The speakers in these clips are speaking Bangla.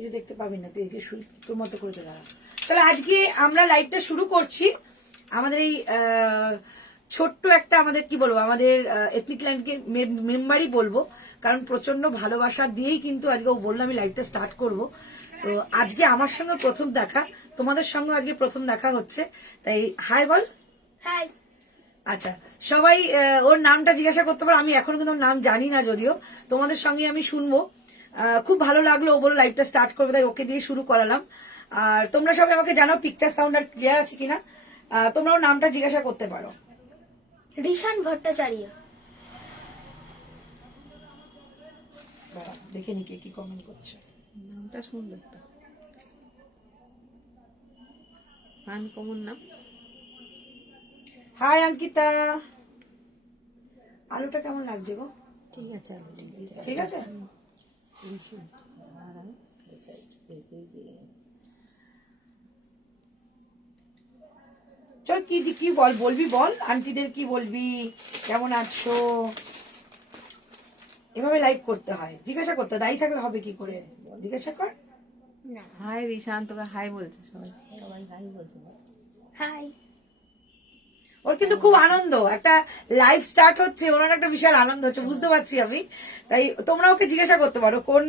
কিছু দেখতে পাবি না, তুই একে তোর মতো করে তো দাঁড়া। তাহলে আজকে আমরা লাইভটা শুরু করছি আমাদের এই ছোট্ট একটা, আমাদের কি বলবো, আমাদের এথনিক ল্যান্ডকে মেম্বারই বলবো, কারণ প্রচন্ড ভালোবাসা দিয়েই কিন্তু আজকে ও বললো আমি লাইভটা স্টার্ট করব। তো আজকে আমার সঙ্গে প্রথম দেখা, তোমাদের সঙ্গে আজকে প্রথম দেখা হচ্ছে, তাই হাই বল। হাই। আচ্ছা, সবাই ওর নামটা জিজ্ঞাসা করতে পারো, আমি এখন কিন্তু ওর নাম জানি না, যদিও তোমাদের সঙ্গে আমি শুনবো। খুব ভালো লাগলো, ও বলে লাইভটা স্টার্ট করবে, তাই ওকে দিয়ে শুরু করালাম। আর তোমরা সবাই আমাকে জানাও পিকচার সাউন্ড আর ক্লিয়ার আছে কিনা। তোমরা ওর নামটা জিজ্ঞাসা করতে পারো। ঋষান ভট্টাচার্য। দেখে নি কে কি কমেন্ট করছে। নামটা সুন্দর তো, আনকমন নাম। হাই অঙ্কিতা, আলুটা কেমন লাগছে গো? ঠিক আছে, ঠিক আছে। চল কি কি বলবি বল, আন্টিদের কি বলবি, কেমন আছো, এভাবে লাইভ করতে হয়, জিজ্ঞাসা করতে দায়ী থাকলে হবে কি করে, জিজ্ঞাসা কর। হাই ঋষান, তোকে হাই বলছে সবাই, সবাই হাই বলছে। হাই। ওর কিন্তু খুব আনন্দ, একটা লাইভ স্টার্ট হচ্ছে, ওনার একটা বিশাল আনন্দ হচ্ছে, বুঝতে পারছি আমি। তাই তোমরা ওকে জিজ্ঞাসা করতে পারো কোন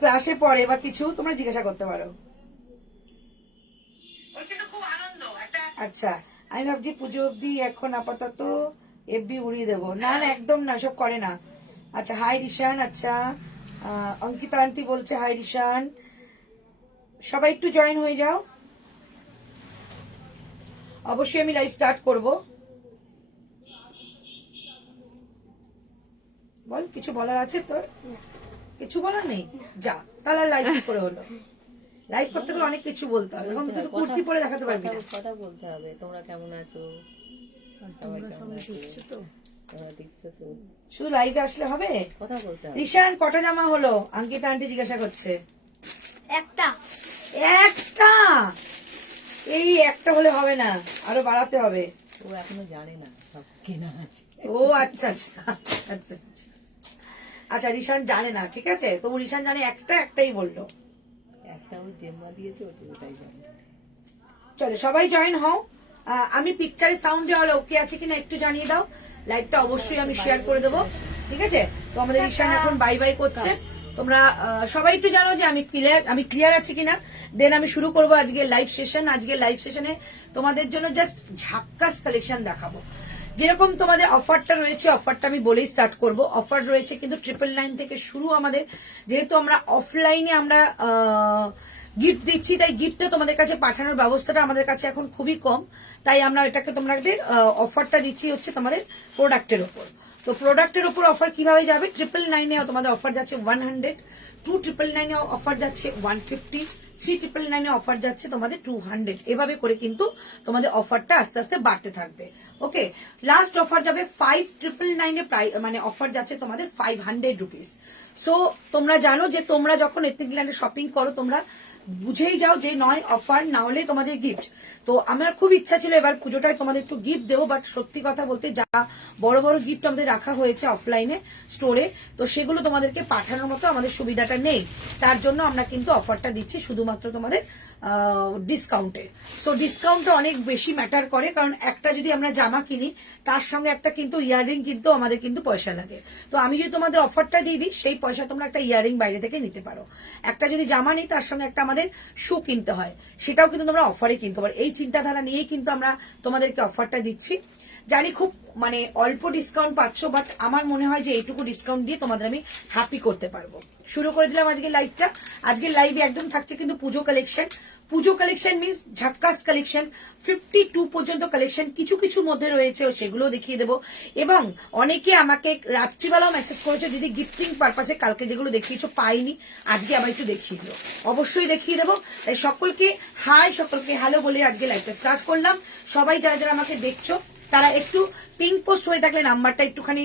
ক্লাসে পড়ে বা কিছু, তোমরা জিজ্ঞাসা করতে পারো। ওর কিন্তু খুব আনন্দ একটা। আচ্ছা, আমি ভাবছি পুজো অব্দি এখন আপাতত এফবি উড়িয়ে দেবো, না না একদম না, সব করে না। আচ্ছা হাই রিশান। আচ্ছা অঙ্কিতা আন্টি বলছে হাই রিশান, সবাই একটু জয়েন হয়ে যাও। অবশ্যই আমি লাইভ স্টার্ট করব। বল, কিছু বলার আছে তোর? কিছু বলার নেই, যা তাহলে লাইভ কি করে হলো? লাইভ করতে গেলে অনেক কিছু বলতে হবে, এখন তুই তো কুর্তি পরে দেখাতে পারবি না। কথা বলতে হবে, তোমরা কেমন আছো, সবাই কেমন আছো, তোমরা দেখছো তো, শুধু লাইভে আসলে হবে? কথা বলতে হবে। ঋষান কটা জামা হলো? অঙ্কিতা আন্টি জিজ্ঞাসা করছে। একটা। একটা? এই একটা হলে হবে না, আরো বাড়াতে হবে। ও এখনো জানে না সব কেনা আছে। ও আচ্ছা আচ্ছা আচ্ছা আচ্ছা আচ্ছা, ঋষান জানে না, ঠিক আছে, তবু ঋষান জানে একটাই বললো। একটা ও জেম্মা দিয়েছে, ওটাই জানে। চলো সবাই জয়েন হও। আমি পিকচারে সাউন্ড দেওয়া ওকে আছে কিনা একটু জানিয়ে দাও, লাইভটা অবশ্যই আমি শেয়ার করে দেবো, ঠিক আছে। তো আমাদের ঈশান এখন বাই বাই করছে, তোমরা সবাই একটু জানো যে আমি ক্লিয়ার আছি কিনা, দেন আমি শুরু করবো আজকে লাইভ সেশন। আজকে লাইভ সেশনে তোমাদের জন্য জাস্ট ঝাক্কাস কালেকশন দেখাবো। যেরকম তোমাদের অফারটা রয়েছে, অফারটা আমি বলেই স্টার্ট করব। অফার রয়েছে কিন্তু 999 থেকে শুরু আমাদের, যেহেতু আমরা অফলাইনে আমরা গিফট দিচ্ছি, তাই গিফটটা তোমাদের কাছে পাঠানোর ব্যবস্থাটা আমাদের কাছে এখন খুবই কম, তাই আমরা এটাকে তোমাদের অফারটা দিচ্ছি হচ্ছে তোমাদের প্রোডাক্টের উপর। তো প্রোডাক্টের উপর অফার কিভাবে যাবে, 999 তোমাদের অফার যাচ্ছে 100, 2999 অফার যাচ্ছে 150, 3999 অফার যাচ্ছে তোমাদের 200, এভাবে করে কিন্তু তোমাদের অফারটা আস্তে আস্তে বাড়তে থাকবে। ওকে, লাস্ট অফার যাবে 5999 মানে অফার যাচ্ছে তোমাদের 500 রুপিস। সো তোমরা জানো যে তোমরা যখন এথনিক ল্যান্ডে শপিং করো তোমরা বুঝেই যাও যে নয় অফার না হলে তোমাদের গিফট। তো আমার খুব ইচ্ছা ছিল এবার পুজোটায় তোমাদের একটু গিফট দেবো, বাট সত্যি কথা বলতে যা বড় বড় গিফট আমাদের রাখা হয়েছে অফলাইনে স্টোরে, তো সেগুলো তোমাদেরকে পাঠানোর মতো আমাদের সুবিধাটা নেই, তার জন্য আমরা কিন্তু অফারটা দিচ্ছি শুধুমাত্র তোমাদের ডিসকাউন্টে। সো ডিসকাউন্টটা অনেক বেশি ম্যাটার করে, কারণ একটা যদি আমরা জামা কিনি তার সঙ্গে একটা কিন্তু ইয়াররিং কিন্তু আমাদের কিন্তু পয়সা লাগে। তো আমি যদি তোমাদের অফারটা দিয়ে দিই, সেই পয়সা তোমরা একটা ইয়াররিং বাইরে থেকে নিতে পারো। একটা যদি জামা নিই তার সঙ্গে একটা আমাদের শু কিনতে হয়, সেটাও কিন্তু তোমরা অফারে কিনতে পারো। এই চিন্তাধারা নিয়েই কিন্তু আমরা তোমাদেরকে অফারটা দিচ্ছি। জানি খুব মানে অল্প ডিসকাউন্ট পাচ্ছ, বাট আমার মনে হয় যে এইটুকু ডিসকাউন্ট দিয়ে তোমাদের আমি হ্যাপি করতে পারবো। শুরু করে দিলাম আজকে লাইভটা। আজকের লাইভে একদম থাকছে কিন্তু পুজো কালেকশন। পুজো কালেকশন মিন্স ঝাক্কাস কালেকশন, 52 পর্যন্ত কালেকশন কিছু কিছুর মধ্যে রয়েছে, সেগুলো দেখিয়ে দেবো। এবং অনেকে আমাকে রাত্রিবেলাও মেসেজ করেছে দিদি গিফটিং পারপাসে কালকে যেগুলো দেখিয়েছো পাইনি, আজকে আবার একটু দেখিয়ে দিও। অবশ্যই দেখিয়ে দেবো। তাই সকলকে হাই, সকলকে হ্যালো বলে আজকে লাইভটা স্টার্ট করলাম। সবাই যারা যারা আমাকে দেখছো তারা একটু পিঙ্ক পোস্ট হয়ে থাকলে নাম্বারটা একটুখানি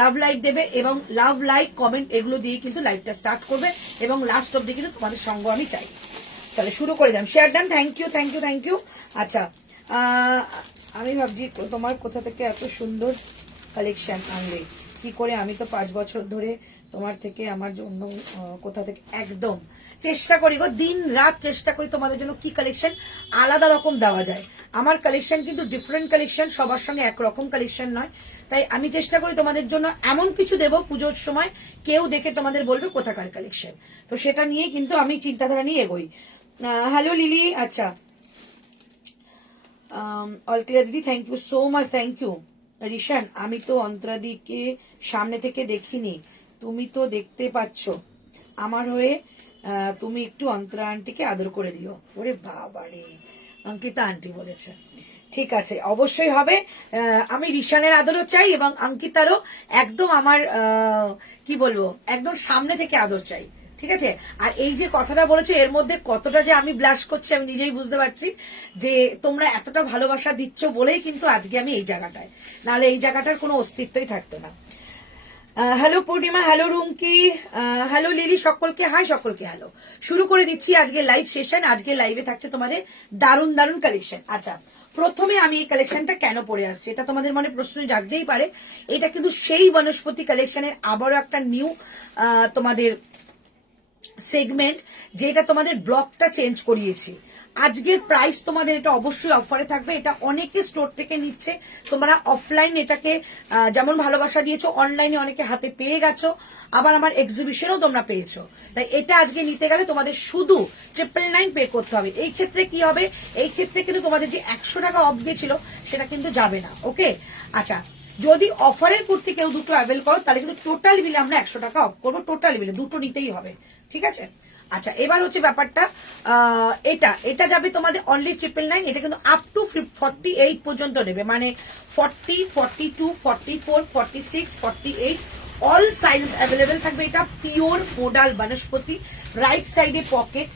লাভ লাইক দেবে, এবং লাভ লাইক কমেন্ট এগুলো দিয়ে কিন্তু লাইভটা স্টার্ট করবে, এবং লাস্ট অব্দি কিন্তু তোমাদের সঙ্গ আমি চাই। তাহলে শুরু করে দিলাম, share done, thank you thank you thank you. আচ্ছা, আমি ভাবছি তোমার কোথা থেকে এত সুন্দর কালেকশন আনবে, কি করে, আমি তো 5 বছর ধরে তোমার থেকে আমার জন্য কোথা থেকে একদম চেষ্টা করি গো, দিন রাত চেষ্টা করি তোমাদের জন্য কি কালেকশন আলাদা রকম দেওয়া যায়। আমার কালেকশন কিন্তু ডিফারেন্ট কালেকশন, সবার সঙ্গে একরকম কালেকশন নয়। তাই আমি চেষ্টা করি তোমাদের জন্য এমন কিছু দেবো পুজোর সময় কেউ দেখে তোমাদের বলবে কোথাকার কালেকশন। তো সেটা নিয়ে কিন্তু আমি চিন্তাধারা নিয়ে এগোই। হ্যালো লিলি, আচ্ছা অল ক্লিয়ার দিদি, thank you so much, thank you. Rishan, আমি তো অন্তরাদিকে সামনে থেকে দেখিনি, তুমি তো দেখতে পাচ্ছ, আমার হয়ে তুমি একটু অন্তরা আন্টিকে আদর করে দিও। ওরে বাবারে, অঙ্কিতা আন্টি বলেছে, ঠিক আছে অবশ্যই হবে। আমি রিশানের আদরও চাই এবং অঙ্কিতারও একদম আমার কি বলবো একদম সামনে থেকে আদর চাই, ঠিক আছে। আর এই যে কথাটা বলেছো এর মধ্যে কতটা যে আমি ব্লাশ করছি আমি নিজেই বুঝতে পারছি, যে তোমরা এতটা ভালোবাসা দিচ্ছ বলেই কিন্তু আজকে আমি এই জায়গাটায়, নাহলে এই জায়গাটার কোনো অস্তিত্বই থাকতো না। হ্যালো পূর্ণিমা, হ্যালো রুমকি, হ্যালো লিলি, সকলকে হাই, সকলকে হ্যালো। শুরু করে দিচ্ছি আজকে লাইভ সেশন। আজকে লাইভে থাকছে তোমাদের দারুণ দারুণ কালেকশন। আচ্ছা, প্রথমে আমি এই কালেকশনটা কেন পরে আসছি এটা তোমাদের মনে প্রশ্ন জাগতেই পারে। এটা কিন্তু সেই বনস্পতি কালেকশনের আবারও একটা নিউ তোমাদের সেগমেন্ট, যেটা তোমাদের ব্লকটা চেঞ্জ করিয়েছি। আজকের প্রাইস তোমাদের এটা অবশ্যই অফারে থাকবে। এটা অনেকে স্টোর থেকে নিচ্ছে, তোমরা অফলাইন এটাকে যেমন ভালোবাসা দিয়েছো, অনলাইনে অনেকে হাতে পেয়ে গেছো, আবার আমার এক্সিবিশনেও তোমরা পেয়েছো। তাই এটা আজকে নিতে গেলে তোমাদের শুধু 999 পে করতে হবে। এই ক্ষেত্রে কি হবে, এই ক্ষেত্রে কিন্তু তোমাদের যে 100 টাকা অফ গেছিল সেটা কিন্তু যাবে না, ওকে। আচ্ছা, যদি অফারের কুর্তি কেউ দুটো অ্যাভেল করো তাহলে কিন্তু টোটাল বিলে আমরা 100 টাকা অফ করবো, টোটাল বিলে দুটো নিতেই হবে, ঠিক আছে। আচ্ছা, এবার হচ্ছে ব্যাপারটা, এটা যাবে তোমাদের অনলি 999। এটা কিন্তু আপ টু 48 পর্যন্ত নেবে, মানে 40, 42, 44, 46, 48 অল সাইজ অ্যাভেলেবেল থাকবে। এটা পিওর মোডাল বনস্পতি, রাইট সাইডে পকেট।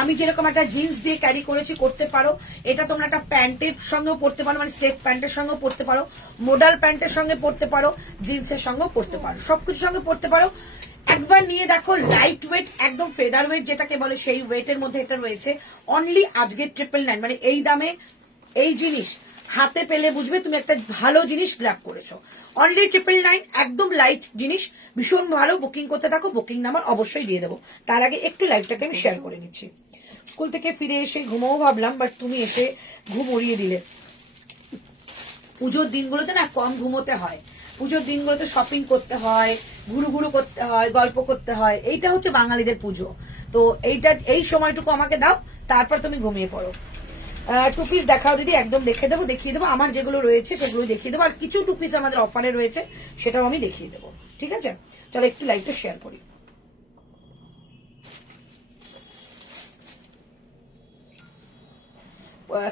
আমি যেরকম একটা জিন্স দিয়ে ক্যারি করেছি করতে পারো, এটা তোমরা একটা প্যান্টের সঙ্গেও পরতে পারো, মানে স্ট্রেট প্যান্টের সঙ্গেও পরতে পারো, মোডাল প্যান্টের সঙ্গে পরতে পারো, জিন্সের সঙ্গেও পরতে পারো, সবকিছুর সঙ্গে পরতে পারো। একবার নিয়ে দেখো, লাইট ওয়েট, একদম ফেদার ওয়েট যেটাকে বলে সেই ওয়েটের মধ্যে এটা রয়েছে। অনলি আজকে 999, মানে এই দামে এই জিনিস হাতে পেলে বুঝবে তুমি একটা ভালো জিনিস গ্র্যাব করেছো। অনলি 999, একদম লাইট জিনিস, ভীষণ ভালো। বুকিং করতে থাকো, বুকিং নাম্বার অবশ্যই দিয়ে দেবো। তার আগে একটু লাইভটাকে আমি শেয়ার করে নিচ্ছি। স্কুল থেকে ফিরে এসে ঘুমাও ভাবলাম, বাট তুমি এসে ঘুম উড়িয়ে দিলে। পুজোর দিনগুলোতে না কম ঘুমোতে হয়, পুজোর দিনগুলোতে শপিং করতে হয়, ঘুরু ঘুরু করতে হয়, গল্প করতে হয়। এইটা হচ্ছে বাঙালিদের পুজো। তো এই সময়টুকু আমাকে দাও, তারপর তুমি ঘুমিয়ে পড়ো। 2 পিস দেখাও দিদি, একদম দেখিয়ে দেবো। আমার যেগুলো রয়েছে সেগুলো দেখিয়ে দেবো, আর কিছু 2 পিস আমাদের অফারে রয়েছে সেটাও আমি দেখিয়ে দেবো, ঠিক আছে। চলো একটু লাইভটা শেয়ার করি।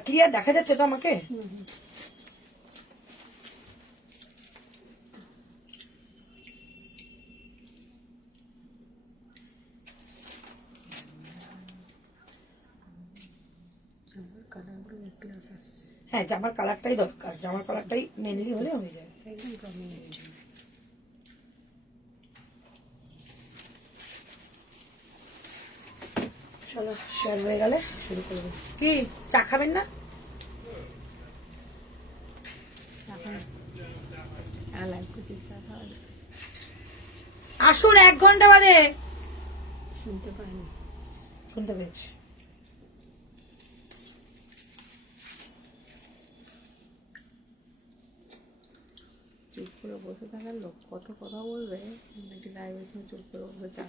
ক্লিয়ার দেখা যাচ্ছে তো আমাকে? হ্যাঁ, জামার কালারটাই দরকার, জামার কালারটাই মেনলি হলে হয়ে যায়। চলো শেয়ার হয়ে গেলে শুরু করবো। কি চা খাবেন না? আসুন 1 ঘন্টা বাদে। শুনতে পাইনি, শুনতে পেয়েছি। চুপ করে বসে থাকার লোক কত কথা বলবে, চুপ করে বসে।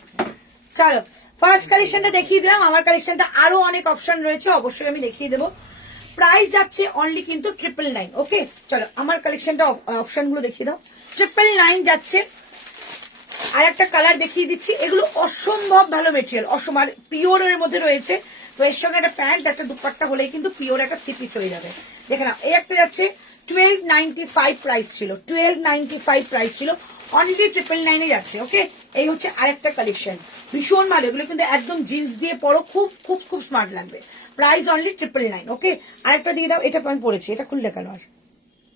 চলো ফার্স্ট কালেকশনটা দেখিয়ে দিলাম। আমার কালেকশনটা আরো অনেক অপশন রয়েছে, অবশ্যই আমি দেখিয়ে দেবো। প্রাইস যাচ্ছে অনলি কিন্তু 999, ওকে। চলো আমার কালেকশনটা অপশন গুলো দেখিয়ে দাও। 999 যাচ্ছে। আর একটা কালার দেখিয়ে দিচ্ছি, এগুলো অসম্ভব ভালো মেটেরিয়াল, অসম্ভব পিওর এর মধ্যে রয়েছে। তো এর সঙ্গে একটা প্যান্ট, একটা দুপাট্টা হলেই কিন্তু পিওর একটা 3 পিস হয়ে যাবে। দেখে নাও, এই একটা যাচ্ছে 1295 প্রাইস ছিল, 1295 প্রাইস ছিল, অনলি 999 যাচ্ছে, ওকে। এই হচ্ছে আরেকটা কালেকশন, ভীষণ ভালো। এগুলো কিন্তু একদম জিন্স দিয়ে পরো, খুব খুব খুব স্মার্ট লাগবে। প্রাইস অনলি 999, ওকে। আরেকটা দিয়ে দাও, এটা আমি পরেছি, এটা খুললে কেন আর,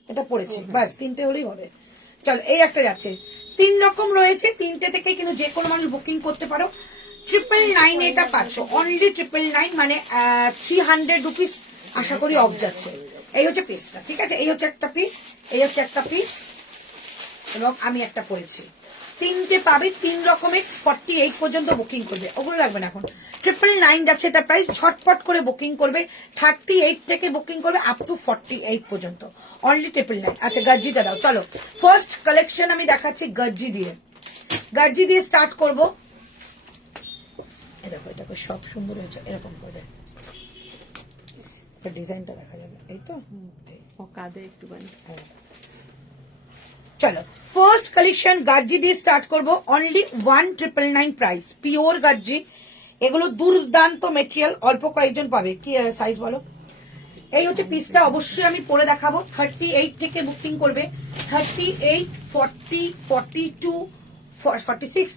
এটা পরেছি, বাস 3টে হলেই হবে। চলো এই একটা যাচ্ছে, 3 রকম রয়েছে, 3টে থেকে কিন্তু যে কোনো মানুষ বুকিং করতে পারো। 999 এটা পাচ্ছ, অনলি 999, মানে 300 রুপিস আশা করি অফ যাচ্ছে। এই হচ্ছে পিসটা, ঠিক আছে। এই হচ্ছে একটা পিস, এই হচ্ছে একটা পিস, এবং আমি একটা পরেছি। 3টে পাবে, 3 রকমের 48 পর্যন্ত বুকিং করবে, ওগুলো লাগবে না এখন। 999 যাচ্ছে এটা প্রাইস, ঝটপট করে বুকিং করবে। 38 থেকে বুকিং করবে আপ টু 48 পর্যন্ত, অনলি 999। আচ্ছা গজ্জিটা দাও। চলো ফার্স্ট কালেকশন আমি দেখাচ্ছি গজ্জি দিয়ে। গজ্জি দিয়ে স্টার্ট করবো। দেখো এটা সব সুন্দর হয়েছে, এরকম করে ডিজাইনটা দেখা যাবে, এই তো। কাঁধে একটুখানি। চলো ফার্স্ট কালেকশন গাজ্জি দিয়ে স্টার্ট করব। Only 1999 price, pure gajji. এগুলো দুর্দান্ত মেটেরিয়াল, অল্প কয়েকজন পাবে। কি সাইজ বলো? এই হচ্ছে পিসটা, অবশ্যই আমি পরে দেখাবো। 38 থেকে বুকিং করবে। 38, 40, 42, 46,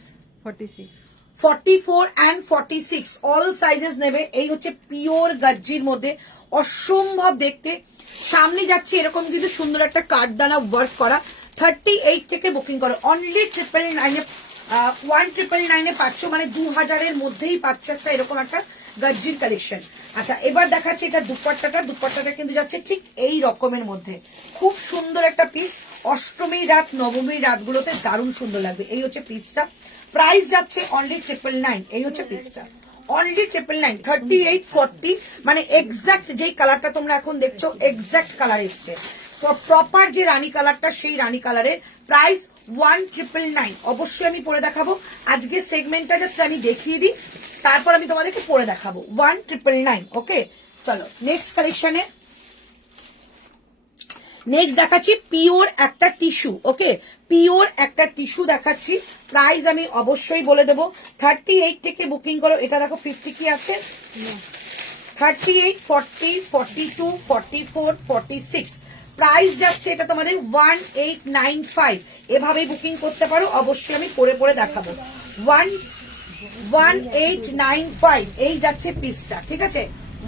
44 and 46 অল সাইজেস নেবে। এই হচ্ছে পিওর গাজ্জির মধ্যে, অসম্ভব দেখতে। সামনে যাচ্ছে এরকম কিন্তু সুন্দর একটা কাঠদানা ওয়ার্ক করা। 38 থেকে বুকিং করো, অনলি 999 1999 পাচ্ছ, মানে 2000-এর মধ্যেই পাচ্ছ একটা এরকম একটা গাজ্জির কালেকশন। আচ্ছা এবার দেখাচ্ছি এটা দুপাট্টাটা। দুপাট্টাটা কিন্তু যাচ্ছে ঠিক এই রকমের মধ্যে, খুব সুন্দর একটা পিস। অষ্টমী রাত নবমীর রাতগুলোতে দারুণ সুন্দর লাগবে। এই হচ্ছে পিসটা, প্রাইস যাচ্ছে অনলি 999। এই হচ্ছে পিসটা, অনলি 999। 38, 40 মানে এক্সাক্ট যেই কালারটা তোমরা এখন দেখছো, এক্সাক্ট কালার এসছে, প্রপার যে রানী কালারটা, সেই রানী কালারের। প্রাইস 1999। অবশ্যই আমি পরে দেখাবো। আজকে সেগমেন্টটা জাস্ট আমি দেখিয়ে দিই, তারপর আমি তোমাদেরকে পরে দেখাবো। 1999। ওকে চলো নেক্সট কালেকশনে। নেক্সট দেখাচ্ছি পিওর একটা টিস্যু। ওকে পিওর একটা টিস্যু দেখাচ্ছি। প্রাইস আমি অবশ্যই বলে দেবো। 38 থেকে বুকিং করো। এটা দেখো 50 কি আছে, 38, 40, 42, 44, 46 প্রাইস যাচ্ছে এটা তোমাদের 1895। এভাবেই বুকিং করতে পারো, অবশ্যই আমি পরে পরে দেখাবো। 1895 এই যাচ্ছে পিসটা, ঠিক আছে।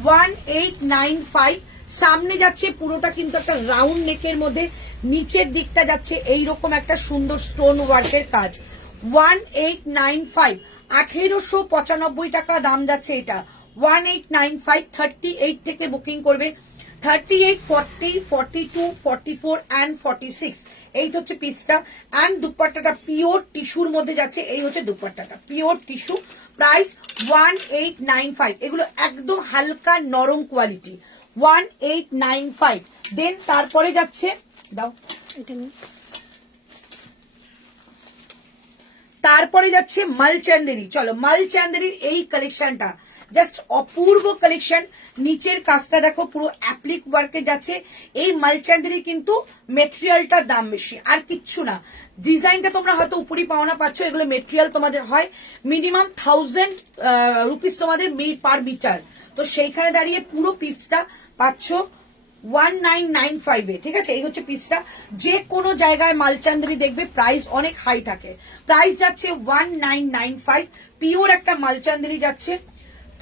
1895 সামনে যাচ্ছে পুরোটা কিন্তু একটা রাউন্ড নেকের মধ্যে, নিচের দিকটা যাচ্ছে এইরকম একটা সুন্দর স্টোন ওয়ার্কের কাজ। 1895, 1895 টাকা দাম যাচ্ছে এটা। 1895, 38 থেকে বুকিং করবে। 38, 40, 42, 44 and 46 এই হচ্ছে পিসটা। অ্যান্ড দুপাট্টাটা পিওর টিস্যুর মধ্যে যাচ্ছে। এই হচ্ছে দুপাট্টাটা, পিওর টিস্যু। প্রাইস 1895। এগুলো একদম হালকা নরম কোয়ালিটি। 1895। দেন তারপরে যাচ্ছে, দাও তারপরে যাচ্ছে মালচান্দেরি। চলো মালচান্দেরির এই কালেকশনটা জাস্ট অপূর্ব কালেকশন। নিচের কাজটা দেখো পুরো অ্যাপ্লিক ওয়ার্কে যাচ্ছে। এই মালচান্দেরি কিন্তু মেটেরিয়ালটার দাম বেশি, আর কিচ্ছু না। ডিজাইনটা তোমরা হয়তো উপরি পাওনা পাচ্ছ, এগুলো মেটেরিয়াল তোমাদের হয় মিনিমাম 1000 রুপিস তোমাদের পার মিটার। তো সেইখানে দাঁড়িয়ে পুরো পিসটা পাচ্ছ 1995 এ, ঠিক আছে। এই হচ্ছে পিসটা। যে কোনো জায়গায় মালচান্দেরি দেখবে প্রাইস অনেক হাই থাকে। প্রাইস যাচ্ছে 1995। পিওর একটা মালচান্দেরি যাচ্ছে।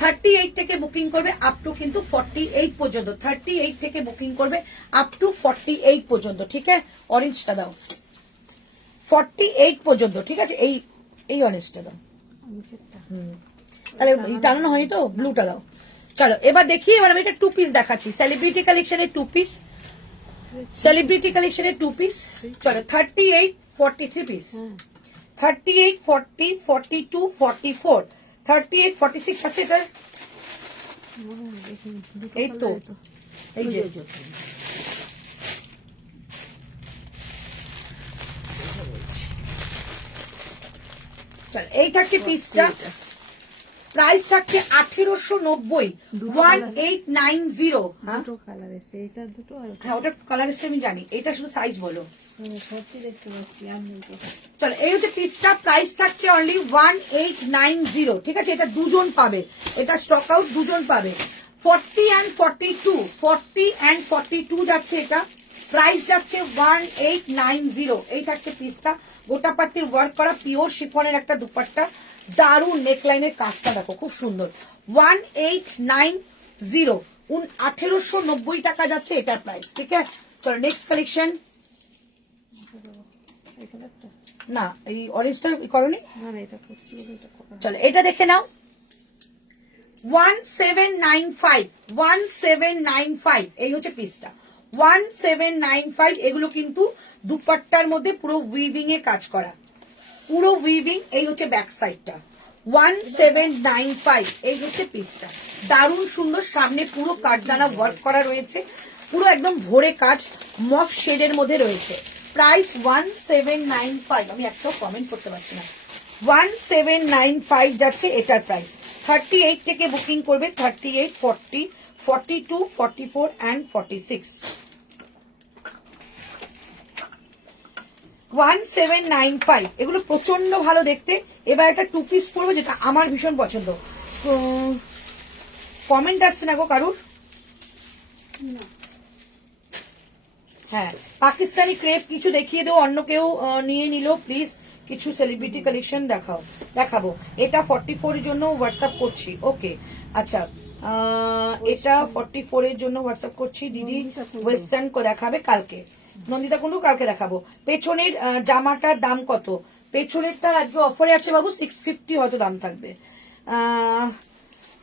38 থেকে বুকিং করবে আপ টু কিন্তু 48 পর্যন্ত। 38 থেকে বুকিং করবে আপ টু 48 পর্যন্ত, ঠিক আছে। অরেঞ্জটা দাও, 48 পর্যন্ত, ঠিক আছে। এই এই অরেঞ্জটা দাও। তাহলে টানানো হয়নি তো, ব্লুটা দাও। চলো এবার দেখি। এবার আমি একটা 2 পিস দেখাচ্ছি, সেলিব্রিটি কালেকশনের 2 পিস। সেলিব্রিটি কালেকশনের 2 পিস। চলো 38, 43 পিস। 38, 40, 42, 44, 38, 46 আছে এটা। এই তো এই যে এই থাকছে পিসটা। প্রাইস থাকছে 1890। 1890। দুটো কালার এসে, এটা দুটো আর হ্যাঁ ওটা কালার এসে আমি জানি। এটা শুধু সাইজ বলো। সত্যি দেখতে পাচ্ছি আমি। চলো এই হচ্ছে পিসটা। প্রাইস থাকছে অনলি 1890, ঠিক আছে। এটা দুজন পাবে, এটা স্টক আউট, দুজন পাবে। 40 and 42, 40 and 42 যাচ্ছে এটা। প্রাইস যাচ্ছে 1890। এই থাকছে পিসটা, গোটা পাত্তির ওয়ার্ক করা পিওর শিফনের একটা দুপাট্টা। দারুন নেকলাইনের কাজটা দেখো, খুব সুন্দর। 1890, 1890 টাকা যাচ্ছে এটার প্রাইস, ঠিক আছে। চলো নেক্সট কালেকশন। না এই অরেঞ্জটা করনি, চলো এটা দেখে নাও। 1795, 1795 এই হচ্ছে পিসটা। 1795। এগুলো কিন্তু দুপাট্টার মধ্যে পুরো উইভিং এ কাজ করা, পুরো উইভিং। এই হচ্ছে ব্যাক সাইডটা, 1795। এই হচ্ছে পিসটা, দারুণ সুন্দর। সামনে পুরো কাঠদানা ওয়ার্ক করা রয়েছে, পুরো একদম ভরে কাজ, মফ শেডের মধ্যে রয়েছে। প্রাইস 1795। আমি একটাও কমেন্ট করতে পারছি না। 1795 যাচ্ছে এটার প্রাইস। 38 থেকে বুকিং করবে, 38, 40, 42, 44 and 46। 1795। এগুলো প্রচন্ড ভালো দেখতে। এবার একটা 2 পিস পরবো, যেটা আমার ভীষণ পছন্দ। কমেন্ট আসছে না গো কারুর? হ্যাঁ, পাকিস্তানি ক্রেপ কিছু দেখিয়ে দেবো, অন্য কেউ নিয়ে নিল প্লিজ। কিছু সেলিব্রিটি কালেকশন দেখাবো। এটা 44 এর জন্য হোয়াটসঅ্যাপ করছি। ওকে, আচ্ছা, এটা 44 এর জন্য হোয়াটসঅ্যাপ করছি দিদি। ওয়েস্টার্ন দেখাবে কালকে, নন্দিতা কুন্ডু কালকে দেখাবো। পেছনের জামাটার দাম কত? পেছনেরটার আজকে অফারে আছে বাবু, 650 হয়তো দাম থাকবে।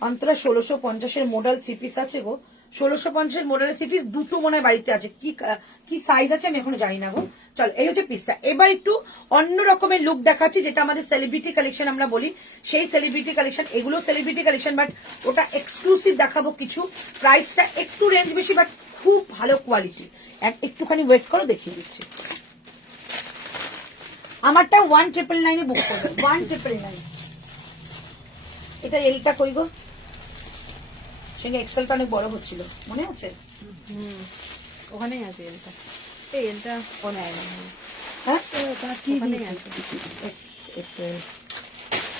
অন্তরা 1650 মডেল 3 পিস আছে গো। 1650 মডেলের 3 পিস দুটো মনে হয় বাড়িতে আছে। কি সাইজ আছে আমি এখনো জানি না গো। চল, এই হচ্ছে পিসটা। এবার একটু অন্য রকমের লুক দেখাচ্ছি, যেটা আমাদের সেলিব্রিটি কালেকশন আমরা বলি, সেই সেলিব্রিটি কালেকশন। এগুলো সেলিব্রিটি কালেকশন, বাট ওটা এক্সক্লুসিভ দেখাবো কিছু। প্রাইসটা একটু রেঞ্জ বেশি, বাট খুব ভালো কোয়ালিটি। একটুখানি ওয়েট করো, দেখিয়ে দিচ্ছি। আমারটা 1999 বুক করবে, 1999। এটা এলটা কই গো? সঙ্গে এক্সেলটা অনেক বড় হচ্ছিল, মনে আছে? ওখানেই আছে এলটা। এই এলটা কোনে আয় না? হ্যাঁ, ওখানেই আছে।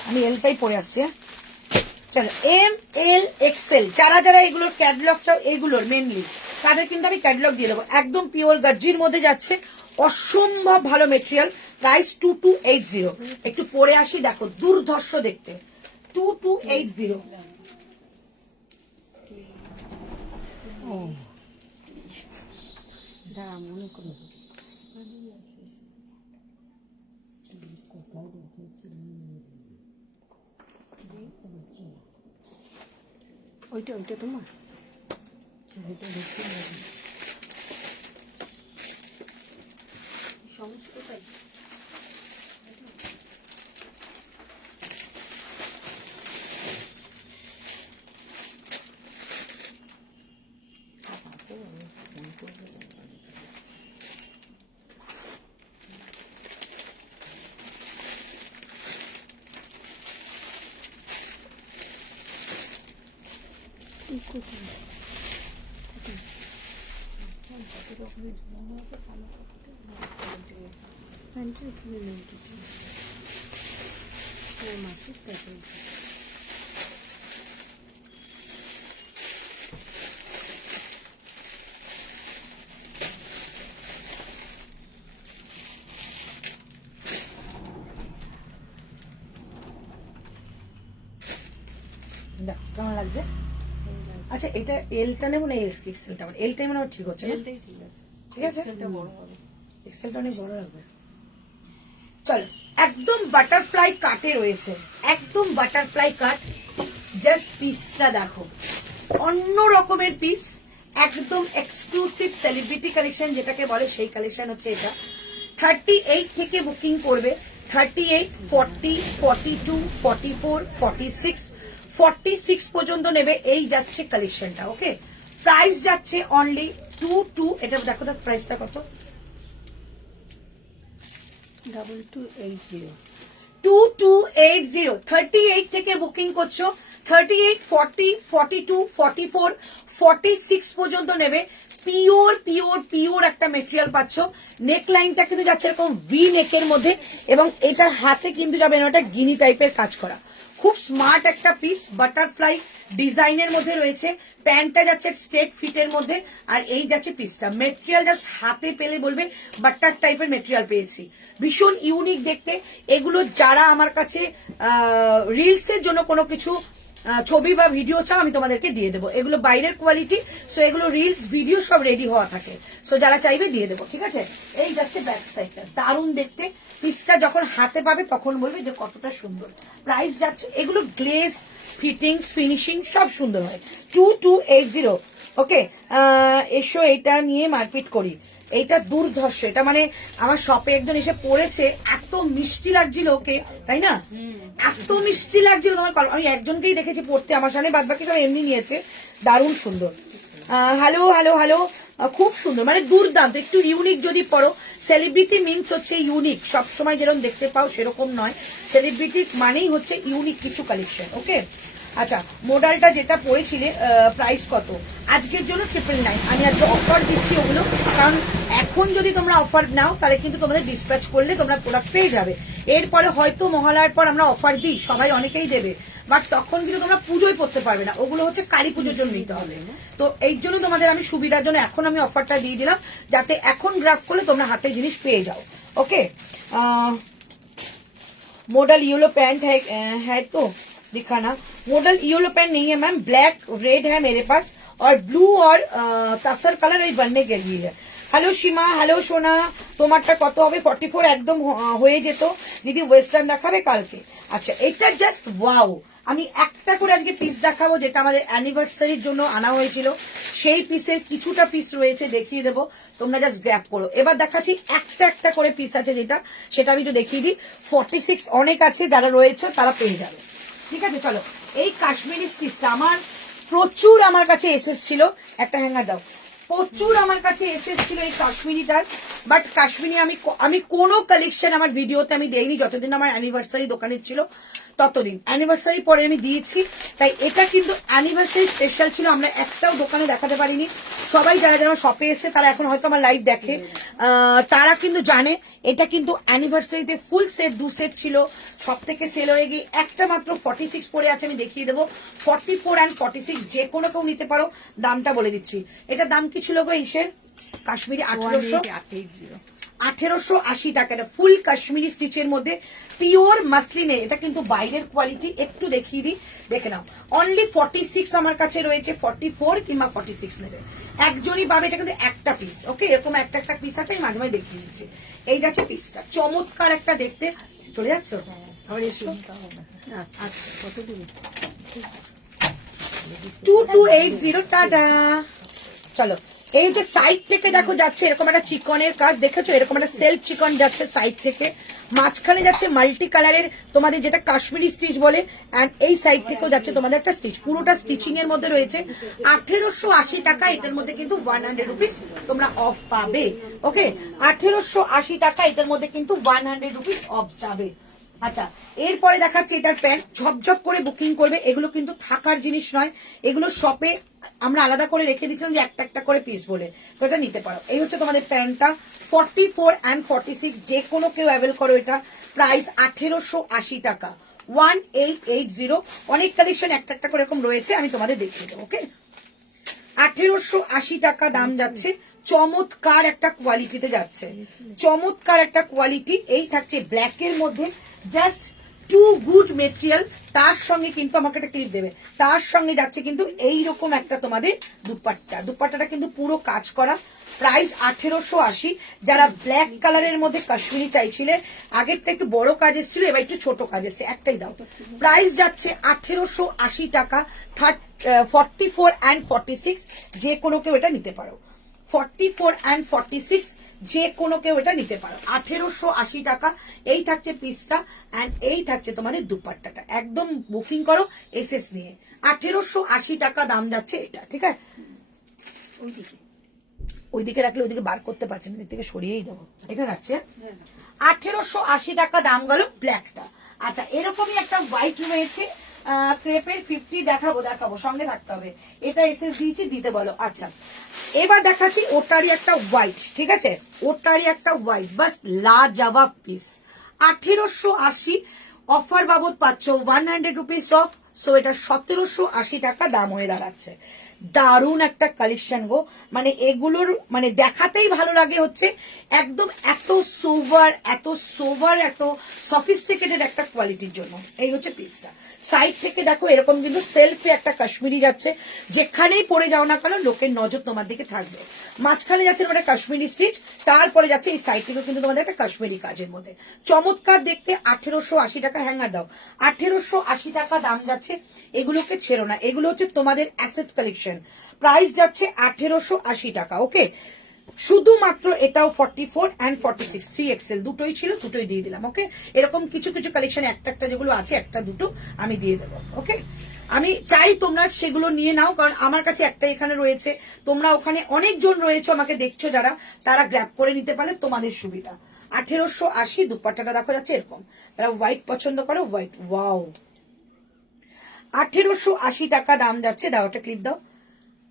আমি এলটাই পরে আসছি। চলো, এম এল এক্সেল, যারা যারা এগুলোর ক্যাটালগ চাও, এগুলোর মেনলি তাদের কিন্তু আমি ক্যাটালগ দিয়ে দেবো। একদম পিওর গাজ্জির মধ্যে যাচ্ছে, অসম্ভব ভালো মেটেরিয়াল। প্রাইস 2280। একটু পরে আসি, দেখো দুর্ধর্ষ দেখতে। 2280। ওইটা তোমার সমস্তটাই দেখো কেমন লাগছে। আচ্ছা, এটা এলটা নেবো না এক্সেলটা? এলটাই মানে ঠিক হচ্ছে না? এলটাই ঠিক আছে। ঠিক আছে, এলটা বড় হবে। এক্সেলটা অনেক বড় লাগবে। চলো, একদম বাটারফ্লাই কাটে রয়েছে, একদম বাটারফ্লাই কাট। জাস্ট পিসটা দেখো, অন্য রকমের পিস, একদম এক্সক্লুসিভ সেলিব্রিটি কালেকশন যেটাকে বলে, সেই কালেকশন হচ্ছে এটা। 38 থেকে বুকিং করবে, 38, 40, 42, 44, 46, 46 পর্যন্ত নেবে। এই যাচ্ছে কালেকশনটা। ওকে, প্রাইস যাচ্ছে অনলি 22। এটা দেখো তো প্রাইসটা কত, 2280। 2280। 38 থেকে বুকিং করছো, 38, 40, 42, 44, 46 পর্যন্ত নেবে। পিওর পিওর পিওর একটা মেটেরিয়াল পাচ্ছ। নেক লাইনটা কিন্তু যাচ্ছে এরকম ভি নেকের মধ্যে, এবং এটার হাতে কিন্তু যাবে না, ওটা গিনি টাইপের কাজ করা। খুব স্মার্ট একটা পিস, বাটারফ্লাই ডিজাইনের মধ্যে রয়েছে। প্যান্টটা যাচ্ছে স্ট্রেট ফিটের মধ্যে, আর এই যাচ্ছে পিসটা। মেটেরিয়াল জাস্ট হাতে পেলে বলবে বাটার টাইপের মেটেরিয়াল পেয়েছি, ভীষণ ইউনিক দেখতে। এগুলো যারা আমার কাছে রিলসের জন্য কোনো কিছু ছবি বা ভিডিও চাও আমি তোমাদেরকে দিয়ে দেবো। এগুলো বাইরের কোয়ালিটি, সো এগুলো রিলস ভিডিও সব রেডি হওয়া থাকে, সো যারা চাইবে দিয়ে দেবো, ঠিক আছে। এই যাচ্ছে ব্যাক সাইডটা, দারুণ দেখতে। পিসটা যখন হাতে পাবে তখন বলবে যে কতটা সুন্দর। প্রাইস যাচ্ছে, এগুলো গ্লেজ ফিটিংস ফিনিশিং সব সুন্দর হয়। 2280। ওকে, এসো এটা নিয়ে মারপিট করি। এইটা দুর্ধর্ষ, এটা মানে আমার শপে একজন এসে পড়েছে, এত মিষ্টি লাগছিল ওকে, তাই না? এত মিষ্টি লাগছিল তোমার, আমি একজনকেই দেখেছি পড়তে আমার সামনে, বাদ বাকি সব এমনি নিয়েছে। দারুণ সুন্দর। হ্যালো হ্যালো হ্যালো, খুব সুন্দর, মানে দুর্দান্ত। একটু ইউনিক যদি পড়ো, সেলিব্রিটি মিনস হচ্ছে ইউনিক, সবসময় যেরকম দেখতে পাও সেরকম নয়। সেলিব্রিটি মানেই হচ্ছে ইউনিক কিছু কালেকশন। ওকে, আচ্ছা, মডেলটা যেটা পড়েছিলে প্রাইস কত? আজকের জন্য 999। আমি আজকে অফার দিচ্ছি ওগুলো, কারণ এখন যদি তোমরা অফার নাও তাহলে কিন্তু তোমাদের ডিসপ্যাচ করলে তোমরা প্রোডাক্ট পেয়ে যাবে। এরপরে হয়তো মহালয়ার পর আমরা অফার দিই, সবাই অনেকেই দেবে, বাট তখন কিন্তু তোমরা পুজোয় করতে পারবে না, ওগুলো হচ্ছে কালী পুজোর জন্য নিতে হবে। তো এই জন্য তোমাদের আমি সুবিধার জন্য এখন আমি অফারটা দিয়ে দিলাম, যাতে এখন গ্রাফ করলে তোমরা হাতে জিনিস পেয়ে যাও। ওকে, मॉडल येलो पैंट है तो दिखाना। मॉडल येलो पैंट नहीं है मैम, ब्लैक रेड है मेरे पास, और ब्लू और तसर कलर এই बनने के लिए है। হ্যালো সীমা, হ্যালো সোনা, তোমারটা কত হবে? 44 একদম হয়ে যেত দিদি, ওয়েস্টার্ন দেখাবে কালকে? আচ্ছা, এটা জাস্ট ওয়াও। আমি একটা করে আজকে পিস দেখাবো, যেটা আমাদের অ্যানিভার্সারির জন্য আনা হয়েছিল, সেই পিসের কিছুটা পিস রয়েছে, দেখিয়ে দেবো, তোমরা জাস্ট গ্র্যাব করো। এবার দেখাচ্ছি একটা একটা করে পিস আছে, সেটা আমি একটু দেখিয়ে দিই। 46 অনেক আছে, যারা রয়েছে তারা পেয়ে যাবে, ঠিক আছে। চলো, এই কাশ্মীরি স্টিচটা আমার প্রচুর আমার কাছে এসেছিল, একটা হ্যাঙ্গার দাও, প্রচুর আমার কাছে এসেছিল এই কাশ্মীরিটার, বাট কাশ্মীরি আমি কোনো কালেকশন আমার ভিডিওতে আমি দেইনি, যতদিন আমার অ্যানিভার্সারি দোকানে ছিল ততদিন। অ্যানিভার্সারি পরে আমি দিয়েছি, তাই এটা কিন্তু অ্যানিভার্সারি স্পেশাল ছিল, আমরা একটাও দোকানে দেখাতে পারিনি। সবাই যারা যারা শপে এসে তারা এখন হয়তো আমার লাইভ দেখে, তারা কিন্তু জানে এটা কিন্তু অ্যানিভার্সারিতে ফুল সেট 2 সেট ছিল, সব থেকে সেল হয়ে গিয়ে একটা মাত্র 46 পড়ে আছে। আমি দেখিয়ে দেবো 44 and 46, যে কোনো কেউ নিতে পারো। দামটা বলে দিচ্ছি, এটার দাম কি ছিল গো ইসের? কাশ্মীরি 1880 টাকা। এটা ফুল কাশ্মীরি স্টিচের মধ্যে পিওর মাসলিনে, এটা কিন্তু বাইরের কোয়ালিটি। একটু দেখিয়ে দিই, দেখে নাও। অনলি 46 আমার কাছে রয়েছে, 44 কিংবা 46 নেবে, একজনই পাবে। এটা কিন্তু একটা পিস। ওকে, এরকম একটা একটা পিস আছে, আমি মাঝে মাঝে দেখিয়ে দিচ্ছি। এই যাচ্ছে পিসটা, চমৎকার একটা দেখতে। চলে যাচ্ছ? আচ্ছা, কত দিন? 2280 টাটা। চলো, এই যে সাইড থেকে দেখো যাচ্ছে এরকম একটা চিকনের কাজ, দেখেছো? এরকম একটা সেলফ চিকন যাচ্ছে সাইড থেকে, মাঝখানে যাচ্ছে মাল্টি কালারের তোমাদের যেটা কাশ্মীরি স্টিচ বলে, এন্ড এই সাইড থেকেও যাচ্ছে তোমাদের একটা স্টিচ, পুরোটা স্টিচিং এর মধ্যে রয়েছে। 1880 টাকা, এটার মধ্যে কিন্তু 100 রুপিস তোমরা অফ পাবে। ওকে, 1880 টাকা, এটার মধ্যে কিন্তু 100 রুপিস অফ যাবে। আচ্ছা, এরপরে দেখাচ্ছি এটার প্যান্ট, ঝপঝপ করে বুকিং করবে। এগুলো কিন্তু থাকার জিনিস নয়, এগুলো শপে আমরা আলাদা করে রেখে দিচ্ছিলাম যে একটা একটা করে পিস বলে, তো এটা নিতে পারো। এই হচ্ছে তোমাদের প্যান্টটা, 44 and 46, যে কোনো কেউ অ্যাভেল করো। এটা প্রাইস 1880 টাকা, 1880। অনেক কালেকশন একটা একটা করে এরকম রয়েছে, আমি তোমাদের দেখিয়ে দেবো। ওকে, 1880 টাকা দাম যাচ্ছে। চমৎকার একটা কোয়ালিটিতে যাচ্ছে, চমৎকার একটা কোয়ালিটি। এই থাকছে ব্ল্যাকের মধ্যে, জাস্ট টু গুড মেটেরিয়াল। তার সঙ্গে কিন্তু আমাকে একটা ক্লিপ দেবে, তার সঙ্গে যাচ্ছে কিন্তু এইরকম একটা তোমাদের দুপাট্টা। দুপাট্টাটা কিন্তু পুরো কাজ করা। প্রাইস 1880। যারা ব্ল্যাক কালারের মধ্যে কাশ্মীরি চাইছিলে, আগেরটা একটু বড় কাজ এসেছিল, এবার একটু ছোট কাজ এসছে, একটাই দাও। প্রাইস যাচ্ছে 1880 টাকা, 44 and 46, যে কোনো কেউ এটা নিতে পারো। 44 and 46, যে কোনো কেউ এটা নিতে পারো। 1880 টাকা, এই থাকছে পিসটা, এন্ড এই থাকছে তোমাদের দুপাট্টাটা। একদম বুকিং করো এসএস নিয়ে। 1880 টাকা দাম যাচ্ছে এটা, ঠিক আছে। ওইদিকে রাখলে ওইদিকে বার করতে পারছেন, ওই থেকে সরিয়েই দেবো, এখানে রাখছে। 1880 টাকা দাম গেল ব্ল্যাকটা। আচ্ছা, এরকমই একটা হোয়াইট রয়েছে, ক্রেপের 50 দেখাবো, সঙ্গে থাকতে হবে। এটা এসএস দিয়েছি, দিতে বলো। আচ্ছা, এবার দেখাচ্ছি ওটারই একটা হোয়াইট, ঠিক আছে, ওটারই একটা হোয়াইট, বাস লাজবাব পিস। 1880 অফার বাবদ পাচ্ছ 100 রুপিস অফ, সো এটা 1780 টাকা দাম হয়ে দাঁড়াচ্ছে। দারুণ একটা কালেকশন গো, মানে এগুলোর মানে দেখাতেই ভালো লাগে হচ্ছে একদম এত সোভার এত সফিস্টিকেটেড একটা কোয়ালিটির জন্য। এই হচ্ছে পিসটা। সাইড থেকে দেখো এরকম কিন্তু সেলফে একটা কাশ্মীরি যাচ্ছে, যেখানেই পরে যাও না কেন লোকের নজর তোমার দিকে থাকবে। মাঝখানে যাচ্ছে তোমাদের কাশ্মীরি স্টিচ, তারপরে যাচ্ছে এই সাইড থেকেও কিন্তু তোমাদের একটা কাশ্মীরি কাজের মধ্যে চমৎকার দেখতে। 1880 টাকা, হ্যাঙ্গার দাও, 1880 টাকা দাম যাচ্ছে। এগুলোকে ছেড়ো না, এগুলো হচ্ছে তোমাদের অ্যাসেট কালেকশন। প্রাইস যাচ্ছে 1880 টাকা। ওকে, শুধুমাত্র এটাও 44 and 46 3XL দুটোই ছিল, দুটোই দিয়ে দিলাম। ওকে, এরকম কিছু কিছু কালেকশন একটা যেগুলো আছে একটা দুটো আমি দিয়ে দেবো। ওকে, আমি চাই তোমরা সেগুলো নিয়ে নাও, কারণ আমার কাছে একটা এখানে রয়েছে, তোমরা ওখানে অনেকজন রয়েছে আমাকে দেখছো যারা, তারা গ্র্যাব করে নিতে পারলে তোমাদের সুবিধা। 1880 দুপাট্টাটা দেখা যাচ্ছে এরকম, তারা হোয়াইট পছন্দ করো, হোয়াইট। ওয়াও, 1880 টাকা দাম যাচ্ছে। দাও একটা ক্লিপ দাও।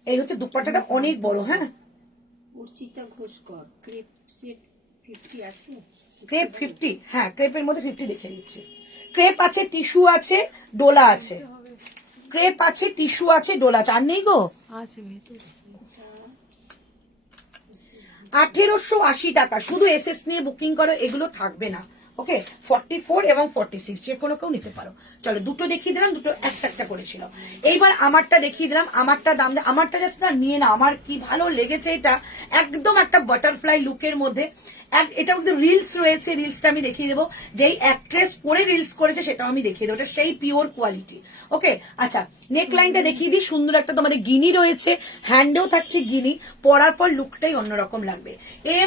এই হচ্ছে দুপাট্টাটা, অনেক বড়। হ্যাঁ, অর্চিতা ঘোষকর, ক্রেপ সেট 50 আছে? ক্রেপ 50, হ্যাঁ ক্রেপের মধ্যে 50 দেখে দিচ্ছি। ক্রেপ আছে, টিস্যু আছে, ডোলা আছে। ক্রেপ আছে, টিস্যু আছে, ডোলা আছে, আর নেই গো। 1880 টাকা, শুধু এসএস নিয়ে বুকিং করো, এগুলো থাকবে না। ওকে, 44 এবং 46 যে কোনো কেউ নিতে পারো। চলো দুটো দেখিয়ে দিলাম, দুটো একটা করেছিল। এইবার আমারটা দেখিয়ে দিলাম, আমারটা দাম, আমারটা জাস্ট না নিয়ে না, আমার কি ভালো লেগেছে এটা, একদম একটা বাটারফ্লাই লুকের মধ্যে। এটা মধ্যে রিলস রয়েছে, রিলসটা আমি দেখিয়ে দেবো। যেই অ্যাক্ট্রেস পরে রিলস করেছে সেটাও আমি দেখিয়ে দেবো, এটা সেই পিওর কোয়ালিটি। ওকে, আচ্ছা নেক লাইনটা দেখিয়ে দিই। সুন্দর একটা তোমাদের গিনি রয়েছে, হ্যান্ডেও থাকছে গিনি, পরার পর লুকটাই অন্যরকম লাগবে।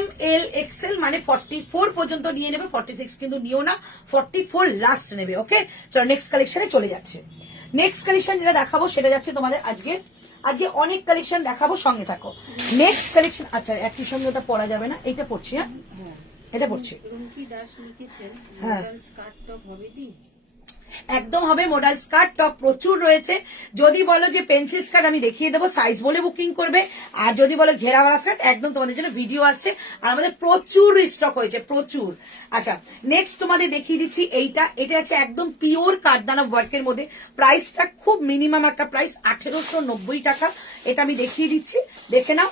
ML XL মানে 44 পর্যন্ত নিয়ে নেবে, 46 কিন্তু নিও না, 44 লাস্ট নেবে। ওকে, চলো নেক্সট কালেকশনে চলে যাচ্ছে। নেক্সট কালেকশন যেটা দেখাবো সেটা যাচ্ছে তোমাদের আজকে অনেক কালেকশন দেখাবো, সঙ্গে থাকো। নেক্সট কালেকশন, আচ্ছা একই সঙ্গে ওটা পরা যাবে না, এটা পড়ছি। হ্যাঁ, এটা পড়ছি। রুমকি দাস লিখেছেন, হ্যাঁ, মডেল স্কার্ট টপ হবে দি? একদম হবে। মডেল স্কার্ট টপ প্রচুর রয়েছে। যদি বলো যে পেন্সিল স্কার্ট আমি দেখিয়ে দেবো, সাইজ বলে বুকিং করবে। আর যদি বলো ঘেরাওয়ালা স্কার্ট, একদম তোমাদের জন্য ভিডিও আসছে, আর আমাদের প্রচুর স্টক হয়েছে, প্রচুর। আচ্ছা নেক্সট তোমাদের দেখিয়ে দিচ্ছি এইটা। এটা আছে একদম পিওর কাঠদানা ওয়ার্কের মধ্যে। প্রাইসটা খুব মিনিমাম একটা প্রাইস, 1890 টাকা। এটা আমি দেখিয়ে দিচ্ছি, দেখে নাও।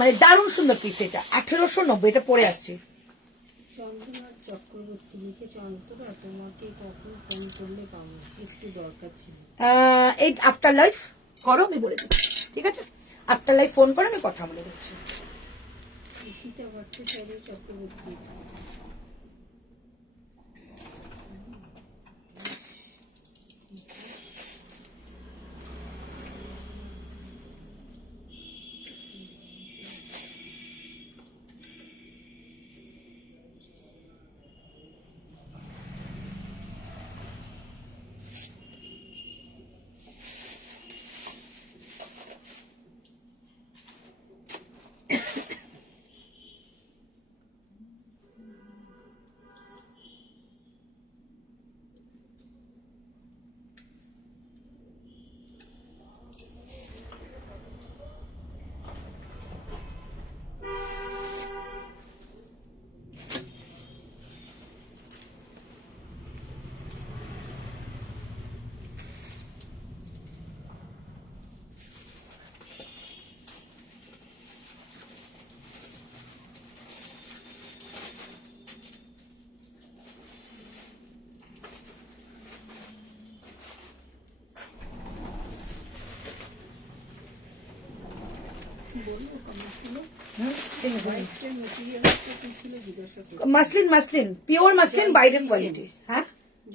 মানে দারুণ সুন্দর পিস এটা, 1890। এটা পরে আসছি। চন্দ্রনাথ চক্রবর্তী লিখেছে, অন্তরা তোমাকে কখন ফোন করলে পাবো, একটু দরকার ছিল। এই আফটার লাইফ করো, আমি বলে দিচ্ছি, ঠিক আছে? আফটার লাইফ ফোন করো, আমি কথা বলে দিচ্ছি। Ishita Bhattacharya Chakraborty, muslin pure muslin, বাইরের কোয়ালিটি। হ্যাঁ,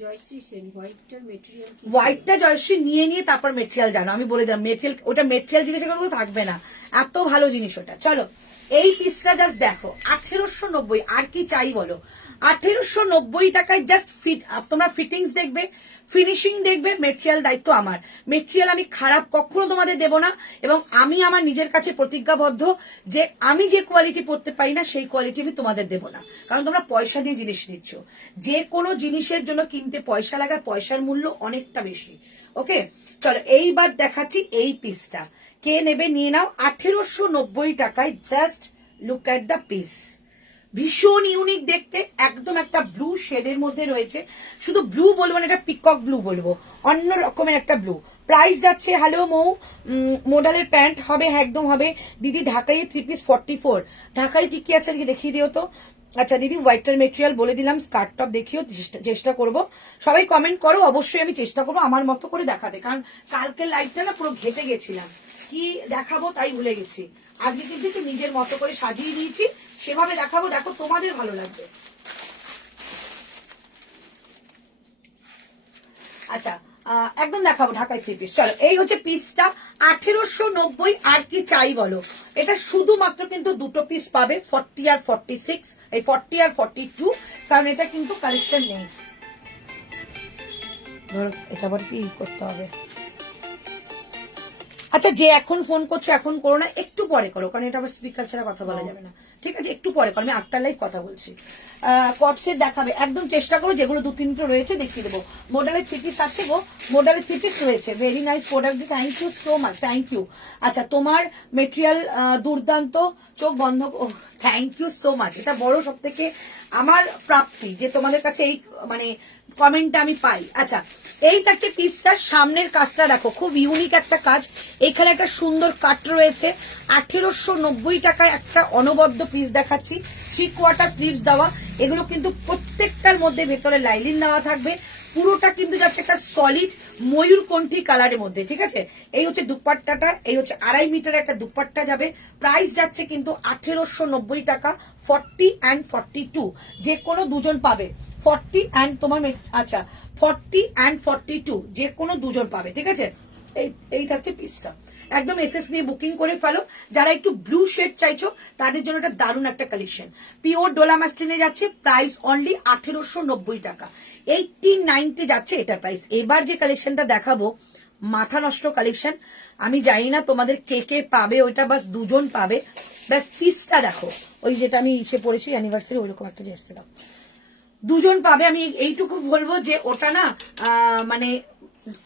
জয়শ্রী সেন, হোয়াইটটার মেটেরিয়াল কি? হোয়াইটটা জয়শ্রী নিয়ে তারপর মেটেরিয়াল জানো, আমি বলে দিলাম মেটেরিয়াল, ওটা মেটেরিয়াল জিজ্ঞাসা করবো থাকবে না, এত ভালো জিনিস ওটা। চলো এই পিসটা জাস্ট দেখো, 1890। আর কি চাই বলো? 1890 টাকায় জাস্ট ফিট, তোমরা ফিটিংস দেখবে, ফিনিশিং দেখবে, মেটেরিয়াল দায়িত্ব আমার। মেটেরিয়াল আমি খারাপ কখনো তোমাদের দেব না, এবং আমি আমার নিজের কাছে প্রতিজ্ঞাবদ্ধ যে আমি যে কোয়ালিটি পড়তে পারি না সেই কোয়ালিটি আমি তোমাদের দেব না, কারণ তোমরা পয়সা দিয়ে জিনিস নিচ্ছ। যে কোনো জিনিসের জন্য কিনতে পয়সা লাগে, পয়সার মূল্য অনেকটা বেশি। ওকে, চলো এইবার দেখাচ্ছি এই পিসটা, কে নেবে নিয়ে নাও। 1890 টাকায় just look at the piece, ভীষণ ইউনিক দেখতে, একদম একটা ব্লু শেডের মধ্যে রয়েছে। শুধু ব্লু বলবো না, এটা পিকক ব্লু বলবো, অন্য রকমের একটা ব্লু। প্রাইস যাচ্ছে, হ্যালো মৌ, মডেলের প্যান্ট হবে, হ্যাঁ একদম হবে দিদি। ঢাকাই 3 পিস 44। ঢাকাই কি কি আছে আজকে দেখিয়ে দিও তো। আচ্ছা দিদি, হোয়াইটার মেটেরিয়াল বলে দিলাম, স্কার্ট টপ দেখিও, চেষ্টা করব। সবাই কমেন্ট করো, অবশ্যই আমি চেষ্টা করবো আমার মতো করে দেখাতে, কারণ কালকের লাইভটা না পুরো ঘেটে গেছিলাম, কি দেখাবো তাই ভুলে গেছি। আজকে কিন্তু একটু নিজের মতো করে সাজিয়ে দিয়েছি, সেভাবে দেখাবো, দেখো তোমাদের ভালো লাগবে। আচ্ছা একদম দেখাবো ঢাকায় 3 পিস। চলো, এই হচ্ছে পিসটা 1890। আর কি চাই বলো, এটা শুধুমাত্র কিন্তু দুটো পিস পাবে, 40 আর 46, এই 40 আর 42, কারণ এটা কিন্তু কালেকশন নেই। ধরো এটা আবার কি করতে হবে। আচ্ছা, যে এখন ফোন করছো এখন করো না, একটু পরে করো, কারণ এটা আবার স্পিকার ছাড়া কথা বলা যাবে না, ঠিক আছে? একটু পরে করো, আমি 8টার লাইভ কথা বলছি। কটসেট দেখাবে, একদম চেষ্টা করো, যেগুলো 2-3টা রয়েছে দেখিয়ে দেবো। মডেলের 3 পিস আছে গো, মডেলের 3 পিস রয়েছে, very nice product, thank you so much, thank you. আচ্ছা, তোমার মেটেরিয়াল দুর্দান্ত, চোখ বন্ধ, থ্যাংক ইউ সো মাচ। এটা বড় সব থেকে আমার প্রাপ্তি যে তোমাদের কাছে এই মানে কমেন্টটা আমি পাই। আচ্ছা, এই থাকছে পিসটা, সামনের কাজটা দেখো, খুব ইউনিক একটা কাজ। এখানে একটা সুন্দর কাট রয়েছে, 1890 টাকায় একটা অনবদ্য পিস দেখাচ্ছি। 3/4 স্লিভস দেওয়া, এগুলো কিন্তু প্রত্যেকটার মধ্যে ভেতরে লাইলিন দেওয়া থাকবে। পুরোটা কিন্তু যাচ্ছে একটা সলিড ময়ূরকণ্ঠী কালারের মধ্যে, ঠিক আছে? এই হচ্ছে দুপাট্টাটা, এই হচ্ছে 2.5 মিটার একটা দুপাট্টা যাবে। প্রাইস যাচ্ছে কিন্তু 1890 টাকা, 40 and 42, যে কোনো দুজন পাবে। 40 and তোমার আচ্ছা 40 and 42, যে কোনো দুজন পাবে, ঠিক আছে? এই থাকছে পিসটা, একদম এসএস নিয়ে বুকিং করে ফেলো। যারা একটু ব্লু শেড চাইছো তাদের জন্য এটা দারুণ একটা কালেকশন। পিওর ডোলা মাসলিনে যাচ্ছে, প্রাইস অনলি 1890 টাকা। 1890 যাচ্ছে এটা প্রাইস। এবার যে কালেকশনটা দেখাবো, মাথা নষ্ট কালেকশন, আমি জানি না তোমাদের কে কে পাবে, ওইটা বাস দুজন পাবে। ব্যাস পিসটা দেখো, ওই যেটা আমি ইসে পড়েছি অ্যানিভার্সারি, ওইরকম একটা যে এসেছিলাম, দুজন পাবে। আমি এইটুকু বলবো যে ওটা না মানে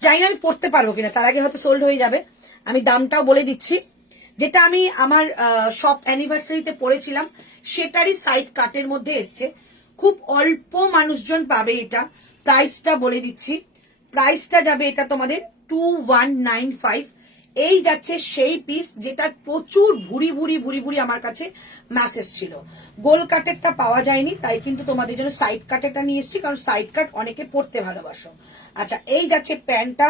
জানি না আমি পড়তে পারবো কিনা, তার আগে হয়তো সোল্ড হয়ে যাবে। আমি দামটাও বলে দিচ্ছি, যেটা আমি আমার শপ অ্যানিভার্সারিতে পড়েছিলাম সেটারই সাইড কাটের মধ্যে এসছে। খুব অল্প মানুষজন পাবে এটা। প্রাইসটা বলে দিচ্ছি, প্রাইসটা যাবে এটা তোমাদের 2195। এই যাচ্ছে সেই পিস যেটা প্রচুর ভুরি ভুরি ভুরি ভুরি আমার কাছে ম্যাসেজ ছিল। গোল কাটেরটা পাওয়া যায়নি, তাই কিন্তু তোমাদের জন্য সাইড কাটেরটা নিয়ে এসেছি, কারণ সাইড কাট অনেকে পড়তে ভালোবাসো। আচ্ছা, এই যাচ্ছে প্যান্টটা,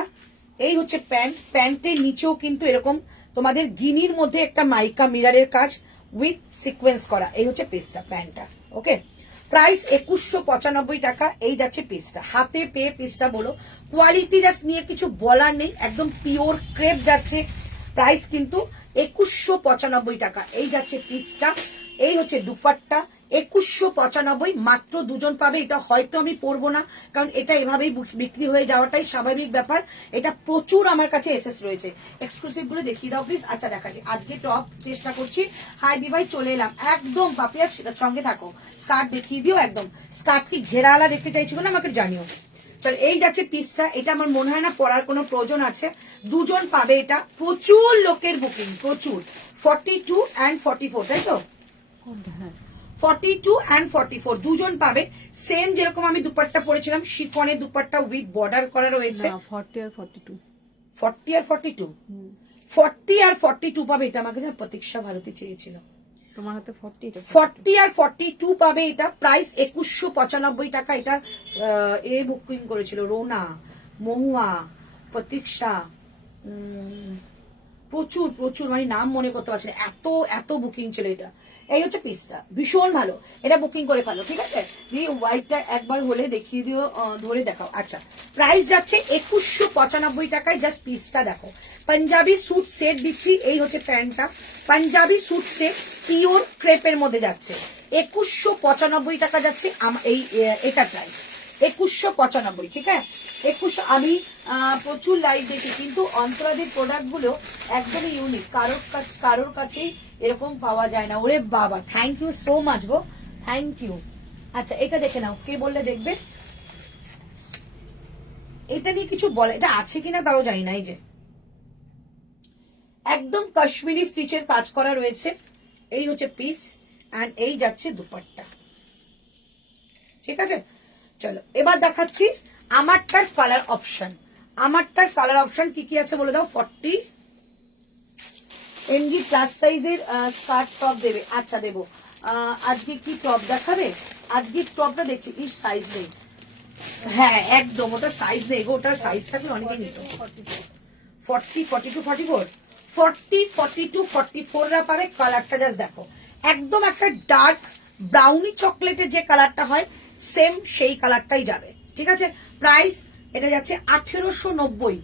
এই হচ্ছে প্যান্ট। প্যান্টের নিচেও কিন্তু এরকম তোমাদের গিনির মধ্যে একটা মাইকা মিরারের কাজ উইথ সিকোয়েন্স করা। এই হচ্ছে পিসটা, প্যান্টটা, ওকে? প্রাইস 2195 টাকা। এই যাচ্ছে পিসটা, হাতে পেয়ে পিসটা বলো, কোয়ালিটি জাস্ট নিয়ে কিছু বলার নেই, একদম পিওর ক্রেপ যাচ্ছে। প্রাইস কিন্তু 2195 টাকা। এই যাচ্ছে পিসটা, এই হচ্ছে দুপাট্টা, 2195, মাত্র দুজন পাবে। এটা হয়তো আমি পরবো না, কারণ এটা এভাবেই বিক্রি হয়ে যাওয়াটাই স্বাভাবিক ব্যাপার। এটা প্রচুর আমার কাছে এসএস রয়েছে। এক্সক্লুসিভ গুলো দেখিয়ে দাও প্লিজ। আচ্ছা দেখাচ্ছি, আজকে টপ চেষ্টা করছি। হাই দিভাই চলে এলাম, একদম পাপিয়া সেটার সঙ্গে থাকো। স্কার্ট দেখিয়ে দিও, একদম স্কার্ট কি ঘেরালা দেখতে চাইছো না আমাকে জানিও। চল, এই যাচ্ছে পিসটা, এটা আমার মনে হয় না পরার কোনো প্রয়োজন আছে, দুজন পাবে এটা। প্রচুর লোকের বুকিং, প্রচুর। 42 and 44, তাই তো? 42 and 44 দুজন পাবে। সেম যেরকম আমি দুপাট্টা পরেছিলাম, শিফনের দুপাট্টা উইথ বর্ডার করা রয়েছে। 40 আর 42, 40 আর 42, 40 আর 42 পাবে। এটা আমাকে যেন প্রতীক্ষা ভারতী চেয়েছিল। তোমার হাতে 40, 40 আর 42 পাবে এটা। প্রাইস 2195 টাকা। এটা এ বুকিং করেছিল, রোনা, মহুয়া, প্রতীক্ষা, প্রচুর প্রচুর, মানে নাম মনে করতে পারছি না, এত এত বুকিং ছিল এটা। এই হচ্ছে পিসটা, ভীষণ ভালো, এটা বুকিং করে ফেলো, ঠিক আছে? দিয়ে হোয়াইটটা একবার হলে দেখিয়ে দিও, ধরে দেখাও। আচ্ছা, প্রাইস যাচ্ছে 2195 টাকায়। জাস্ট পিসটা দেখো, পাঞ্জাবি স্যুট সেট দিচ্ছি। এই হচ্ছে প্যান্টটা, পাঞ্জাবি স্যুট সেট পিওর ক্রেপের মধ্যে যাচ্ছে, 2195 টাকা যাচ্ছে এই এটা প্রাইস 2195, ঠিক আছে? 2100। আমি প্রচুর লাইভ দেখি, কিন্তু অন্তরাদের প্রোডাক্ট গুলো একদমই ইউনিক, কারোর কাছেই এরকম পাওয়া যায় না। ওরে বাবা, থ্যাংক ইউ সো মাচ গো, থ্যাংক ইউ। আচ্ছা, এটা দেখে নাও, কে বললে দেখবে। এটা নিয়ে কিছু বলে, এটা আছে কিনা তাও জানি না। এই যে একদম কাশ্মীরি স্টিচের কাজ করা রয়েছে। এই হচ্ছে পিস, অ্যান্ড এই যাচ্ছে দুপাট্টা। ঠিক আছে, চলো এবার দেখাচ্ছি আমারটার কালার অপশন। আমারটার কালার অপশন কি কি আছে বলে দাও। 40 এমজি প্লাস সাইজের স্কার্ট টপ দেবে? আচ্ছা দেবো। আজকে কি টপ দেখাবে? আজকে টপটা দেখছি, ইস সাইজ নেই। হ্যাঁ একদম, ওটা সাইজ নেই গো, ওটার সাইজ থাকলে অনেকে নিত। 40, 42, 44, 40, 42, 44 রা পাবে। কালারটা জাস্ট দেখো, একদম একটা ডার্ক ব্রাউনি চকলেটের যে কালারটা হয় সেম সেই কালারটাই যাবে। ঠিক আছে, প্রাইস এটা যাচ্ছে 1890,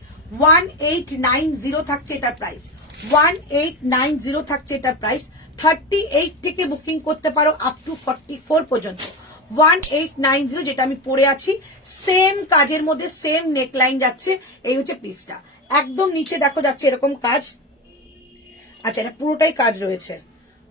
1890 থাকছে এটার প্রাইস, 1890 থাকছে এটার প্রাইস। 38 থেকে বুকিং করতে পারো আপ টু 44 পর্যন্ত। 1890 যেটা আমি পরে আছি, সেম কাজের মধ্যে সেম নেকলাইন যাচ্ছে। এই হচ্ছে পিসটা, একদম নিচে দেখো যাচ্ছে এরকম কাজ। আচ্ছা এটা পুরোটাই কাজ রয়েছে,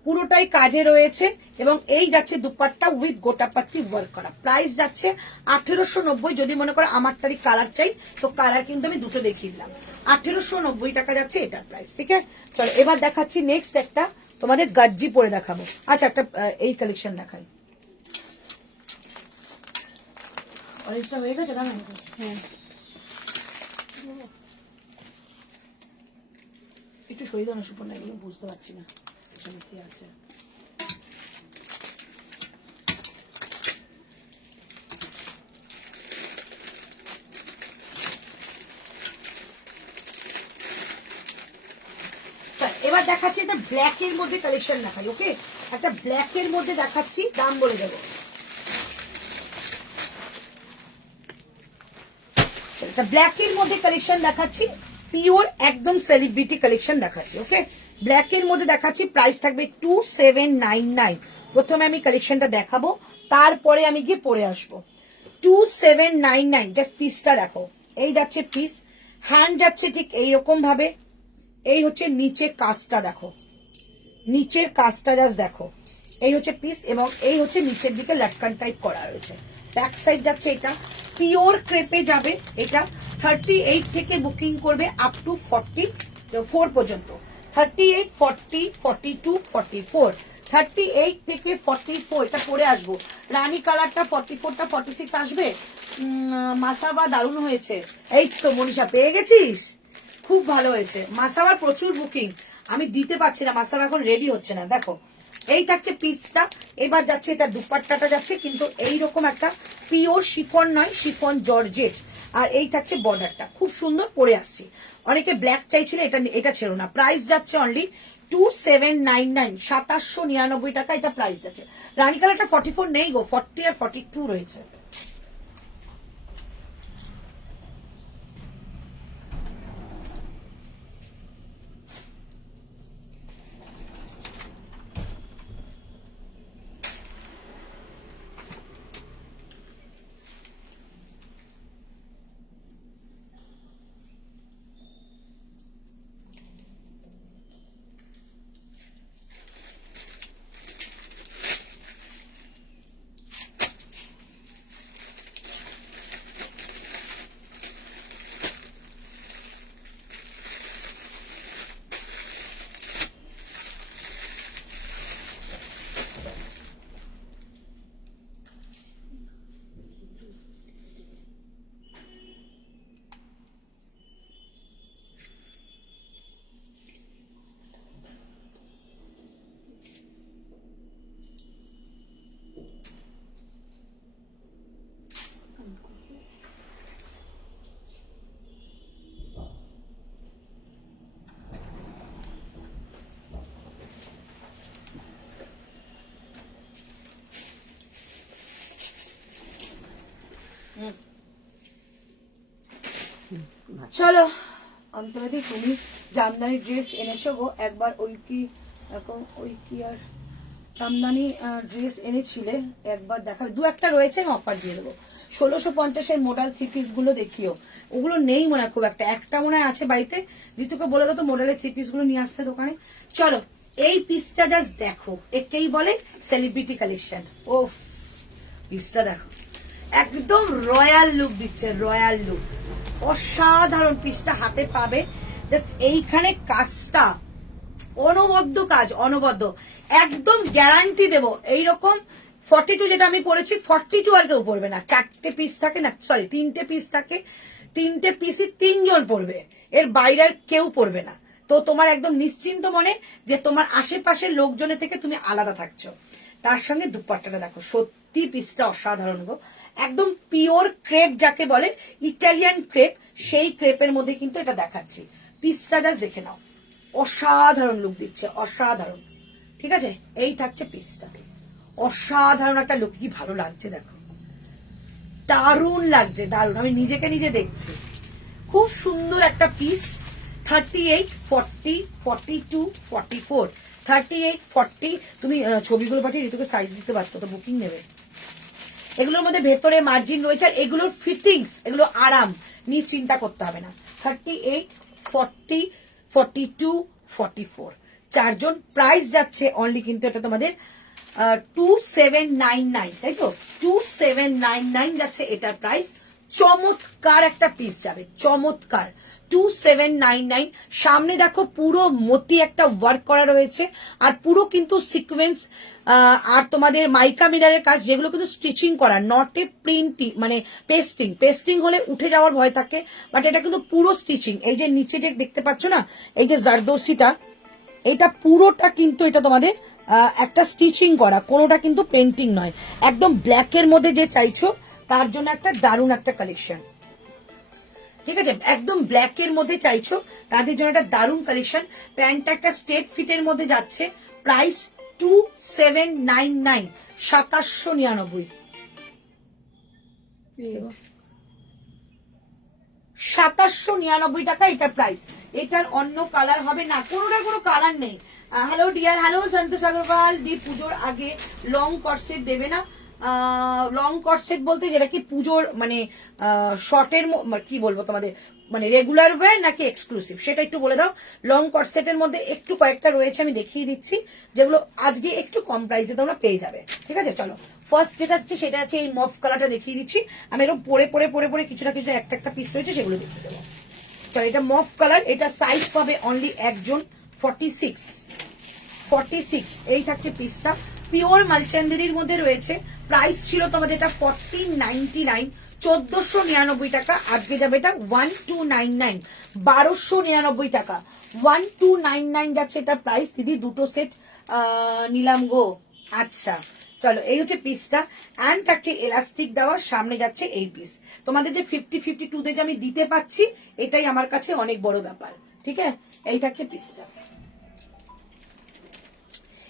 পুরোটাই কাজে রয়েছে এবং এই যাচ্ছে দুপাট্টা উইথ গোটাপাত্তি ওয়ার্ক করা। প্রাইস যাচ্ছে 1890। যদি মনে করো আমার তারিখ কালার চাই তো কালার কিন্তু আমি দুটো দেখিয়ে দিলাম। 1890 টাকা যাচ্ছে এটার প্রাইস। ঠিক আছে, চলো এবার দেখাচ্ছি নেক্সট একটা তোমাদের গাজ্জি পরে দেখাবো। আচ্ছা একটা এই কালেকশন দেখাই। অরেঞ্জটা হয়ে গেছে না? হ্যাঁ একটু সরিয়ে দাও না সুপর্ণা, এগুলো বুঝতে পারছি না এখানে কি আছে। এবার দেখাচ্ছি একটা ব্ল্যাক এর মধ্যে কালেকশন দেখাই। ওকে, একটা ব্ল্যাক এর মধ্যে দেখাচ্ছি, দাম বলে দেবো। একটা ব্ল্যাক এর মধ্যে কালেকশন দেখাচ্ছি, পিওর একদম সেলিব্রিটি কালেকশন দেখাচ্ছি। ওকে, ব্ল্যাক এর মধ্যে দেখাচ্ছি, প্রাইস থাকবে 2799। প্রথমে আমি কালেকশনটা দেখাবো, তারপরে আমি গিয়ে পরে আসবো। 2799, জাস্ট পিসটা দেখো। এই যাচ্ছে পিস, হ্যান্ড যাচ্ছে ঠিক এইরকম ভাবে। এই হচ্ছে নিচের কাজটা দেখো, নিচের কাজটা জাস্ট দেখো। এই হচ্ছে পিস এবং এই হচ্ছে নিচের দিকে লাটকান টাইপ করা রয়েছে। ব্যাক সাইড যাচ্ছে এটা, পিওর ক্রেপে যাবে এটা। 38 থেকে বুকিং করবে আপ টু 44 পর্যন্ত। 38, 40, 42, 44, 38 থেকে 44 এটা পরে আসবো। রানী কালারটা 44টা 46 আসবে। মাসাবা দারুণ হয়েছে। এই তো মনীষা পেয়ে গেছিস, খুব ভালো হয়েছে। মাসাবার প্রচুর বুকিং, আমি দিতে পারছি না, মাসাবা এখন রেডি হচ্ছে না। দেখো এই থাকছে পিসটা। এবার যাচ্ছে এটা দুপাট্টাটা যাচ্ছে কিন্তু এইরকম একটা পিওর শিফন নয়, শিফন জর্জেট। আর এই থাকছে বর্ডারটা, খুব সুন্দর পরে আসছে। অনেকে ব্ল্যাক চাইছিল, এটা ছেড়ো না। প্রাইস যাচ্ছে অনলি 2799, 2799 টাকা এটা প্রাইস যাচ্ছে। রানী কালারটা 44 নেই গো, 40 আর 42 রয়েছে। চলো অন্তরাদি, তুমি জামদানি ড্রেস এনেছো গো একবার। ওই কি এখন ওই কি আর জামদানি ড্রেস এনেছিলে একবার দেখাবে। দু একটা রয়েছে, আমি অফার দিয়ে দেবো। 1650-এর মডেল থ্রি পিস গুলো দেখিও, ওগুলো নেই মনে হয় খুব একটা, একটা মনে হয় আছে বাড়িতে। ঋতুকে বলে দাও তো মডেলের থ্রি পিস গুলো নিয়ে আসতে দোকানে। চলো এই পিসটা জাস্ট দেখো, একেই বলে সেলিব্রিটি কালেকশন। ও পিসটা দেখো, একদম রয়্যাল লুক দিচ্ছে, রয়্যাল লুক। অসাধারণ পিসটা হাতে পাবে। জাস্ট এইখানে কাজটা অনবদ্য কাজ, অনবদ্য, একদম গ্যারান্টি দেবো। এইরকম 42 যেটা আমি পরেছি 42 আর কেউ পরবে না। 4টে পিস থাকে না, সরি 3টে পিস থাকে, 3টে পিসই 3 জন পরবে, এর বাইরে আর কেউ পরবে না। তো তোমার একদম নিশ্চিন্ত মনে যে তোমার আশেপাশের লোকজনের থেকে তুমি আলাদা থাকছো। তার সঙ্গে দুপাট্টাটা দেখো, সত্যি পিসটা অসাধারণ গো, একদম পিওর ক্রেপ যাকে বলে, ইটালিয়ান ক্রেপ, সেই ক্রেপের মধ্যে কিন্তু এটা দেখাচ্ছি। পিসটা জাস্ট দেখে নাও, অসাধারণ লুক দিচ্ছে, অসাধারণ। ঠিক আছে, এই থাকছে পিসটা, অসাধারণ একটা লুক, কি ভালো লাগছে দেখো, দারুণ লাগছে, দারুণ, আমি নিজেকে নিজে দেখছি, খুব সুন্দর একটা পিস। 38, 40, 42, 44, 38, 40। তুমি ছবিগুলো পাঠিয়ে ঋতুকে সাইজ দিতে পারতো, তো বুকিং নেবে। এগুলোর মধ্যে ভেতরে মার্জিন রয়েছে, আর এগুলোর ফিটিংস, এগুলো আরাম, নিয়ে চিন্তা করতে হবে না। 38, 40, 42, 44, 4 জন। প্রাইস যাচ্ছে অনলি কিন্তু এটা তোমাদের 2799, তাই তো? 2799 যাচ্ছে এটার প্রাইস। চমৎকার একটা পিস যাবে, চমৎকার। 2799। সামনে দেখো পুরো মতি একটা ওয়ার্ক করা রয়েছে, আর পুরো কিন্তু সিকোয়েন্স আর তোমাদের মাইকা মিরারের কাজ, যেগুলো কিন্তু স্টিচিং করা, নট এ প্রিন্টিং, মানে পেস্টিং। পেস্টিং হলে উঠে যাওয়ার ভয় থাকে, বাট এটা কিন্তু পুরো স্টিচিং। এই যে নিচে যে দেখতে পাচ্ছ না, এই যে জারদোসিটা, এটা পুরোটা কিন্তু এটা তোমাদের একটা স্টিচিং করা, কোনোটা কিন্তু পেন্টিং নয়। একদম ব্ল্যাকের মধ্যে যে চাইছো তার জন্য একটা দারুণ একটা কালেকশন। ঠিক আছে, একদম ব্ল্যাকের মধ্যে চাইছো তাদের জন্য একটা দারুণ কালেকশন। প্যান্টটা একটা স্ট্রেট ফিটের মধ্যে যাচ্ছে, প্রাইস 2799, 2799। 2799 টাকা এটা প্রাইস। এটার অন্য কালার হবে না, কোনোটার কোনো কালার নেই। হ্যালো ডিয়ার, হ্যালো সন্তোষ আগরওয়াল দি। পুজোর আগে লং কর্সেট দেবে না? লং কর্সেট বলতে যেটা কি পুজোর মানে শর্টের, কি বলবো তোমাদের, মানে রেগুলার ওয়্যার নাকি এক্সক্লুসিভ, সেটা একটু বলে দাও। লং কর্সেটের মধ্যে একটু কয়েকটা রয়েছে, আমি দেখিয়ে দিচ্ছি, যেগুলো আজকে একটু কম প্রাইসে তোমরা পেয়ে যাবে। ঠিক আছে, চলো ফার্স্ট যেটা হচ্ছে সেটা হচ্ছে এই মফ কালারটা দেখিয়ে দিচ্ছি। আমি এরকম পরে পরে পরে পরে কিছু না কিছু একটা একটা পিস রয়েছে সেগুলো দেখিয়ে দেবো। চলো, এটা মফ কালার, এটা সাইজ পাবে অনলি একজন, 46, 46। এই থাকছে পিসটা, পিওর মালচান্দেরির মধ্যে রয়েছে। প্রাইস ছিল তোমাদের এটা 1499, 1499 টাকা। আজকে যাবে এটা 1299, 1299 টাকা, 1299 যাচ্ছে এটা প্রাইস। দিদি দুটো সেট নিলাম গো। আচ্ছা চলো, এই হচ্ছে পিসটা, অ্যান্ড থাকছে এলাস্টিক দেওয়া, সামনে যাচ্ছে এই পিস। তোমাদের যে 50-52 তে যে আমি দিতে পাচ্ছি, এটাই আমার কাছে অনেক বড় ব্যাপার। ঠিক আছে, এই থাকছে পিসটা,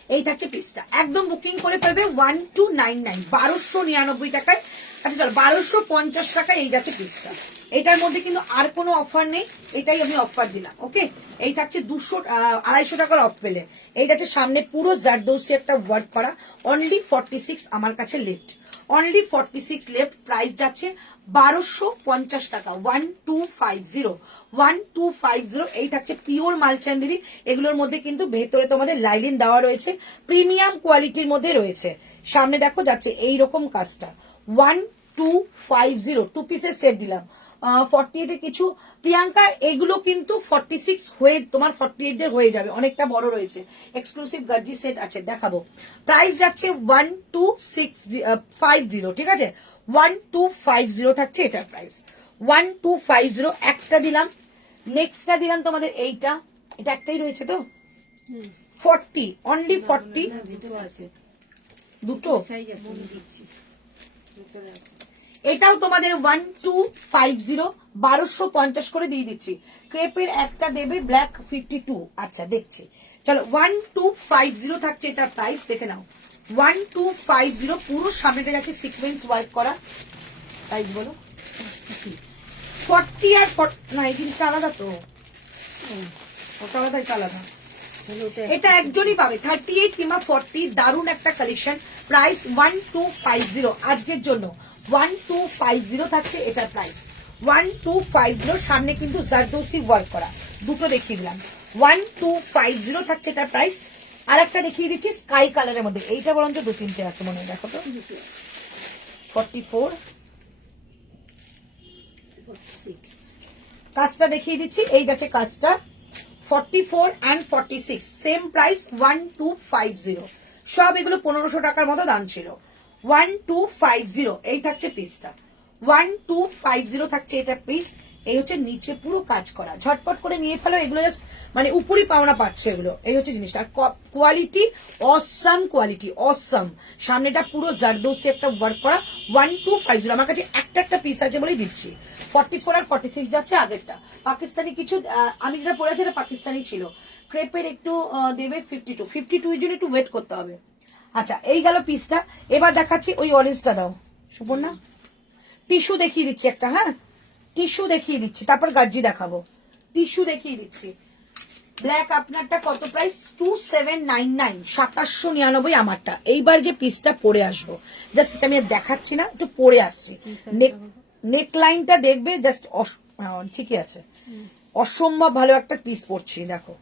এই থাকছে পিসটা, একদম বুকিং করে ফেলবে 1299, 1299 টাকায়। আচ্ছা চলো, 1250 টাকায় এই যাচ্ছে পিসটা। এটার মধ্যে কিন্তু আর কোনো অফার নেই, এটাই আমি অফার দিলাম। ওকে, এই থাকছে 200-250 টাকার অফ পেলে। এই যাচ্ছে সামনে পুরো জারদৌসি একটা ওয়ার্ক করা, অনলি 46 আমার কাছে লেফট, অনলি 46 লেফট। প্রাইস যাচ্ছে 1250 টাকা, 1250, 1250। এই থাকছে পিওর মালচান্দেরি, এগুলোর মধ্যে কিন্তু ভেতরে তোমাদের লাইলিন দেওয়া রয়েছে, প্রিমিয়াম কোয়ালিটির মধ্যে রয়েছে। সামনে দেখো যাচ্ছে এইরকম কাজটা, 1250, 2 পিসের সেট দিলাম। 48 এ কিছু, প্রিয়াঙ্কা এগুলো কিন্তু 46 হয়ে তোমার 48 এর হয়ে যাবে, অনেকটা বড় রয়েছে। এক্সক্লুসিভ গার্জি সেট আছে, দেখাবো। প্রাইস যাচ্ছে 1250, ঠিক আছে, 1250 থাকছে এটার প্রাইস, 1250। একটা দিলাম, নেক্সটটা দিলাম তোমাদের এইটা, এটা একটাই রয়েছে তো, 40, অনলি 40। দুটো আছে, দুটো সাইজ আছে, আমি দিচ্ছি, ভিতরে আছে। এটাও তোমাদের 1250, 1250 করে দিয়ে দিচ্ছি। ক্রেপের একটা দেবে, ব্ল্যাক 52। আচ্ছা দেখছি, চলো 1250 থাকছে এটার প্রাইস, দেখে নাও 1250। পুরো সামনেটা যাচ্ছে সিকোয়েন্স ওয়ার্ক করা। সাইজ বলো, 40 আর 40 না, এই জিনিসটা আলাদা তো, ওটা আলাদা, এটা আলাদা। এটা একজনই পাবে, 38 কিংবা 40, দারুণ একটা কালেকশন। প্রাইস 1250 আজকের জন্য, 1250 থাকছে এটার প্রাইস, 1250। সামনে কিন্তু জারদৌসি ওয়ার্ক করা, দুটো দেখিয়ে দিলাম, 1250 থাকছে এটার প্রাইস। আর একটা দেখিয়ে দিচ্ছি স্কাই কালারের মধ্যে, এইটা বরঞ্চ 2-3টে আছে মনে হয়, দেখো তো, 44। কাজটা দেখিয়ে দিচ্ছি, এই যাচ্ছে কাজটা, 44 and 46 সেম প্রাইস 1250। সব এগুলো 1500 টাকার মতো দাম ছিল। 1250 এই থাকছে পিসটা, 1250 থাকছে এটা পিস। এই হচ্ছে নিচে পুরো কাজ করা, ঝটপট করে নিয়ে ফেলো এগুলো, জাস্ট মানে উপরই পাওনা পাচ্ছ এগুলো। এই হচ্ছে জিনিসটা, কোয়ালিটি অসাম, কোয়ালিটি অসাম। সামনেটা পুরো জারদৌসি একটা ওয়ার্ক করা। 1250 আমার কাছে একটা পিস আছে বলেই দিচ্ছি। 44 আর 46 যাচ্ছে আগেরটা। পাকিস্তানি কিছু আমি যেটা পড়েছি এটা পাকিস্তানি ছিল। ক্রেপের একটু দেবে 52 এর জন্য একটু ওয়েট করতে হবে। আচ্ছা এই গেল পিসটা। এবার দেখাচ্ছি ওই অরেঞ্জটা দাও সুপর্ণা, টিস্যু দেখিয়ে দিচ্ছি একটা, হ্যাঁ টিস্যু দেখিয়ে দিচ্ছি, তারপর গাজ্জি দেখাবো। টিস্যু দেখিয়ে দিচ্ছি। ব্ল্যাক আপনারটা কত প্রাইস? 2799, 2799 আমারটা। এইবার যে পিসটা পরে আসবো, জাস্ট এটা আমি আর দেখাচ্ছি না, একটু পরে আসছি। নেক লাইনটা দেখবে, জাস্ট ঠিকই আছে, অসম্ভব ভালো একটা পিস পরছি। দেখো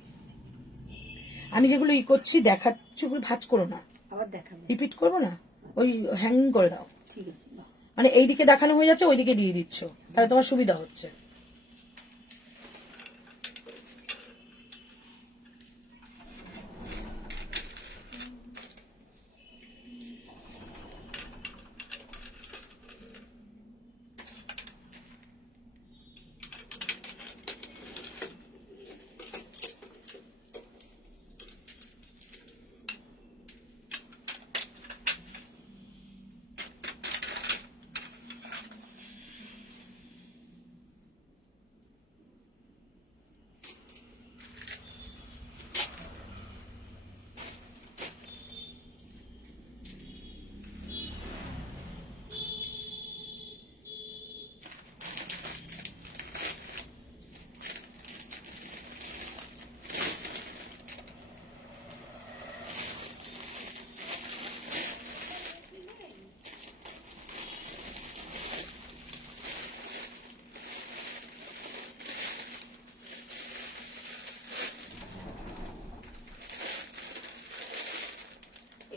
আমি যেগুলো ই করছি দেখাচ্ছি, ওগুলো ভাঁজ করো না, আবার দেখাবে, রিপিট করবো না, ওই হ্যাঙ্গিং করে দাও। ঠিক আছে বাহ। মানে এইদিকে দেখানো হয়ে যাচ্ছে, ওইদিকে দিয়ে দিচ্ছ, তাহলে তোমার সুবিধা হচ্ছে।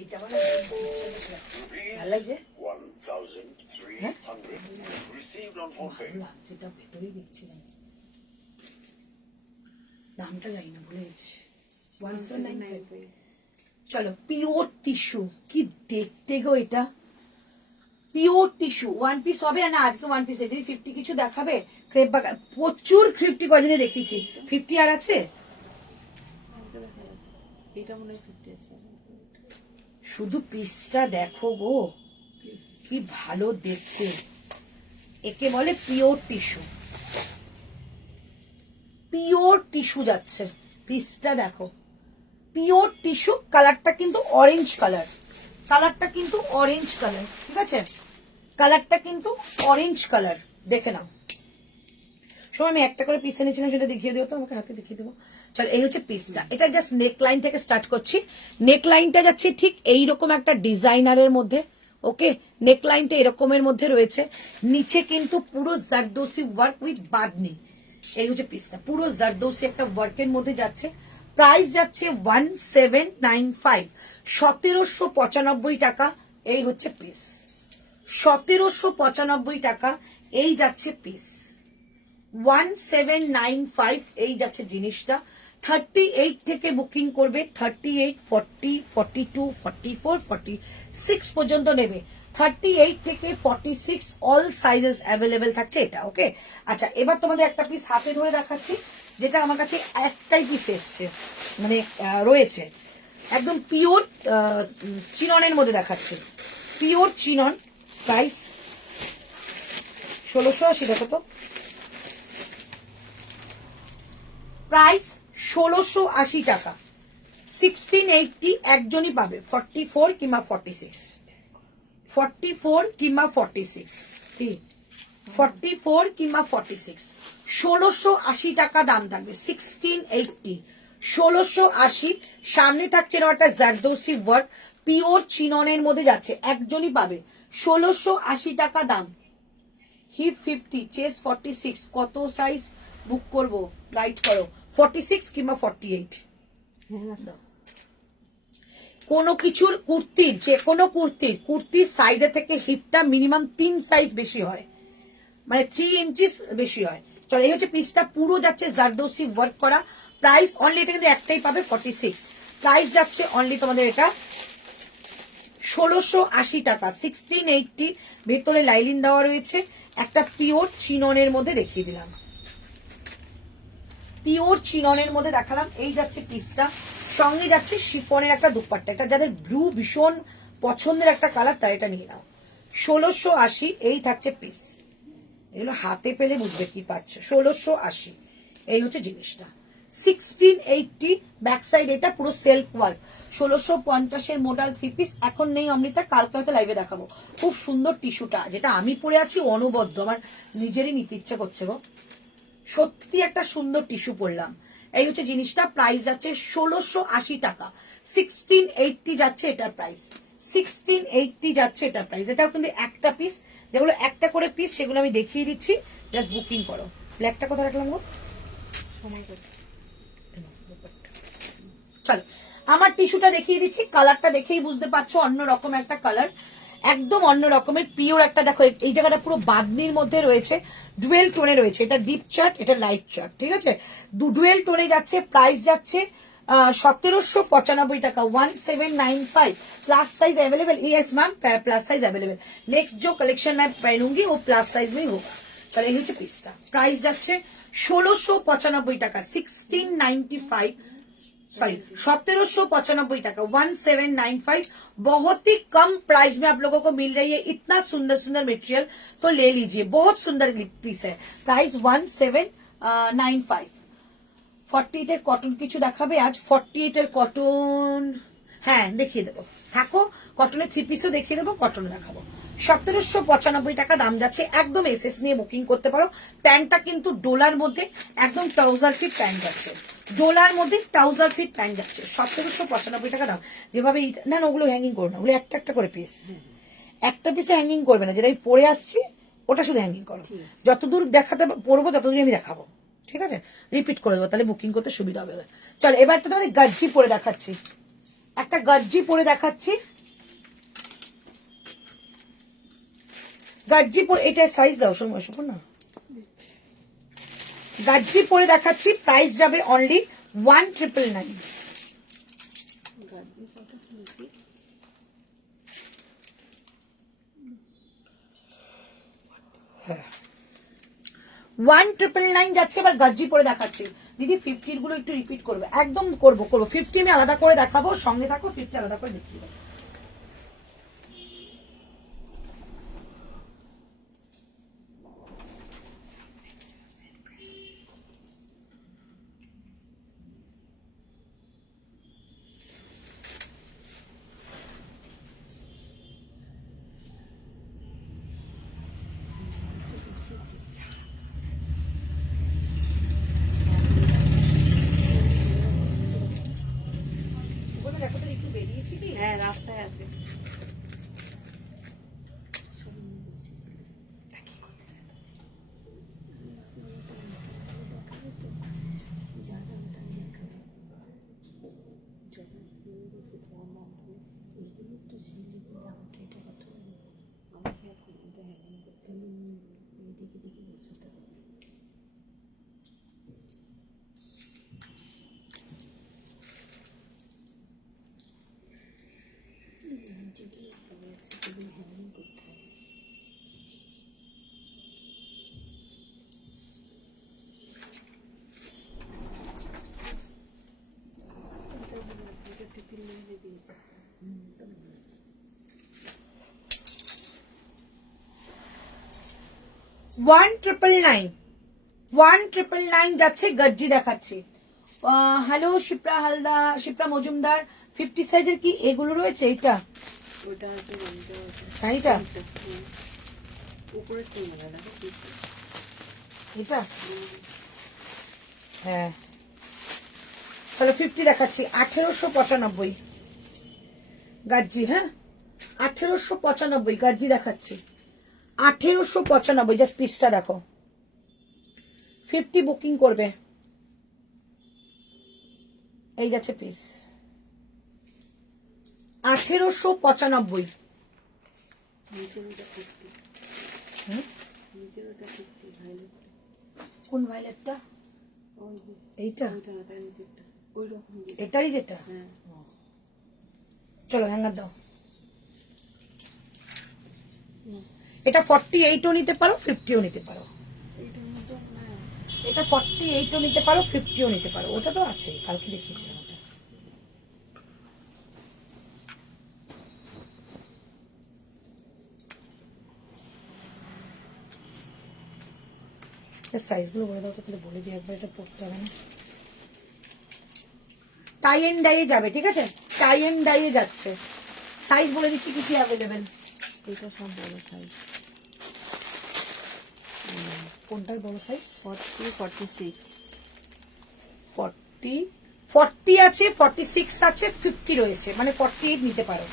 এইটা ভালো লাগছে, হ্যাঁ ভালো লাগছে, এটা ভেতরেই দেখছিলাম, দামটা জানি না, ভুলে গেছি। 1795। চলো পিওর টিস্যু, কি দেখতে গো এটা, পিওর টিস্যু। ওয়ান পিস হবে না আজকে, ওয়ান পিস এটি 50 কিছু দেখাবে। ক্রেপ বা প্রচুর 50 কদিনে দেখিয়েছি, 50 আর আছে। এটা মনে হয় 50 আছে। শুধু পিসটা দেখো গো, কি ভালো দেখতে। একে বলে পিওর টিস্যু, পিওর টিস্যু যাচ্ছে। পিসটা দেখো, পিওর টিস্যু। কালারটা কিন্তু অরেঞ্জ কালার, কালারটা কিন্তু অরেঞ্জ কালার, ঠিক আছে, কালারটা কিন্তু অরেঞ্জ কালার। দেখে নাও। সময় আমি একটা করে পিস এনেছিলাম, সেটা দেখিয়ে দিও তো, আমাকে হাতে দেখিয়ে দেবো। চলো এই হচ্ছে পিসটা। এটা জাস্ট নেক লাইন থেকে স্টার্ট করছি। নেক লাইনটা যাচ্ছে ঠিক এইরকম একটা ডিজাইনারের মধ্যে। ওকে, নেক লাইনটা এরকমের মধ্যে রয়েছে। নিচে কিন্তু পুরো জারদৌসি ওয়ার্ক উইথ বাদনি। এই হচ্ছে পিসটা, পুরো জারদৌসি একটা ওয়ার্কের মধ্যে যাচ্ছে। প্রাইস যাচ্ছে 1795, 1795 টাকা। এই হচ্ছে পিস, 1795 টাকা। এই যাচ্ছে পিস 1795। এই যাচ্ছে জিনিসটা। 38 থেকে বুকিং করবে, 38, 40, 42, 44, 46 পর্যন্ত নেবে। 38 থেকে 46 অল সাইজেস অ্যাভেলেবেল থাকছে এটা। ওকে, আচ্ছা এবার তোমাদের একটা পিস হাতে ধরে দেখাচ্ছি, যেটা আমার কাছে একটাই পিস এসছে, মানে রয়েছে একদম পিওর চিননের মধ্যে দেখাচ্ছে, পিওর চিনন। প্রাইস 1680, দেখো তো, প্রাইস 1680 টাকা। 1680 একজনই পাবে, 44 কিংবা 46, 44 কিংবা 46, 44 কিংবা 46, 1680 টাকা দাম থাকবে। 1680, 1680। সামনে থাকছে এরকম একটা জারদৌসি ওয়ার্ক, পিওর চিননের মধ্যে যাচ্ছে, একজনই পাবে, 1680 টাকা দাম। হিপ 50, চেস্ট 46, কত সাইজ বুক করবো, রাইট করো 46 কিংবা 48। কোনো কিছুর কুর্তির, যে কোনো কুর্তির সাইজের থেকে হিপটা মিনিমাম 3 সাইজ বেশি হয়, মানে 3 ইঞ্চিস বেশি হয়। চলো এই হচ্ছে পিসটা, পুরো যাচ্ছে জারদোসি ওয়ার্ক করা। প্রাইস অনলি, এটা কিন্তু একটাই পাবে 46। প্রাইস যাচ্ছে অনলি তোমাদের এটা 1680 টাকা, 1680। ভেতরে লাইলিন দেওয়া রয়েছে, একটা পিওর চিননের মধ্যে দেখিয়ে দিলাম, পিওর চিননের মধ্যে দেখালাম। এই যাচ্ছে পিসটা, সঙ্গে যাচ্ছে শিফনের একটা দুপাট্টা। এটা যাদের ব্লু ভীষণ পছন্দের একটা কালার, তাই এটা নিয়ে নাও। 1680 এই থাকছে পিস। এগুলো হাতে পেলে বুঝবে কি পাচ্ছ। 1680 এই হচ্ছে জিনিসটা। 1680 ব্যাক সাইড, এটা পুরো সেলফ ওয়ার্ক। 1650 মডেল 3 পিস এখন নেই অমৃতা, কালকে হয়তো লাইভে দেখাবো। খুব সুন্দর টিস্যুটা, যেটা আমি পরে আছি অনবদ্য, আমার নিজেরই নিতে ইচ্ছে করছে গো। সত্যি একটা সুন্দর টিস্যু পরলাম। এই হচ্ছে জিনিসটা। প্রাইস যাচ্ছে 1680 টাকা, 1680 যাচ্ছে এটার প্রাইস, 1680 যাচ্ছে এটার প্রাইস। এটাও কিন্তু একটা পিস, যেগুলো একটা করে পিস সেগুলো আমি দেখিয়ে দিচ্ছি, জাস্ট বুকিং করো। ব্ল্যাকটা কোথায় রাখলাম গো? চলো আমার টিস্যুটা দেখিয়ে দিচ্ছি, কালারটা দেখেই বুঝতে পারছো অন্যরকম একটা কালার, একদম অন্য রকমের পিওর একটা। দেখো এই জায়গাটা পুরো বাদনির মধ্যে রয়েছে, ডুয়েল টোনে রয়েছে। এটা ডিপ চার্ট, এটা লাইট চার্ট, ঠিক আছে, ডুয়েল টোনে যাচ্ছে। প্রাইস যাচ্ছে 1795 টাকা, 1795। Plus size available? Yes ma'am, plus size available. Next जो कलेक्शन मैं पहनूंगी वो प्लस साइज में होगा। चलो এই হচ্ছে পিসটা। প্রাইস যাচ্ছে 1695 টাকা, 1695, सॉरी 1795 टाका, 1795। बहुत ही कम प्राइस में आप लोगों को मिल रही है। इतना सुंदर सुंदर मटेरियल तो ले लीजिए, बहुत सुंदर पीस है। प्राइस 1795। 48 এর কটন কিছু দেখাবে আজ? 48 এর কটন হ্যাঁ দেখিয়ে দেবো, থাকো। কটনের 3 পিসও দেখিয়ে দেবো, কটন দেখাবো। 1795 টাকা দাম যাচ্ছে, একদম এসএস নিয়ে বুকিং করতে পারো। প্যান্টটা কিন্তু ডোলার মধ্যে, একদম ট্রাউজার ফিট প্যান্ট যাচ্ছে, ডোলার মধ্যে ট্রাউজার ফিট প্যান্ট যাচ্ছে। 1795 টাকা দাম। যেভাবে না না ওগুলো হ্যাঙ্গিং করো না, ওগুলো একটা একটা করে পিস, একটা পিসে হ্যাঙ্গিং করবে না। যেটা আমি পরে আসছি ওটা শুধু হ্যাঙ্গিং করো, যতদূর দেখাতে পরবো ততদূর আমি দেখাবো, ঠিক আছে? রিপিট করে দেবো, তাহলে বুকিং করতে সুবিধা হবে। চলো এবার তো তোমাদের গজ্জি পরে দেখাচ্ছি, একটা গজ্জি পরে দেখাচ্ছি। গজ্জি পরে, এটা সাইজ দাও সময় না, গজ্জি পরে দেখাচ্ছি। প্রাইস যাবে অনলি 1999। 1999 যাচ্ছে। এবার গজ্জি পরে দেখাচ্ছি দিদি। 50 গুলো একটু রিপিট করবে, একদম করবো 50 আমি আলাদা করে দেখাবো, সঙ্গে থাকো। 50 আলাদা করে দেখিয়ে দেবো। হ্যাঁ রাস্তায় আছে। $1999 যাচ্ছে। গজ্জি দেখাচ্ছি। হ্যালো শিপ্রা হালদার, শিপ্রা মজুমদার। 50 সাইজের কি এগুলো রয়েছে? এটা ওটা আছে, শাড়িটা উপরে এটা হ্যাঁ। তাহলে 50 দেখাচ্ছি। 1895 গাজ্জি। হ্যাঁ 1895 গাজ্জি দেখাচ্ছি। 1895 জাস্ট পিসটা দেখো। 50 বুকিং করবে। এই যাচ্ছে পিস 1895। কোন ভাইলেটটা? এইটা ওইটা না, তার নিচেরটা ওই রকম। এটারই যেটা? হ্যাঁ, চলো হ্যাঙ্গার দাও। এটা 48ও নিতে পারো, 50ও নিতে পারো। এইটার মধ্যে না আছে। এটা 48ও নিতে পারো, 50ও নিতে পারো। ওটা তো আছে, কালকে দেখিয়েছিলাম ওটা। সাইজগুলো বলে দাও তো, তাহলে বলে দিই একবার, এটা পড়তে হবে না। টাই এন্ড ডাইয়ে যাবে, ঠিক আছে? টাই এন্ড ডাইয়ে যাচ্ছে। সাইজ বলে দিচ্ছি কি কি অ্যাভেলেবেল। এটা সব বড় সাইজ, কোনটার বড় সাইজ? 40, 46। 40 আছে, 46 আছে, 50 রয়েছে, মানে 48 নিতে পারো।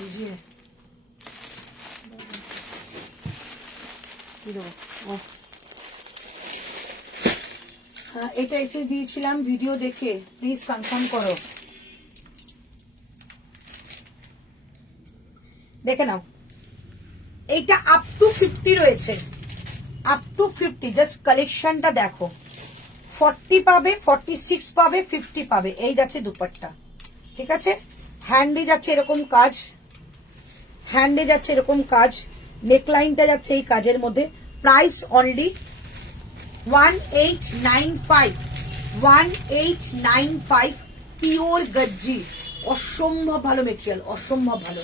বুঝিয়ে কি দেবো? ও এটা এসএস দিয়েছিলাম ভিডিও দেখে, প্লিজ কনফার্ম করো। দেখে নাও, এইটা আপ টু 50 রয়েছে, আপ টু 50। জাস্ট কালেকশনটা দেখো। 40 পাবে, 46 পাবে, 50 পাবে। এই যাচ্ছে দুপাট্টা, ঠিক আছে? হ্যান্ডে যাচ্ছে এরকম কাজ, হ্যান্ডে যাচ্ছে এরকম কাজ, নেকলাইনটা যাচ্ছে এই কাজের মধ্যে। Price only 1895, 1895। পিওর গজ্জি, অসম্ভব ভালো মেটেরিয়াল, অসম্ভব ভালো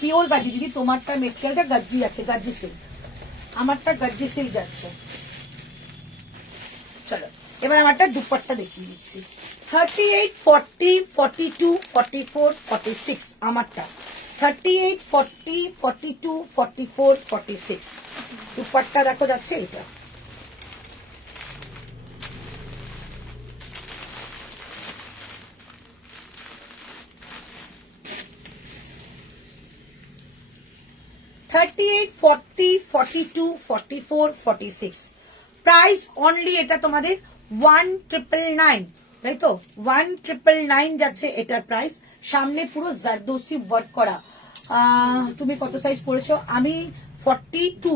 পিওর গাজি। দিদি তোমারটা মেটেরিয়ালটা গজ্জি আছে, গজ্জি সিল্ক, আমারটা গজ্জি সিল্ক যাচ্ছে। চলো এবার আমারটা দুপাট্টা দেখিয়ে দিচ্ছি। 38, 40, 42, 44, 46 আমারটা। 38, 40, 42, 44, 46 দুপাট্টা দেখো যাচ্ছে এটা। $38, $40, $42, $44, $46 প্রাইস অনলি। এটা তোমাদের 1999, তাই তো? 1999 যাচ্ছে এটার প্রাইস। সামনে পুরো জারদোসি ওয়ার্ক করা। তুমি কত সাইজ পড়েছো? আমি 42।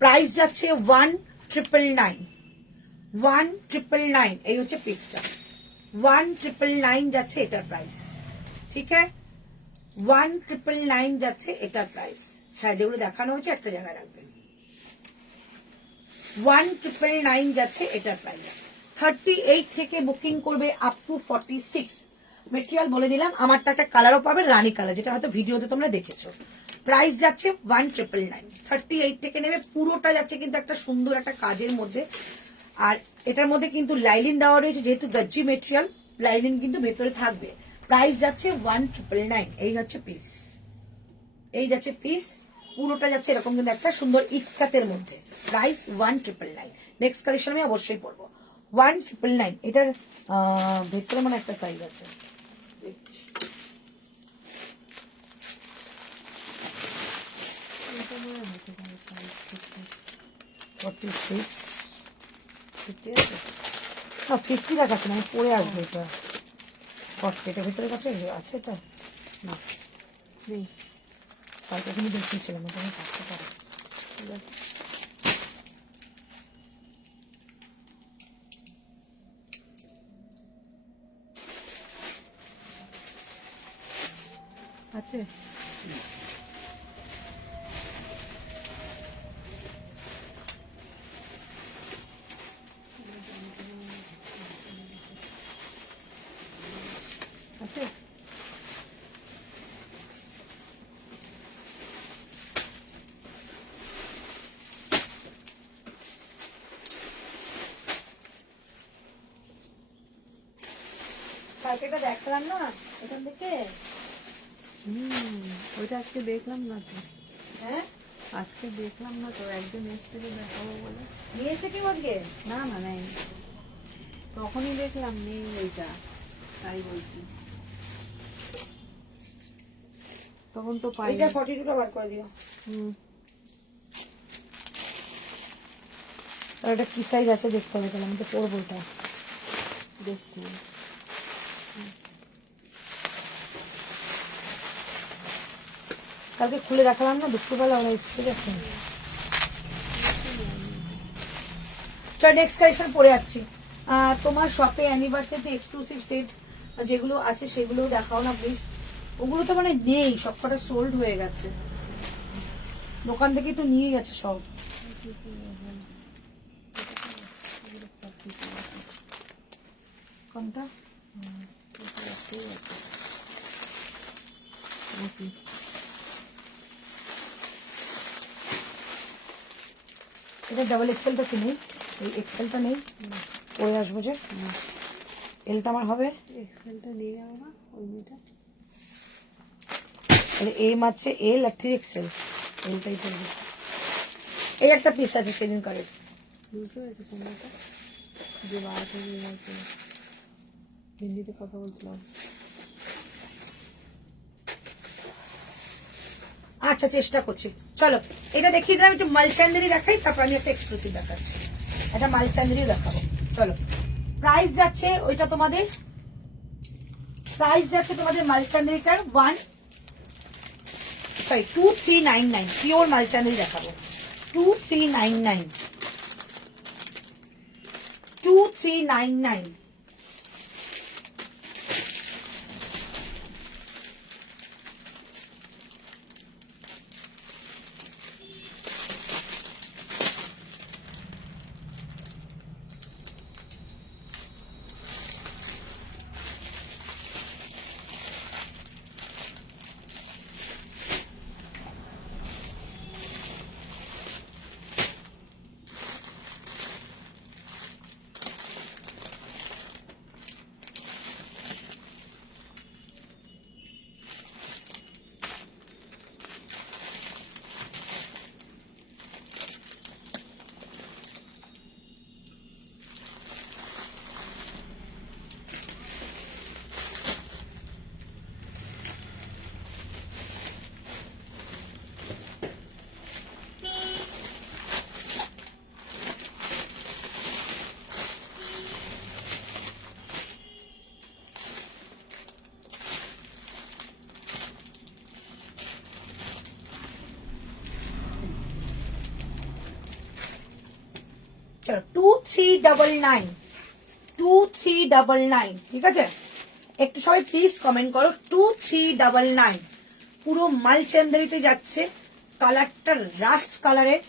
প্রাইস যাচ্ছে 1999, 1999। এই হচ্ছে পিসটা, 1999 যাচ্ছে এটার প্রাইস, ঠিক আছে? 1999 যাচ্ছে এটার প্রাইস। হ্যাঁ, যেগুলো দেখানো হচ্ছে একটা জায়গায় রাখবেন। 1999 যাচ্ছে এটার প্রাইস। 38 থেকে বুকিং করবে আপ টু 46। মেটেরিয়াল বলে দিলাম। আমারটা একটা কালারও পাবে, রানী কালার, যেটা হয়তো ভিডিওতে তোমরা দেখেছো। প্রাইস যাচ্ছে 1999। 38 থেকে নেবে, পুরোটা যাচ্ছে কিন্তু একটা সুন্দর একটা কাজের মধ্যে। আর এটার মধ্যে কিন্তু লাইলিন দেওয়া রয়েছে, যেহেতু গজ্জি মেটেরিয়াল, লাইলিন কিন্তু ভেতরে থাকবে। প্রাইস যাচ্ছে 1999। এই হচ্ছে পিস, এই যাচ্ছে পিস, পুরোটা যাচ্ছে এরকম কিন্তু একটা সুন্দর ইটকাতের মধ্যে। প্রাইস 1999। নেক্সট কালেকশন আমি অবশ্যই পড়বো 1999। এটার ভেতরে মানে একটা সাইজ আছে, 46, 50 দেখাচ্ছে না, আমি পরে আসবো। এটা 40, এটার ভেতরে কাছে আছে এটা না, নেই। কালকে কিন্তু দেখিয়েছিলাম, ওটা আমি থাকতে পারো। আছে আছে কালকে এটা দেখলাম না এখান থেকে। ওইটা আজকে দেখলাম না তো, হ্যাঁ, আজকে দেখলাম না তো। একজন এসেছিল দেখাবো বলে। নিয়েছে কি আজকে? না না, নেই। তখনই দেখলাম নেই ওইটা, তাই বলছি। তখন তো পাই। এইটা 42টা বার করে দিও। আর এটা কি সাইজ আছে দেখতে হবে, তাহলে আমি তো পরবো এটা। দেখছি কালকে খুলে দেখালাম না দুপুরবেলা ওরা এসছে দেখুন। চল নেক্সট কালেকশন পরে আসছি। তোমার শপে অ্যানিভার্সারি এক্সক্লুসিভ সেট যেগুলো আছে সেগুলো দেখাও না প্লিজ। ওগুলো তো মানে নেই, সবকটা সোল্ড হয়ে গেছে, দোকান থেকেই তো নিয়ে গেছে সব। কোনটা? এটা ডাবল এক্সেলটা কি নেই? এই এক্সেলটা নেই, পরে আসবো যে। এলটা আমার হবে, এক্সেলটা নিয়ে যাবো না ওই মেয়েটা। এম আছে এল আর 3XL, এলটাই পড়বে। এই একটা পিস আছে সেদিন করে, বুঝতে পেরেছি কোনটা যে 12 থেকে হিন্দিতে কথা বলছিলাম। আচ্ছা চেষ্টা করছি। চলো এটা দেখিয়ে দিলাম, একটু মালচান্দেরি দেখাই, তারপর আমি একটা এক্সক্লুসিভ দেখাচ্ছি। এটা মালচান্দেরি দেখাবো। চলো প্রাইস যাচ্ছে ওইটা তোমাদের, প্রাইস যাচ্ছে তোমাদের মালচান্দেরিটার 2399, পিওর মালচান্দেরি দেখাবো। 2399, 2399। চলো 2399, 2399, ঠিক আছে? একটু সবাই প্লিজ কমেন্ট করো 2399। পুরো মালচান্দারিতে যাচ্ছে, কালারটা রাস্ট কালারের,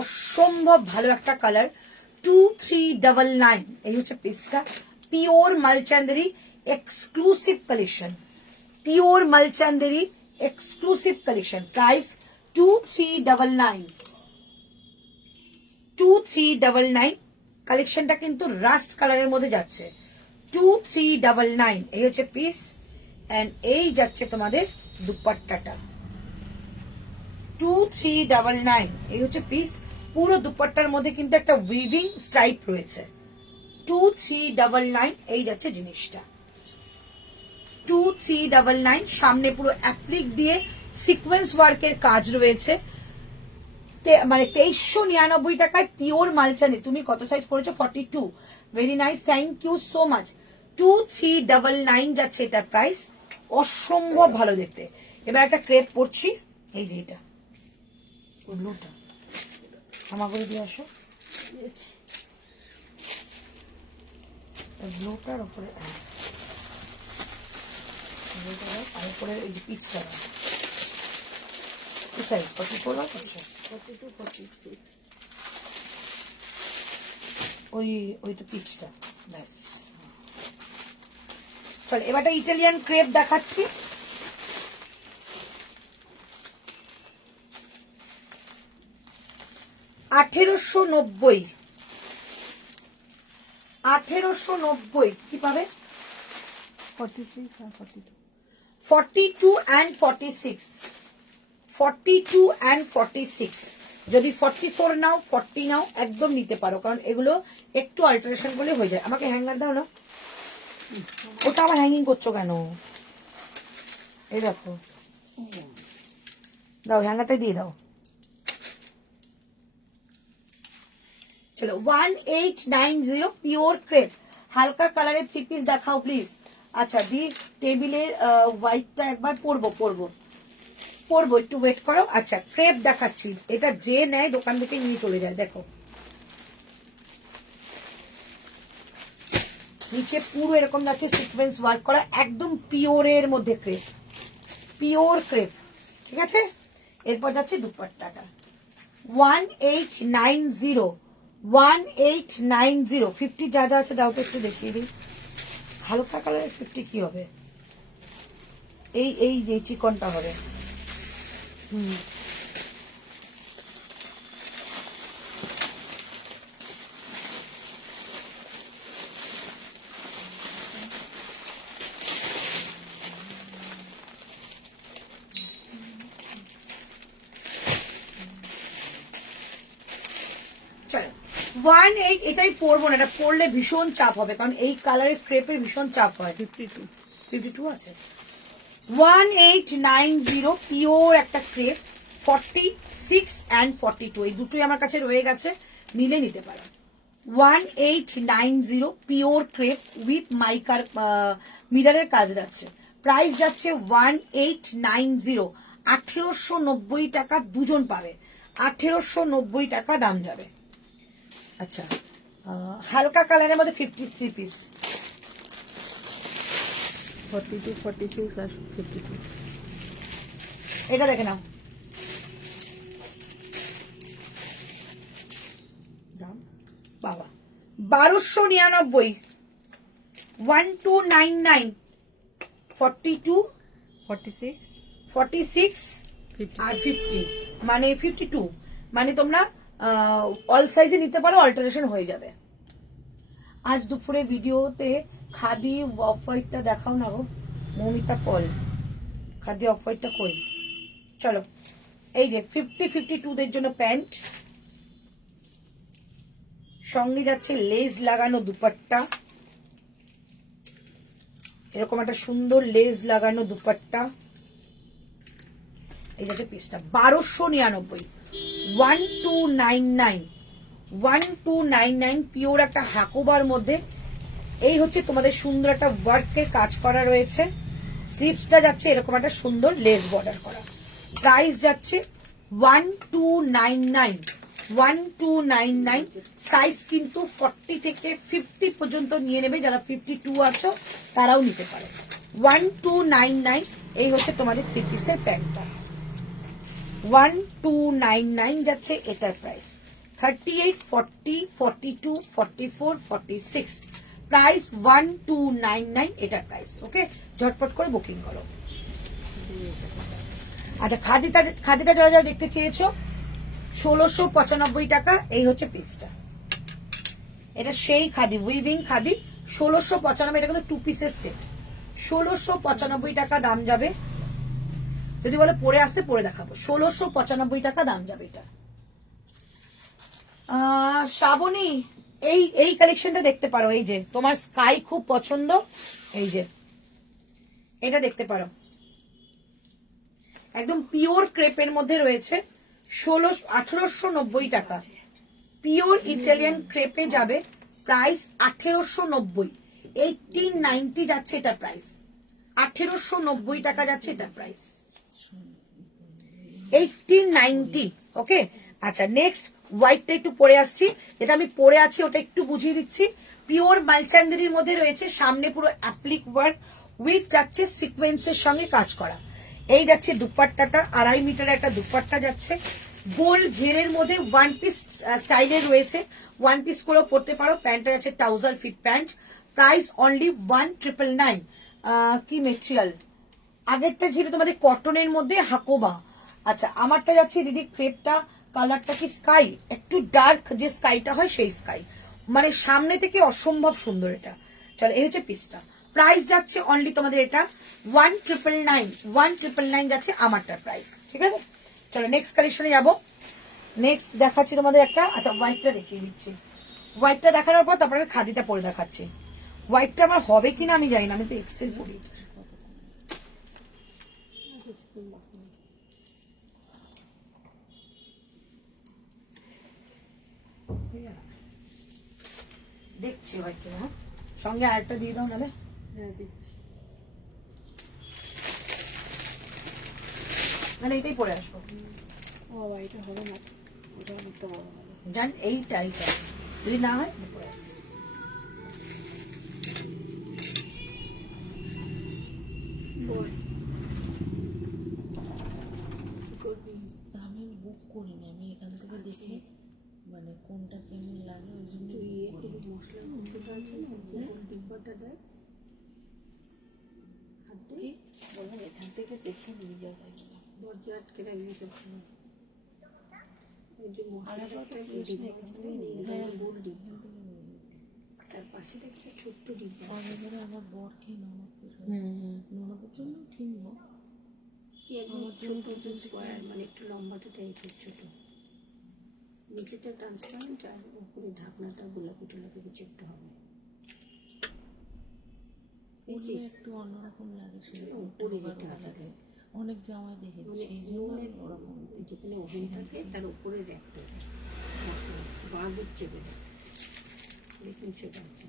অসম্ভব ভালো একটা কালার। 2399, এই হচ্ছে পিসটা। Pure Malchanderi exclusive collection, pure Malchanderi exclusive collection. Price 2399, 2399। কালেকশনটা কিন্তু রাস্ট কালারের মধ্যে যাচ্ছে। 2399, এই হচ্ছে পিস, এন্ড এই যাচ্ছে তোমাদের দুপাট্টাটা। 2399, এই হচ্ছে পিস। পুরো দুপাট্টার মধ্যে কিন্তু একটা উইভিং স্ট্রাইপ রয়েছে। 2399, এই যাচ্ছে জিনিসটা। 2399, সামনে পুরো অ্যাপ্লিক দিয়ে সিকোয়েন্স ওয়ার্কের কাজ রয়েছে। মানে 2399 টাকায় পিওর মালচানি। তুমি কত সাইজ পড়েছো? 42। Very nice, thank you so much. 2399 যাচ্ছে এটার প্রাইস, অসম্ভব ভালো দেখতে। এবার একটা ক্রেপ পড়ছি, এই যে এটা ব্লুটা, ক্ষমা করে দিয়ে আসো। ব্লুটার উপরে আর উপরে এই যে পিচটা কি সাইজ? 44 বা 42, 46। ওইটা পিচটা, ব্যাস। চল এবারটা ইটালিয়ান ক্রেপ দেখাচ্ছি। $1890, 1890 কি পাবে? 46 আর 42। 42 and 46, 42 and 46। যদি 44 নাও, 40 নাও, একদম নিতে পারো, কারণ এগুলো একটু অল্টারেশন করলে হয়ে যায়। আমাকে হ্যাঙ্গার দাও না, ওটা আমার হ্যাঙ্গিং করছো কেন? এই দেখো, দাও হ্যাঙ্গারটা দিয়ে দাও। চলো 1890 পিওর ক্রেপ, হালকা কালারের 3 পিস দেখাও প্লিজ। আচ্ছা দি টেবিলের হোয়াইটটা একবার পরবো। পরবো, একটু ওয়েট করো। আচ্ছা ক্রেপ দেখাচ্ছি, এটা যে নেয় দোকান থেকে নিয়ে চলে যায়। দেখো নিচে পুরো এরকম যাচ্ছে সিকোয়েন্স ওয়ার্ক করা, একদম পিওরের মধ্যে ক্রেপ, পিওর ক্রেপ, ঠিক আছে। এরপর যাচ্ছে দুপাট্টাটা 1890, 1890, 50 যা যা আছে দাও তো একটু দেখিয়ে দিই। হালকা কালারের 50 কি হবে, এই এই যে চিকনটা হবে। চলো 18, এটাই পরবো না, এটা পরলে ভীষণ চাপ হবে, কারণ এই কালারের ক্রেপের ভীষণ চাপ হয়। 52 আছে। 1890 পিওর একটা ক্রেপ, 46 and 42 এই দুটোই আমার কাছে রয়ে গেছে, নিলে নিতে পারো। 1890 পিওর ক্রেপ উইথ মাইকার মিররের কাজ যাচ্ছে। প্রাইস যাচ্ছে 1890, 1890 টাকা, দুজন পাবে 1890 টাকা দাম যাবে। আচ্ছা হালকা কালারের মধ্যে 53 পিস, 42, 46 আর 52। এটা দেখে নাও। বাবা 1299, 1299, 42, 46, 46 50। আর 50 মানে 52, মানে তোমরা অল সাইজে নিতে পারো, অল্টারেশন হয়ে যাবে। আজ দুপুরে ভিডিওতে খাদি অফ হোয়াইটটা দেখাও না গো মৌমিতা পল, খাদি অফ হোয়াইটটা কই। চলো এই যে 50-52 দের জন্য প্যান্ট, সঙ্গে যাচ্ছে লেস লাগানো দুপাট্টা, এরকম একটা সুন্দর লেস লাগানো দুপাট্টা। এই যাচ্ছে পিসটা 1299, 1299, 1299 পিওর একটা হাকোবার মধ্যে। এই হচ্ছে তোমাদের সুন্দর একটা ওয়ার্কের কাজ করা রয়েছে, স্লিভসটা যাচ্ছে এরকম একটা সুন্দর লেস বর্ডার করা। প্রাইস যাচ্ছে 1299, 1299। সাইজ কিন্তু 40 থেকে 50 পর্যন্ত নিয়ে নেবে, যারা 52 আছো তারাও নিতে পারে। 1299 এই হচ্ছে তোমাদের 3 পিসের প্যান্টটা, 1299 যাচ্ছে এটার প্রাইস। 38, 40, 42, 44, 46 প্রাইস 1299 এটার প্রাইস। ওকে ঝটপট করে বুকিং করো। আচ্ছা খাদিটা যারা যারা দেখতে চেয়েছো 1695 টাকা, এই হচ্ছে পিসটা। এটা সেই খাদি, উইভিং খাদি, 1695, এটা কিন্তু 2 পিসের সেট, 1695 টাকা দাম যাবে। যদি বলে পরে আসতে পরে দেখাবো, 1695 টাকা দাম যাবে এটা। শ্রাবণী এই এই কালেকশনটা দেখতে পারো, এই যে তোমার স্কাই খুব পছন্দ, এই যে এটা দেখতে পারো, একদম পিওর ক্রেপের মধ্যে রয়েছে, 1890 টাকা, পিওর ইটালিয়ান ক্রেপে যাবে, প্রাইস 1890, 1890 যাচ্ছে এটা প্রাইস, 1890 টাকা যাচ্ছে এটা প্রাইস, 1890। ওকে আচ্ছা নেক্সট হোয়াইটটা একটু পরে আসছি, যেটা আমি পরে আছি ওটা একটু বুঝিয়ে দিচ্ছি। পিওর মালচান্দেরির মধ্যে রয়েছে, সামনে পুরো অ্যাপ্লিক ওয়ার্ক উইথ যাচ্ছে সিকোয়েন্সের সঙ্গে কাজ করা। এই যাচ্ছে দুপাট্টাটা, 2.5 মিটারের একটা দুপাট্টা যাচ্ছে, গোল ঘেরের মধ্যে ওয়ান পিস স্টাইলের রয়েছে, ওয়ান পিস করেও পরতে পারো। প্যান্টটা যাচ্ছে trouser fit pant, price only 1999। কি মেটেরিয়াল, আগেরটা ছিল তোমাদের কটনের মধ্যে হাকোবা। আচ্ছা আমারটা যাচ্ছে দিদি ক্রেপটা, কালারটা কি স্কাই, একটু ডার্ক যে স্কাইটা হয় সেই স্কাই, মানে সামনে থেকে অসম্ভব সুন্দর এটা। চলো এই হচ্ছে পিসটা, প্রাইস যাচ্ছে অনলি তোমাদের এটা 1999, 1999 যাচ্ছে আমারটার প্রাইস, ঠিক আছে। চলো নেক্সট কালেকশনে যাবো। নেক্সট দেখাচ্ছি তোমাদের একটা, আচ্ছা হোয়াইটটা দেখিয়ে দিচ্ছি। হোয়াইটটা দেখানোর পর তারপরে আমি খাদিটা পরে দেখাচ্ছি। হোয়াইটটা আমার হবে কিনা আমি জানি না, আমি তো এক্সেল পরি। দেখছি হোয়াইটটা, হ্যাঁ সঙ্গে আরেকটা দিয়ে দাও নাহলে। হ্যাঁ দিচ্ছি। মানে এইটাই পরে আসবো। ও বাবা, এটা হবে না, ওটা অনেকটা বড় হবে। জান এইটা যদি না হয় আমি পরে আসছি। আমি বুক করিনি, আমি এখান থেকে দেখি মানে কোনটা কেমন লাগে ওই জন্য মশলা মশলাটা আছে না, ডিব্বাটা দেয় বললাম এখান থেকে দেখে নিয়ে যাওয়া যায়। দরজা আটকে রাখবি সবসময়। ওই যে মশলাটা একটা ডিব্বা আছে না, গোল ডিব্বা, তার পাশে একটা ছোট্ট ডিব্বা আছে। এবারে আমার বরকে ননদের জন্য কিনবো। কি একদম ছোট স্কোয়ার, মানে একটু লম্বাটা টাইপের ছোট, নিচেটা ট্রান্সপারেন্ট আর উপরে ঢাকনাটা গোলাপি টোলাপি কিছু একটা হবে। ওগুলো একটু অন্যরকম লাগে, উপরে যেটা আছে অনেক জামাই দেখেছি সেই জন্য ওরকম। যেখানে ওভেন থাকে তার উপরে র্যাকটা মশলা বাঁধ চেপে দেয়, দেখুন সেটা আছে।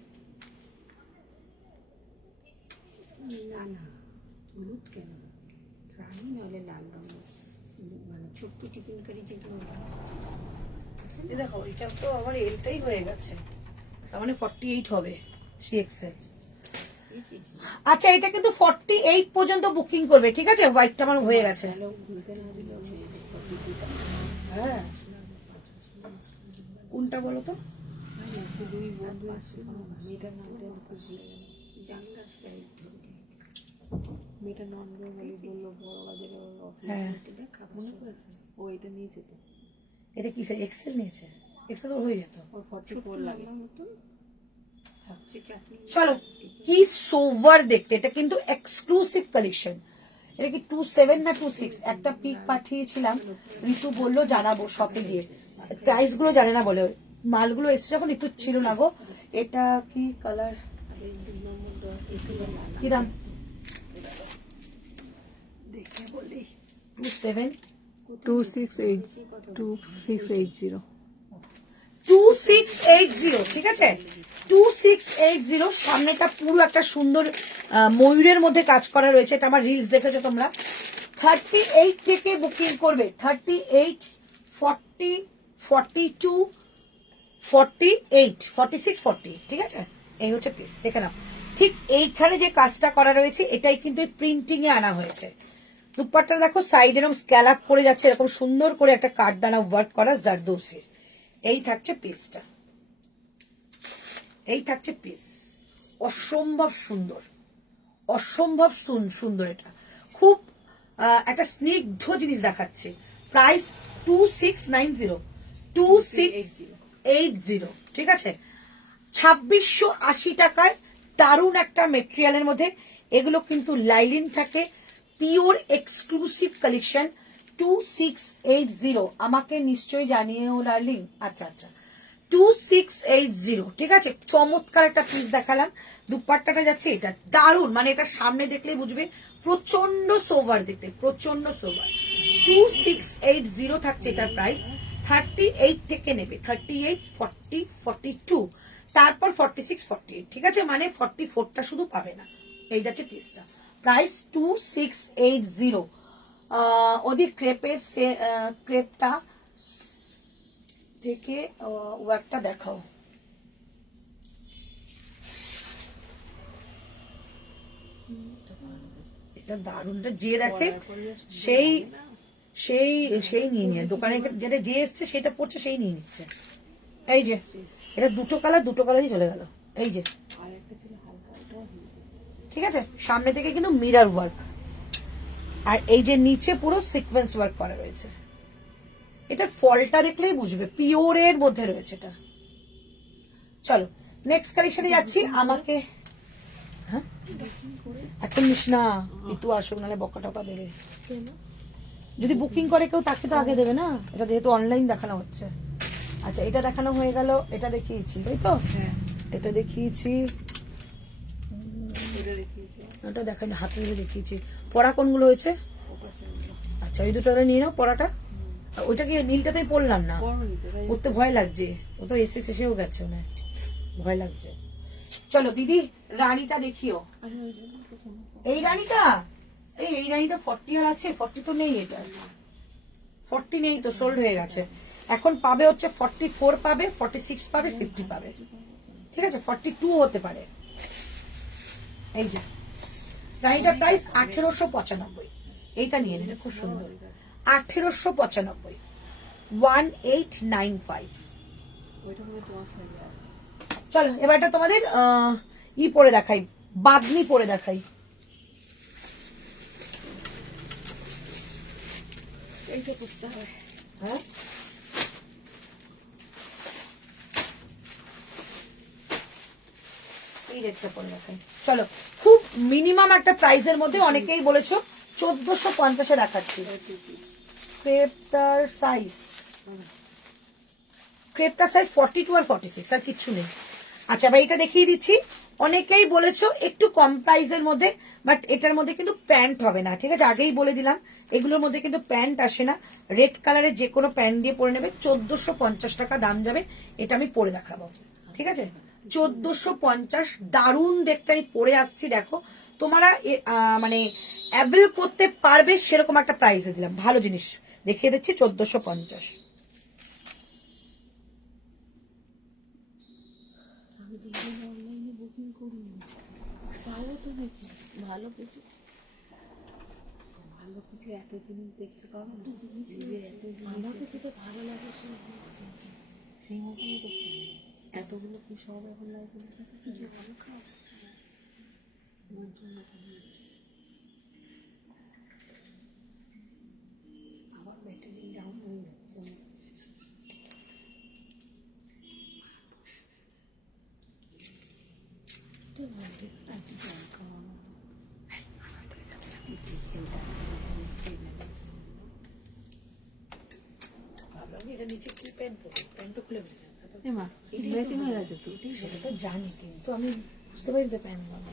না না, হলুদ কেন, রানি নাহলে লাল রঙের, মানে ছোট্ট টিফিন কারি যেগুলো এই দেখো এটা তো আমার এলটাই হয়ে গেছে, তার মানে 48 হবে 3XL। পেয়েছিস। আচ্ছা এটা কিন্তু 48 পর্যন্ত বুকিং করবে, ঠিক আছে? হোয়াইটটা আমার হয়ে গেছে। হ্যাঁ কোনটা বলো তো? দুই বন্ধু আসছিল, মেয়েটার নামটা খুশি জানলার সাইড ধরে মেয়েটার নামটা বললো বড় বাজারে হ্যাঁ মনে করেছে ও এটা নিয়েছে তো। এটা কি এক্সেল নিয়েছে? এক্সেল হয়ে যেত। ওর 44 লাগে মতন। চলো কি সোভার দেখতে, এটা কিন্তু এক্সক্লুসিভ কালেকশন। এটা কি 27 না 26? একটা পিক পাঠিয়েছিলাম, ঋতু বললো জানাবো শপে গিয়ে, প্রাইস গুলো জানে না বলে। মালগুলো এসে যখন একটু ছিল না গো। এটা কি কালার, কি দাম দেখে বলি? 27 2680 2680, ঠিক আছে? 2680, সামনেটা পুরো একটা সুন্দর ময়ূরের মধ্যে কাজ করা রয়েছে। এটা আমার রিলস দেখেছো তোমরা। 38 থেকে বুকিং করবে, 38, 40, 42, 48, 46, 40, ঠিক আছে? এই হচ্ছে পিস, দেখে নাও। ঠিক এইখানে যে কাজটা করা রয়েছে এটাই কিন্তু প্রিন্টিং এ আনা হয়েছে। দুপাট্টা দেখো সাইড এরকম স্ক্যালাপ করে যাচ্ছে, এরকম সুন্দর করে একটা কাঠদানা ওয়ার্ক করা জারদৌসির। এই থাকছে পিসটা, এই থাকছে পিস। অসম্ভব সুন্দর, অসম্ভব সুন্দর। এটা খুব একটা স্নিগ্ধ জিনিস দেখাচ্ছে। প্রাইস 2690, 2680, ঠিক আছে? 2680 টাকায় দারুণ একটা মেটেরিয়ালের মধ্যে। এগুলো কিন্তু লাইলিন থাকে, পিওর এক্সক্লুসিভ কালেকশন। 2680, আমাকে নিশ্চয়ই জানিয়েও ডার্লিং। আচ্ছা আচ্ছা 2680, ঠিক আছে? চমৎকার একটা পিস দেখালাম। দুপাট্টাটা যাচ্ছে এটা দারুণ, মানে এটা সামনে দেখলে বুঝবে প্রচন্ড সোভার দেখতে, প্রচন্ড সোভার। 2680 থাকছে এটার প্রাইস। 38 থেকে নেবে, 38, 40, 42, তারপর 46, 48, ঠিক আছে? মানে 44টা শুধু পাবে না। এই যাচ্ছে পিসটা, প্রাইস 2680। ওদের ক্রেপটা থেকে ওয়ার্কটা দেখাও। এটা দারুণ, যে দেখে সেই সেই সেই নিয়ে নিয়ে দোকানে যেটা যে এসছে সেটা পড়ছে সেই নিয়ে নিচ্ছে। এই যে এটা দুটো কালারই চলে গেল। এই যে ঠিক আছে, সামনে থেকে কিন্তু মিরর ওয়ার্ক, আর এই যে নিচে পুরো সিকোয়েন্স ওয়ার্ক করা রয়েছে। এটা ফলটা দেখলেই বুঝবে পিওরের মধ্যে রয়েছে এটা। চলো নেক্সট কালেকশনে যাচ্ছি। আমাকে এখন নিস না, একটু আসুক, নাহলে বকা টকা দেবে। যদি বুকিং করে কেউ তাকে তো আগে দেবে না, এটা যেহেতু অনলাইন দেখানো হচ্ছে। আচ্ছা এটা দেখানো হয়ে গেল, এটা দেখিয়েছি তাই তো? এটা দেখিয়েছি, ওটা দেখানো হাতে ধরে দেখিয়েছি। পড়া কোনগুলো হয়েছে? আচ্ছা ওই দুটো নিয়ে নাও পড়াটা। ওইটাকে নীলটাতে পড়লাম না, পড়তে ভয় লাগছে। ও তো শেষেও গেছে, ওনার ভয় লাগছে। চলো দিদি রানীটা দেখিও। এই রানীটা, এই রানীটা 40 আর আছে? 40 তো নেই, এটা 40 নেই তো, সোল্ড হয়ে গেছে। এখন পাবে হচ্ছে 44 পাবে, 46 পাবে, 50 পাবে, ঠিক আছে? 42 হতে পারে। এই যে রানীটার প্রাইস 1895, এইটা নিয়ে নিলে খুব সুন্দর। 1895, 1895। ওইটা পুরো 10 হয়ে যায়। চলো এবারটা তোমাদের ই পরে দেখাই, বাদনি পরে দেখাই। এইটা করতে হবে। হ্যাঁ এই রেটটা পরে দেখাই। চলো খুব মিনিমাম একটা প্রাইসের মধ্যে, অনেকেই বলেছো 1450-এ দেখাচ্ছি। ক্রেপটার সাইজ 42 আর 46, আর কিচ্ছু নেই। আচ্ছা এবার এটা দেখিয়ে দিচ্ছি। অনেকেই বলেছো একটু কম প্রাইসের মধ্যে, বাট এটার মধ্যে কিন্তু প্যান্ট হবে না, ঠিক আছে? আগেই বলে দিলাম এগুলোর মধ্যে কিন্তু প্যান্ট আসে না। রেড কালারের যে কোনো প্যান্ট দিয়ে পরে নেবে, 1450 টাকা দাম যাবে। এটা আমি পরে দেখাবো, ঠিক আছে? 1450, দারুণ দেখতে। আমি পরে আসছি, দেখো তোমরা মানে অ্যাভেল করতে পারবে সেরকম একটা প্রাইসে দিলাম, ভালো জিনিস দেখিয়ে দিচ্ছি। 1450। আমি যেদিন অনলাইনে বুকিং করি ভালো তো দেখি, ভালো কিছু এত জিনিস দেখতে পাবো না। আমার কাছে যেটা ভালো লাগে সেই মতনই তো কিনি। এতগুলো কি সব এখন লাগবে? কিছু ভালো খাও। আমার জন্য কিনেছি। আবার ব্যাটারি ডাউন হয়ে যাচ্ছে। একটু জল খাওয়ানো। এটা নিচে কি প্যান্ট পরবো, প্যান্টও খুলে ফেলে এমা ম্যাচিং হয়ে গেছে তো। সেটা তো জানি, কিন্তু আমি বুঝতে পারি তো প্যান্ট মানে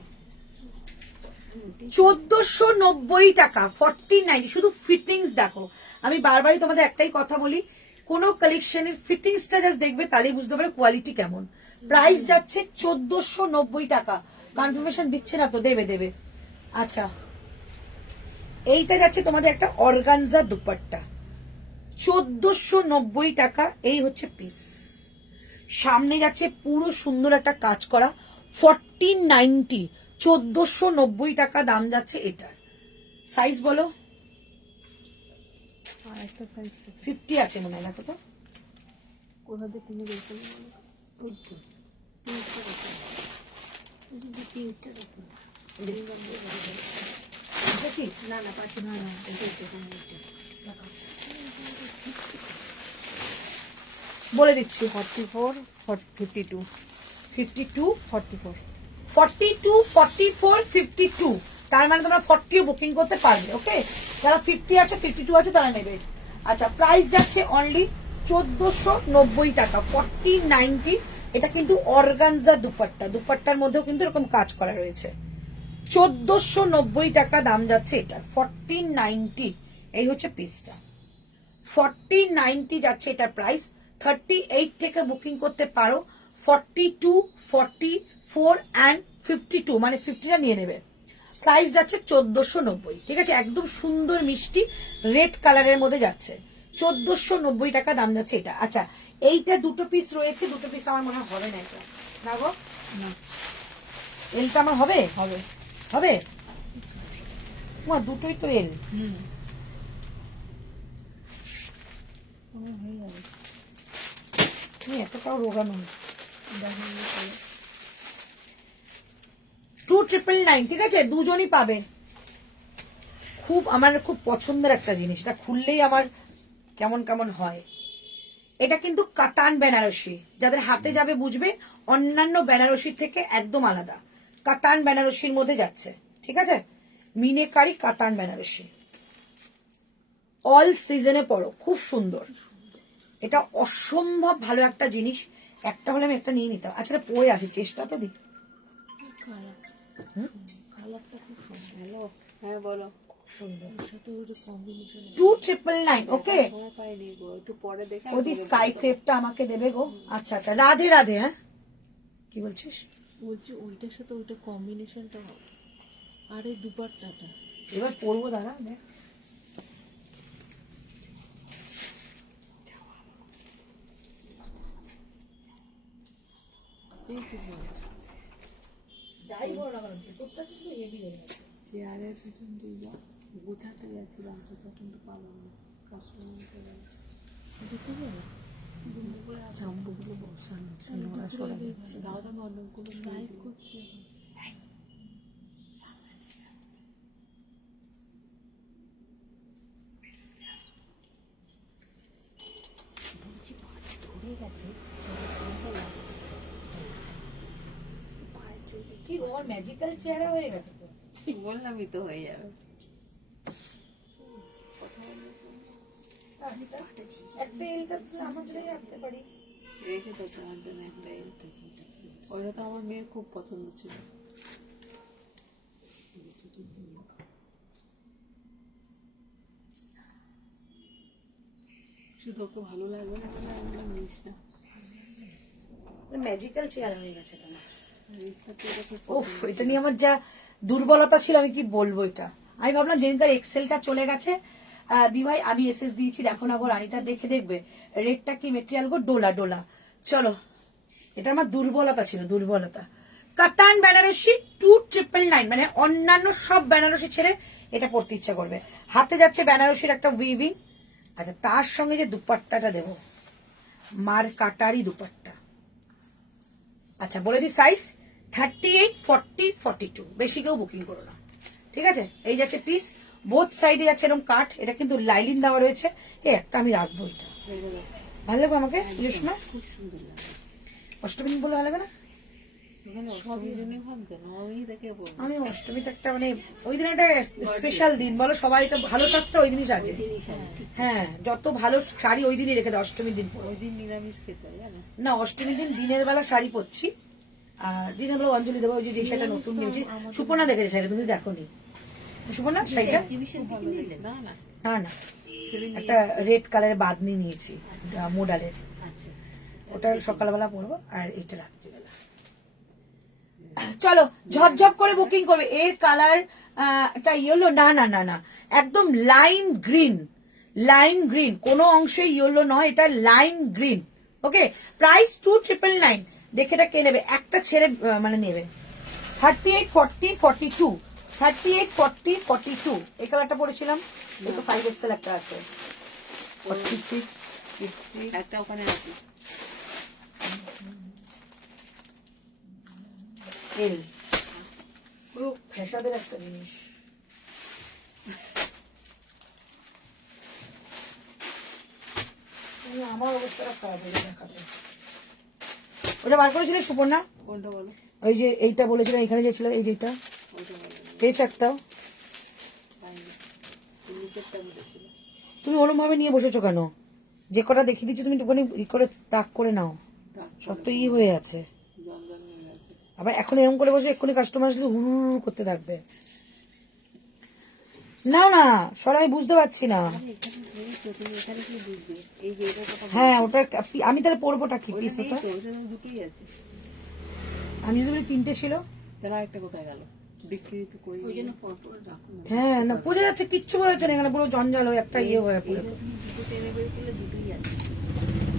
1490 টাকা, 1490। শুধু ফিটিংস দেখো, আমি বারবারই তোমাদের একটাই কথা বলি, কোন কালেকশনের ফিটিংসটা জাস্ট দেখবে, তাহলেই বুঝতে পারবে কোয়ালিটি কেমন। প্রাইস যাচ্ছে 1490 টাকা। কনফার্মেশন দিচ্ছে না তো? দেবে দেবে। আচ্ছা এইটা যাচ্ছে তোমাদের একটা অর্গানজা দুপাট্টা, 1490 টাকা। এই হচ্ছে পিস। সামনে যাচ্ছে পুরো সুন্দর একটা কাজ করা, 1490, 1490 টাকা দাম যাচ্ছে এটার। সাইজ বলো? আর একটা সাইজ 50 আছে মনে হয়, দেখো তো। কোথা থেকে কিনে গেছে? ওই তো পিঙ্কটা দেখো, পিঙ্কটা দেখো। এটা কি? না না পাচ্ছি না, না এটা বলে দিচ্ছি, 44, 52, 52, 44। 42, 44, 52। তার মানে তোমরা 40 বুকিং করতে পারবে। ওকে, যারা 50 আছে, 52 আছে, তারা নেবে। আচ্ছা প্রাইস যাচ্ছে অনলি 1490 টাকা, 1490। এটা কিন্তু অর্গানজা দুপাট্টা, দুপাট্টার মধ্যেও কিন্তু এরকম কাজ করা রয়েছে। 1490 টাকা দাম যাচ্ছে এটা, 1490। এই হচ্ছে পিসটা, 1490 যাচ্ছে এটা প্রাইস। 38 থেকে বুকিং করতে পারো, 42, 44 and 52, মানে 50টা নিয়ে নেবে। প্রাইস যাচ্ছে 1490, ঠিক আছে? একদম সুন্দর মিষ্টি রেড কালারের মধ্যে যাচ্ছে, 1490 টাকা দাম যাচ্ছে এটা। আচ্ছা এইটা দুটো পিস রয়েছে, দুটো পিস আমার মনে হয় হবে না। এটা না গো, না এলটা আমার হবে, হবে হবে। দুটোই তো এল। হয়ে যাবে। এতটাও রোগানো 2999, ঠিক আছে? দুজনই পাবে। খুব আমার খুব পছন্দের একটা জিনিস, এটা খুললেই আমার কেমন কেমন হয়। এটা কিন্তু কাতান বেনারসি, যাদের হাতে যাবে বুঝবে, অন্যান্য বেনারসির থেকে একদম আলাদা। কাতান বেনারসির মধ্যে যাচ্ছে, ঠিক আছে? মিনেকারি কাতান বেনারসি, অল সিজনে পরো, খুব সুন্দর। এটা অসম্ভব ভালো একটা জিনিস। একটা হলে আমি একটা নিয়ে নিতাম। আচ্ছা এটা পরে আসি, চেষ্টা তো দিই। কালারটা খুব সুন্দর, হ্যালো, হ্যাঁ বলো। সুন্দর। ওর সাথে ওর কম্বিনেশন 2999, ওকে। সময় পাইনি গো, একটু পরে দেখে ওদি স্কাই ক্রেপটা আমাকে দেবে গো। আচ্ছা আচ্ছা, রাধে রাধে। হ্যাঁ কি বলছিস? বলছি ওইটার সাথে ওইটা কম্বিনেশনটা হবে। আর এই দুপাট্টাটা এবার পরবো, দাঁড়া দেখ। যাই বলো না কেন, ভেতরটা কিন্তু হেভি হয়ে গেছে। চেয়ারের পিছন দিয়ে যা গোছাতে গেছিলাম তো তখন তো পাবো না, কাস্টমার জাম্বুগুলো বসানো নোড়া সরা যাচ্ছে, দাও দাম অনেকগুলো লাইভ করছে। ধরে গেছে কি ওর ম্যাজিক্যাল চেহারা হয়ে গেছে তো। বললামই তো হয়ে যাবে। একটা এলটা আমার জন্য রাখতে পারি। রেখে তো তোমার জন্য একটা ওইটা তো আমার মেয়ের খুব পছন্দ ছিল। শুধু ওকে ভালো লাগবে না তাহলে আমরা নিস না। ম্যাজিক্যাল চেহারা হয়ে গেছে তোমার। রিক্তা তো এটা খুব উফ, এটা নিয়ে আমার যা দুর্বলতা ছিল আমি কি বলবো। এটা আমি ভাবলাম যেদিনকার এক্সেলটা চলে গেছে, দি ভাই আমি এসএস দিয়েছি, দেখো না গো, রানীটা দেখে দেখবে রেটটা কি মেটেরিয়াল গো, ডোলা ডোলা। চলো, এটা আমার দুর্বলতা ছিল, দুর্বলতা। কাতান বেনারসি 2999, মানে অন্যান্য সব বেনারসি ছেড়ে এটা পড়তে ইচ্ছা করবে। হাতে যাচ্ছে বেনারসির একটা উইভিং। আচ্ছা, তার সঙ্গে যে দুপাট্টাটা দেবো, মার কাটারি দুপাট্টা। আচ্ছা বলে দিই সাইজ 38, 40, 42, বেশি কেউ বুকিং করো না, ঠিক আছে। এই যাচ্ছে পিস, বোথ সাইডে যাচ্ছে এরকম কাঠ। এটা কিন্তু লাইলিন দেওয়া রয়েছে। এই একটা আমি রাখবো, এটা ভালো লাগবে আমাকে পুজোর সময়। খুব সুন্দর লাগে। অষ্টমী দিন বলে ভালো লাগবে না? ওখানে অষ্টমীর জন্যই ভাববে না, আমি দেখে বলবো আমি অষ্টমীতে একটা মানে ওই দিন একটা স্পেশাল দিন, বলো সবাই এটা ভালো সাজটা ওই দিনই সাজে। হ্যাঁ, যত ভালো শাড়ি ওই দিনই রেখে দেয়, অষ্টমীর দিন পরে। ওই দিন নিরামিষ খেতে হয় জানো। না, অষ্টমীর দিন দিনের বেলা শাড়ি পরছি, আর দিনের বেলা অঞ্জলি দেবো। ওই যে শাড়িটা নতুন নিয়েছি, সুপর্ণা দেখেছে শাড়িটা, তুমি দেখো নি সুপর্ণা শাড়িটা? না না হ্যাঁ না, একটা রেড কালারের বাদনি নিয়েছি মোডালের, ওটা সকালবেলা পরবো আর এটা রাত্রিবেলা। চলো, ঝপঝপ করে বুকিং করবে। এর কালার ইয়েলো না, না না না, একদম লাইম গ্রিন, লাইম গ্রিন, কোনো অংশে ইয়েলো নয়, এটা লাইম গ্রিন। ওকে, প্রাইস 2999। দেখে এটা কে নেবে, একটা ছেড়ে মানে নেবে। 38, 40, 42, 38, 40, 42 এই কালারটা পরেছিলাম। এই তো 5XL একটা আছে, 46, 50। একটা ওখানে আছে এল পুরো ফ্যাসাদের একটা জিনিস। আমার অবস্থাটা খারাপ হয়ে দেখাবে। ওটা বার করেছিলে সুপর্ণা? কোনটা বলো? ওই যে এইটা বলেছিলাম, এখানে যে ছিল এই যেটা, ওইটা বলো। এই চারটাও পাইনি, তুমি নিচেরটা বলেছিল। তুমি ওরম ভাবে নিয়ে বসেছো কেন? যে কটা দেখিয়ে দিচ্ছি তুমি একটুখানি ই করে তাক করে নাও, সব তো ই হয়ে আছে। জঞ্জাল হয়ে গেছে। আবার এখন এরকম করে বসে এক্ষুনি কাস্টমার আসলে হুড় করতে থাকবে। না না, সরাই বুঝতে পারছি না। এখানে নেই তো, তুমি এখানে কি বুঝবে? এই যে এটার কথা হ্যাঁ, ওটা আমি তাহলে পরবোটা কি পিস নেই ওটা? তো, ওটা তো দুটোই আছে। আমি যদি বলি তিনটে ছিল। তাহলে আরেকটা কোথায় গেল? বিক্রি তো করি ওই জন্য ফটো রাখো না। হ্যাঁ না, বোঝা যাচ্ছে কিচ্ছু বোঝা যাচ্ছে না, এখানে পুরো জঞ্জাল হয়ে একটা ইয়ে হয়ে পুরো। তুমি দুটো টেনে বের করলে দুটোই আছে।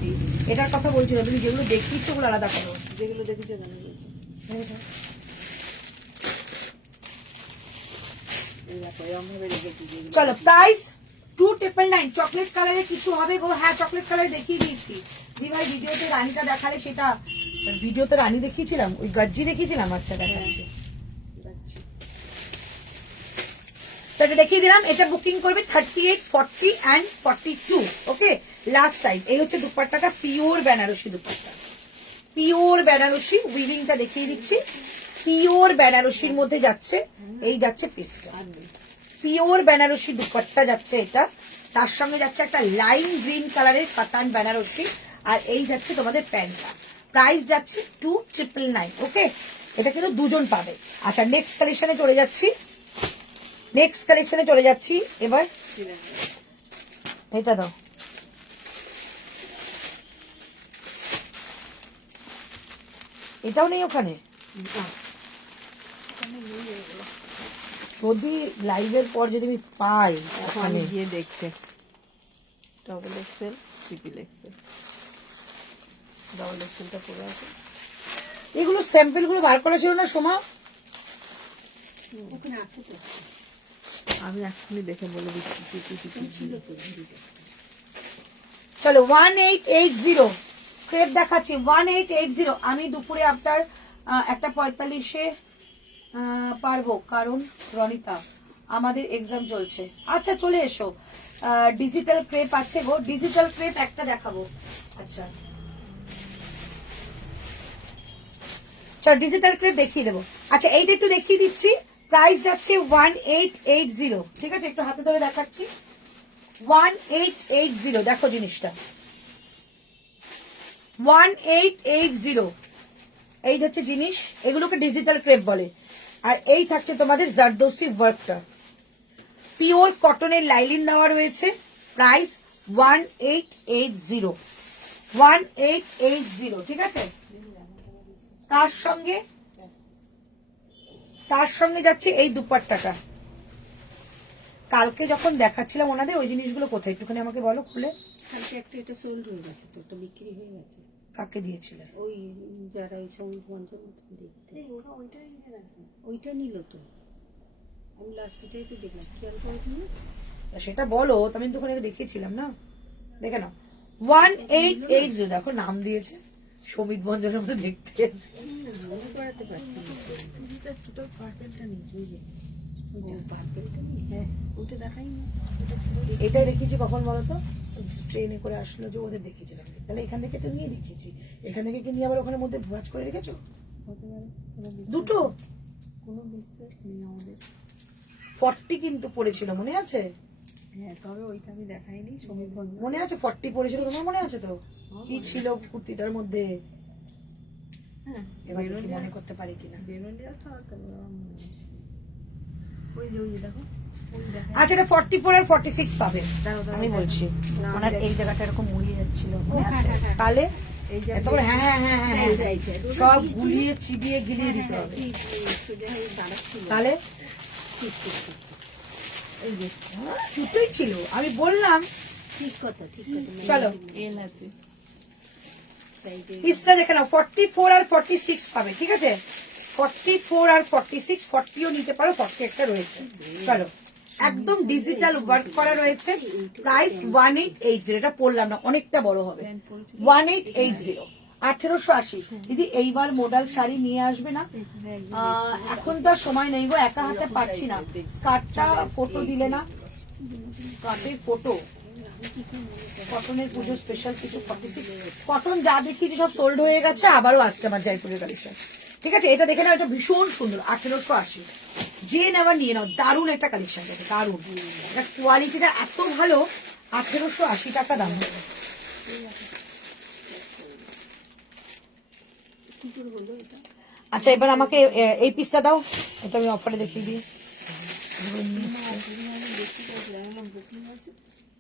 এই এটার কথা বলছিল, তুমি যেগুলো দেখিয়েছো ওগুলো আলাদা করো। যেগুলো দেখেছো আমি বলছি। এই দেখো এরকম ভাবে রেখেছি যেগুলো। চলো, প্রাইস 2999। চকলেট কালারে কিছু হবে গো? হ্যাঁ, চকলেট কালার দেখিয়ে দিয়েছি। দি ভাই ভিডিওতে রানীটা দেখালে, সেটা ভিডিওতে রানী দেখিয়েছিলাম, ওই গজ্জি দেখিয়েছিলাম। আচ্ছা দেখাচ্ছি, তো এটা দেখিয়ে দিলাম। এটা বুকিং করবে 38, 40 and 42। Okay, last size. এই হচ্ছে দুপাট্টাটা, পিওর বেনারসি দুপাট্টা, পিওর বেনারসি। উইভিংটা দেখিয়ে দিচ্ছি, পিওর বেনারসির মধ্যে যাচ্ছে। এই যাচ্ছে পিসটা, পিওর বেনারসি দুপাট্টা যাচ্ছে এটা। তার সঙ্গে যাচ্ছে একটা লাইম গ্রিন কালারের কাতান বেনারসি, আর এই যাচ্ছে তোমাদের প্যান্টটা। প্রাইস যাচ্ছে 2999। ওকে, এটা কিন্তু দুজন পাবে। আচ্ছা, নেক্সট কালেকশনে চলে যাচ্ছি, নেক্সট কালেকশনে চলে যাচ্ছি এবার। এটা দাও, এটাও নেই ওখানে। যদি লাইভের পর যদি আমি পাই এখন আমি গিয়ে দেখছে double XL triple XL double এক্সেলটা পরে আছে। এগুলো স্যাম্পল গুলো বার করা ছিল না সোমা? ওখানে আছে তো, আমি এখনই দেখে বলে দিচ্ছি ছিল তো ভিডিওতে। চলো 1880 ক্রেপ দেখাচ্ছি 1880। আমি দুপুরে আপনার 1:45-এ পারবো, কারণ রনিতা আমাদের এক্সাম চলছে। আচ্ছা চলে এসো। ডিজিটাল ক্রেপ আছে গো, ডিজিটাল ক্রেপ একটা দেখাবো। আচ্ছা চল ডিজিটাল ক্রেপ দেখিয়ে দেবো। আচ্ছা এইটা একটু দেখিয়ে দিচ্ছি। প্রাইস যাচ্ছে 1880। ঠিক আছে, একটু হাতে ধরে দেখাচ্ছি। 1880 দেখো জিনিসটা, 1880। এই হচ্ছে জিনিস, এগুলোকে ডিজিটাল ক্রেপ বলে। আর এই থাকছে তোমাদের জারদোসি ওয়ার্কটা, পিওর কটনের লাইলিন দেওয়া রয়েছে। প্রাইস 1880, 1880। ঠিক আছে, তার সঙ্গে যাচ্ছে এই দুপাট্টাটা। কালকে যখন দেখাচ্ছিলাম ওনাদের ওই জিনিসগুলো কোথায় একটুখানি আমাকে বলো খুলে। কালকে একটা এটা সোল্ড হয়ে গেছে তো, ওটা বিক্রি হয়ে গেছে। কাকে দিয়েছিলে? ওই যারা ওই সঙ্গীত মঞ্চের মতো দেখতে, ওরা ওইটাই নিয়ে রাখে, ওইটা নিল তো। আমি লাস্টটাই তো দেখলাম, খেয়াল করেছিলাম। সেটা বলো, আমি তো ওখানে দেখিয়েছিলাম না, দেখে নাও। 1880 দেখো নাম দিয়েছে সমিত ভঞ্জনের মতো দেখতে। মনে করাতে পারছি না। তোর পার্পেলটা নিয়েছি ওই যে পার্পেলটা নিয়ে হ্যাঁ ওইটা দেখাইনি। এটাই দেখিয়েছি কখন বলো তো, ট্রেনে করে আসলো যে ওদের দেখিয়েছিলাম। তাহলে এখান থেকে তো নিয়ে দেখিয়েছি, এখান থেকে কি নিয়ে আবার ওখানে মধ্যে ভাঁজ করে রেখেছো? হতে পারে কোনো দুটো কোনো বিশ্বাস নেই আমাদের। 40 কিন্তু পড়েছিল, মনে আছে? হ্যাঁ তবে ওইটা আমি দেখাইনি। সমীর ভঞ্জ মনে আছে 40 পড়েছিল, তোমার মনে আছে তো? কি ছিল কুর্তিটার মধ্যে? হ্যাঁ এবার দেখি মনে করতে পারি কিনা। বেরোলিয়া তো তাহলে আমার মনে আছে। ওই যে দেখো ওই দেখা আচ্ছা এটা 44 আর 46 পাবে, দাঁড়াও, দাঁড়াও, আমি বলছি। না, ওনার এই জায়গাটা এরকম মুড়িয়ে যাচ্ছিল, মনে আছে? তাহলে এই যে তারপরে হ্যাঁ হ্যাঁ হ্যাঁ হ্যাঁ হ্যাঁ, রাইট, রাইট। ওটা সব দিয়েছিল। গুলিয়ে চিবিয়ে গিলিয়ে দিতে হবে। ঠিক, সোজা হয়ে দাঁড়াচ্ছিল। তাহলে ঠিক, ঠিক, ঠিক। এই যে দুটোই ছিল, আমি বললাম। ঠিক কথা, ঠিক কথা। চলো এল আছে সাইডে পিসটা দেখে নাও, 44 আর 46 পাবে। ঠিক আছে, 44 আর 46, 40ও নিতে পারো, 40 একটা রয়েছে। চলো একদম ডিজিটাল ওয়ার্ক করা রয়েছে। প্রাইস 1880। এটা পড়লাম না, অনেকটা বড় হবে। 1880, 1880। দিদি এইবার মোডাল শাড়ি নিয়ে আসবে না? এখন তো আর সময় নেই গো, একা হাতে পারছি না। স্কার্টটা ফটো দিলে না, স্কার্টের ফটো। কটনের পুজো স্পেশাল কিছু 46 কটন যা দেখিয়েছি সব সোল্ড হয়ে গেছে, আবারও আসছে আমার জয়পুরের কালেকশন। ঠিক আছে, এটা দেখে নাও, এটা ভীষণ সুন্দর। 1880, যে নেওয়ার নিয়ে নাও, দারুণ একটা কালেকশন দেখো, দারুণ। এটা কোয়ালিটিটা এত ভালো, 1880 টাকা দাম হবে। কি করে হলো এটা? আচ্ছা এবার আমাকে এই পিসটা দাও, এটা আমি অফারে দেখিয়ে দিই।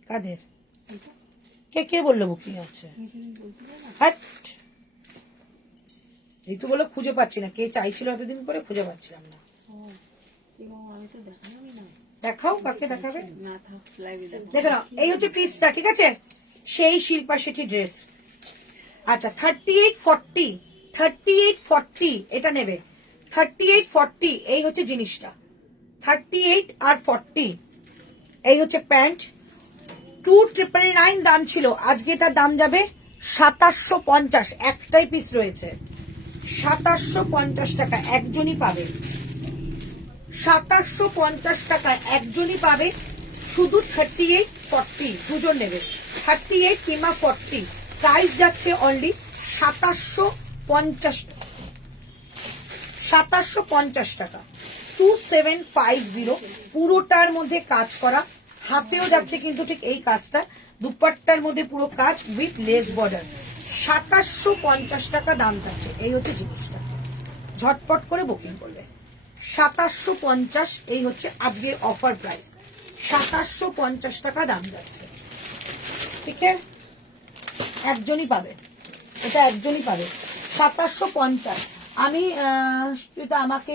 কাদের? কে কে বললো বুকিং আছে? হাট। ঋতু বলে খুঁজে পাচ্ছি না, কে চাইছিল এতদিন করে, খুঁজে পাচ্ছিলাম না। আমি তো দেখালামই না। দেখাও, কাকে দেখাবে? না থাক লাইভে দেখো না, এই হচ্ছে পিসটা। ঠিক আছে, সেই শিল্পা শেঠি ড্রেস। আচ্ছা 3840, 3840 এটা নেবে। 3840 এই হচ্ছে জিনিসটা, 38 আর 40 এই হচ্ছে প্যান্ট। 2999 দাম ছিল, আজকে এটার দাম যাবে 2750। একটাই পিস রয়েছে, 2750 টাকা একজনই পাবে। 2750 টাকা একজনই পাবে, শুধু 3840 দুজন নেবে। 38 কিংবা 40, প্রাইস যাচ্ছে অনলি 2750 টাকা। 2750 টাকা, 2750। পুরোটার মধ্যে কাজ করা, হাতেও যাচ্ছে কিন্তু ঠিক এই কাজটা, দুপাট্টার মধ্যে পুরো কাজ উইথ লেস বর্ডার। 2750 টাকা দাম যাচ্ছে। এই হচ্ছে জিনিসটা, ঝটপট করে বুকিং করবে। 2750 এই হচ্ছে আজকের অফার প্রাইস, 2750 টাকা দাম যাচ্ছে। ঠিক আছে, একজনই পাবে, এটা একজনই পাবে। 2750। আমি তুই তো আমাকে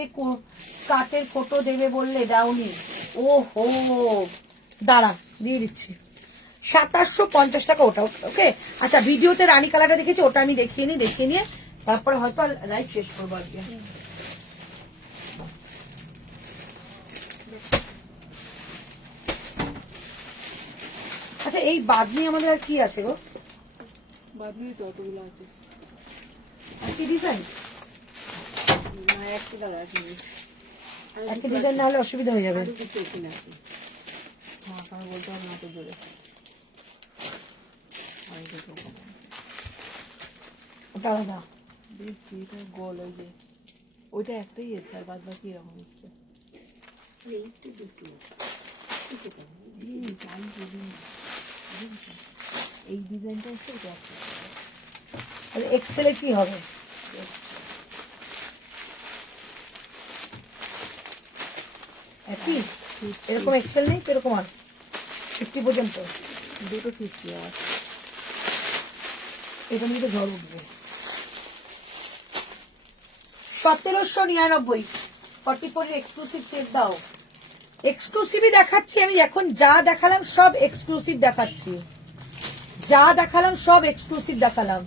স্কার্টের ফটো দেবে বললে দাওনি। ও হো, দাঁড়া দিয়ে দিচ্ছি। 2750 টাকা ওটা, ওকে। আচ্ছা, ভিডিওতে রানী কালারটা দেখেছি, ওটা আমি দেখিয়ে নিয়ে তারপরে হয়তো লাইভ শেষ করবো আজকে। আচ্ছা, এই বাদনি আমাদের আর কি আছে গো? বাদলি তো অতগুলো আছে, আর কি ডিজাইন? না একটা কালার আছে, একটা ডিজাইন না হলে অসুবিধা হয়ে যাবে। আরো কিছু এখানে আছে। হ্যাঁ, কারণ বলতে হবে না তো জোরে। আর এই দেখো, ওটা আলাদা। দেখছি এটা গোল, ওই যে ওইটা একটাই এসছে, আর বাদ বাকি এরকম এসছে। এই তো দুটো এই ডিজাইনটা এসছে, এটা একটা। তাহলে এক্সেলে কি হবে? একই এরকম এক্সেল নেই তো, এরকম আর 50 পর্যন্ত দুটো 50 আর এটা নিয়ে তো ঝড় উঠবে। 1799 44 এক্সক্লুসিভ সেট দাও। এক্সক্লুসিভই দেখাচ্ছি আমি, এখন যা দেখালাম সব এক্সক্লুসিভ দেখাচ্ছি, যা দেখালাম সব এক্সক্লুসিভ দেখালাম।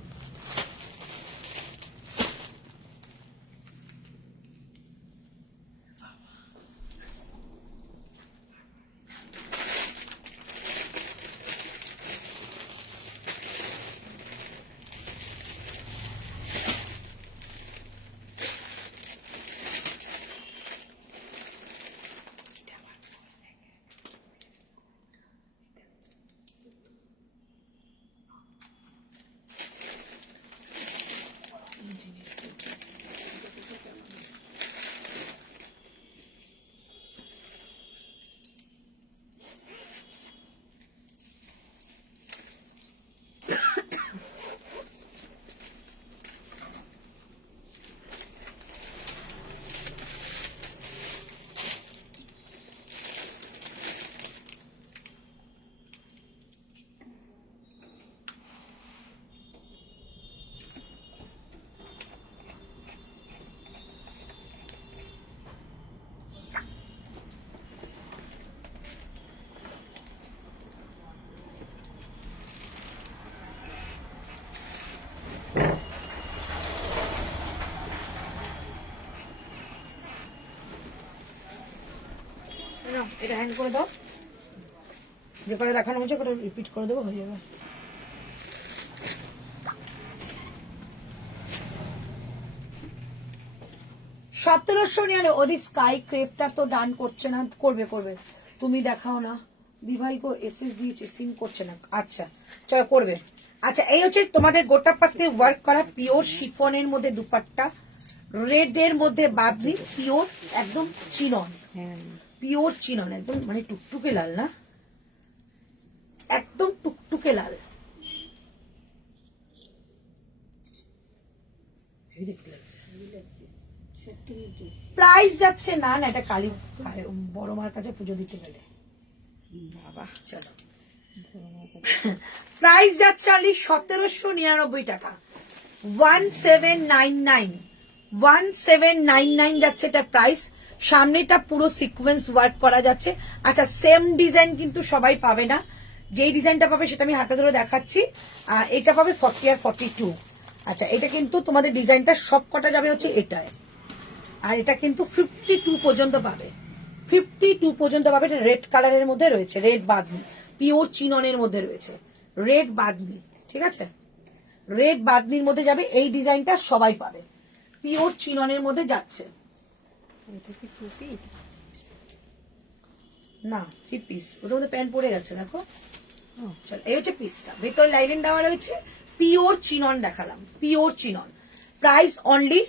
এটা হ্যাং করে দাও, যে করে দেখানো হচ্ছে ওটা রিপিট করে দেবো, হয়ে যাবে। সতেরোশো নিয়ে ওদি স্কাই ক্রেপটা তো ডান করছে না, করবে তুমি দেখাও না। বিভাইকো এসএস দিয়েছে, সিন করছে না। আচ্ছা চলো করবে। আচ্ছা, এই হচ্ছে তোমাদের গোটা পাতে ওয়ার্ক করা পিওর শিফনের মধ্যে দুপাট্টা, রেড এর মধ্যে বাদনি, পিওর একদম চিনন, হ্যাঁ পিওর চিনন, একদম মানে টুকটুকে লাল না, একদম টুকটুকে লাল। প্রাইস যাচ্ছে না, এটা কালী বড় মার কাছে পুজো দিতে গেলে বাবা। চলো, প্রাইস যাচ্ছে অনলি 1799 টাকা। 1799 যাচ্ছে এটা প্রাইস। সামনেটা পুরো সিকোয়েন্স ওয়ার্ক করা যাচ্ছে। আচ্ছা, সেম ডিজাইন কিন্তু সবাই পাবে না, যেই ডিজাইনটা পাবে সেটা আমি হাতে ধরে দেখাচ্ছি। আর এটা পাবে 40 আর 42। আচ্ছা, এটা কিন্তু তোমাদের ডিজাইনটা সব কটা যাবে হচ্ছে এটায়, আর এটা কিন্তু 52 পর্যন্ত পাবে, 52 পর্যন্ত পাবে। এটা রেড কালারের মধ্যে রয়েছে, রেড বাদনি, পিওর চিননের মধ্যে রয়েছে, রেড বাদনি, ঠিক আছে, রেড বাদনির মধ্যে যাবে। এই ডিজাইনটা সবাই পাবে, পিওর চিননের মধ্যে যাচ্ছে। এটা কি 2 পিস? না 3 পিস, ওটার মধ্যে প্যান্ট পরে গেছে দেখো। চলো, এই হচ্ছে পিসটা, ভেতর লাইনিং দেওয়া রয়েছে, পিওর চিনন দেখালাম, পিওর চিনন। প্রাইস অনলি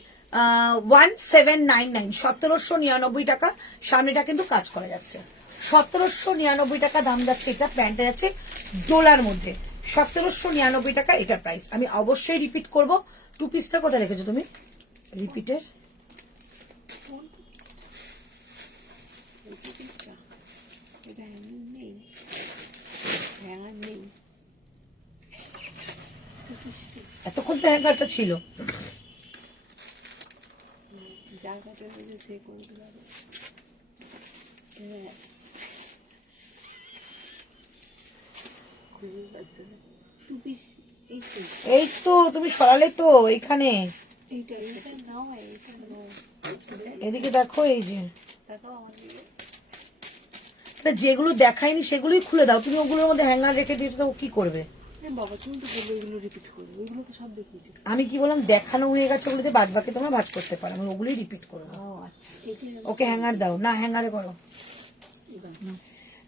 1799, 1799 টাকা। সামনেটা কিন্তু কাজ করা যাচ্ছে, 1799 টাকা দাম যাচ্ছে। এটা প্যান্টে যাচ্ছে ডোলার মধ্যে, 1799 টাকা এটা প্রাইস। আমি অবশ্যই রিপিট করব। 2 পিসটা কোথায় রেখেছো তুমি রিপিটের? এটা হ্যাঙ্গার নেই, হ্যাঙ্গার নেই। এতক্ষণ তো হ্যাঙ্গারটা ছিল। যার কাছে ওপেন হয়ে সে করে দিল হ্যাঁ খুবই বাজে টু পিস এই তো তুমি সরালে তো এখানে, এইটা নাও এইটা নাও এদিকে দেখো, এই যে দেখাও আমার দিকে তা যেগুলো দেখায়নি সেগুলোই খুলে দাও। তুমি ওগুলোর মধ্যে হ্যাঙ্গার রেখে দিয়েছো তো ও কি করবে? বাবা তুমি তো বললে ওইগুলো রিপিট করবে, ওইগুলো তো সব দেখিয়েছি। আমি কি বললাম, দেখানো হয়ে গেছে ওগুলোতে, বাদ বাকি তোমরা ভাজ করতে পারো, আমি ওগুলোই রিপিট করবো। ও আচ্ছা এইটাই ওকে হ্যাঙ্গার দাও, না হ্যাঙ্গারে করো।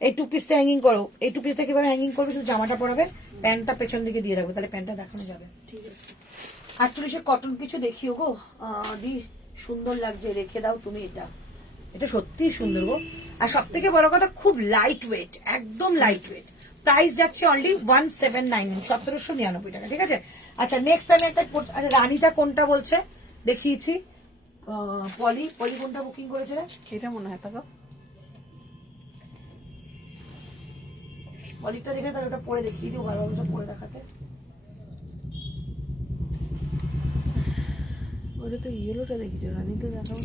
এই টু পিসটা হ্যাঙ্গিং করো। এই টু পিসটা কিভাবে হ্যাঙ্গিং করবে, শুধু জামাটা পরাবে, প্যান্টটা পেছন দিকে দিয়ে রাখবে, তাহলে প্যান্টটা দেখানো যাবে। ঠিক আছে। 48 কটন কিছু দেখিও গো দি, সুন্দর লাগছে, রেখে দাও তুমি। এটা এটা সত্যি সুন্দর গো। আর সব থেকে বড় কথা, খুব লাইট ওয়েট, একদম লাইট ওয়েট। প্রাইস যাচ্ছে অনলি 1799, 1799 টাকা। ঠিক আছে। আচ্ছা নেক্সট আমি একটা রানীটা কোনটা বলছে দেখিয়েছি, পলি পলি কোনটা বুকিং করেছে রে? এটা মনে হয় তাকাও। পলিটা দেখে তাহলে ওটা পরে দেখিয়ে দিও, ভালো ভাবে পরে দেখাতে। ওটা তো ইয়েলোটা দেখিছো, রানী তো দেখাও।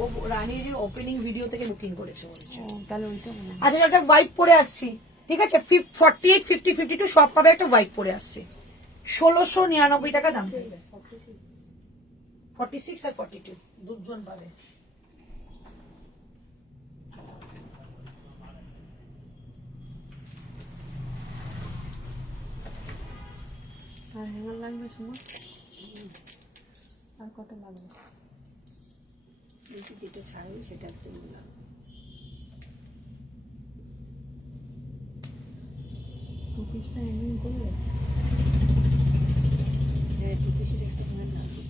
ও রানী যে ওপেনিং ভিডিও থেকে বুকিং করেছে বলছে। তাহলে ওইটা মনে হয়। আচ্ছা একটা হোয়াইট পরে আসছি, ঠিক আছে। 48, 50, 52 সব পাবে, একটা হোয়াইট পরে আসছি, 1699 টাকা দাম পড়বে। 46 আর 42 দুজন পাবে। আর হ্যাঙ্গার লাগবে সময়, আর কত লাগবে? দেখি যেটা ছাড়বে সেটার জন্য লাগবে। টু পিসটা হ্যাঙ্গিং করবে? হ্যাঁ টু পিসের একটা ধরে লাগবে।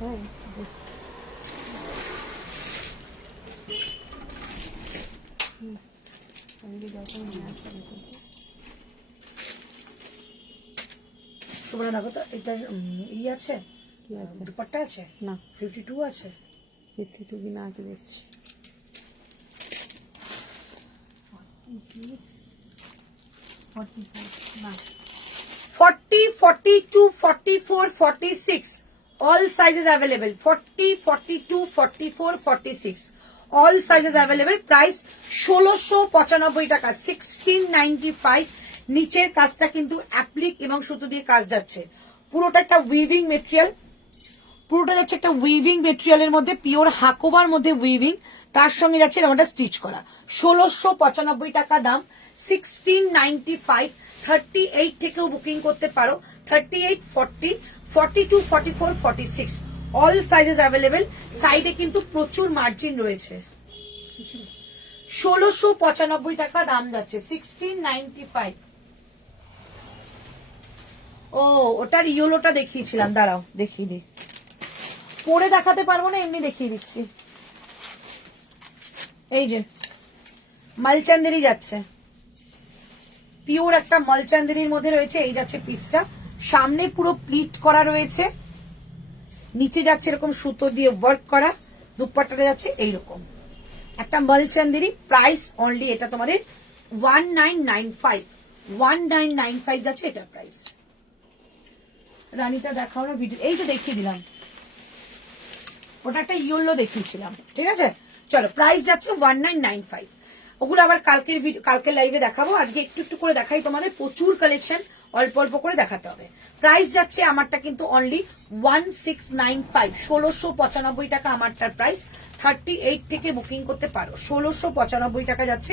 হ্যাঁ আমি যখন নিয়ে আসতে তোমরা দেখো তো, এটা ই আছে, কি আছে? দুপাট্টা আছে না 52 আছে। 52 কিনা আছে দেখছি। 40, 42, 44, 46 all sizes available. 40, 42, 44, 46 all sizes available. Price 1695 টাকা, 1695। নিচের কাজটা কিন্তু অ্যাপ্লিক এবং সুতো দিয়ে কাজ যাচ্ছে, পুরোটা একটা উইভিং মেটেরিয়াল, পুরোটা যাচ্ছে একটা উইভিং মেটেরিয়ালের মধ্যে, পিওর হাকোবার মধ্যে উইভিং, তার সঙ্গে যাচ্ছে এরকম একটা স্টিচ করা। 1695 টাকা দাম, 1695। 38 থেকেও বুকিং করতে পারো, 38, 40, 42, 44, 46 অল সাইজেস অ্যাভেলেবেল। সাইডে কিন্তু প্রচুর মার্জিন রয়েছে। 1695 টাকা দাম যাচ্ছে, 1695। ও ওটার ইয়েলোটা দেখিয়েছিলাম, দাঁড়াও দেখিয়ে দিই, পরে দেখাতে পারবো না, এমনি দেখিয়ে দিচ্ছি। এই যে মালচান্দেরি যাচ্ছে, পিওর একটা মালচান্দেরির মধ্যে রয়েছে। এই যাচ্ছে পিসটা, সামনে পুরো প্লিট করা রয়েছে, নিচে যাচ্ছে এরকম সুতো দিয়ে ওয়ার্ক করা, দুপাট্টাটা যাচ্ছে এইরকম একটা মালচান্দেরি। প্রাইস অনলি এটা তোমাদের 1995, 1995 যাচ্ছে এটার প্রাইস। রানীটা দেখাও না ভিডিও, এই তো দেখিয়ে দিলাম, ওটা একটা ইয়েলো দেখিয়েছিলাম। ঠিক আছে, চলো প্রাইস যাচ্ছে 1995। ওগুলো আবার কালকের লাইভে দেখাবো, আজকে একটু একটু করে দেখাই তোমাদের, প্রচুর কালেকশন, অল্প অল্প করে দেখাতে হবে। প্রাইস যাচ্ছে আমারটা কিন্তু অনলি 1695, 1695 টাকা আমারটার প্রাইস। 38 থেকে বুকিং করতে পারো, 1695 টাকা যাচ্ছে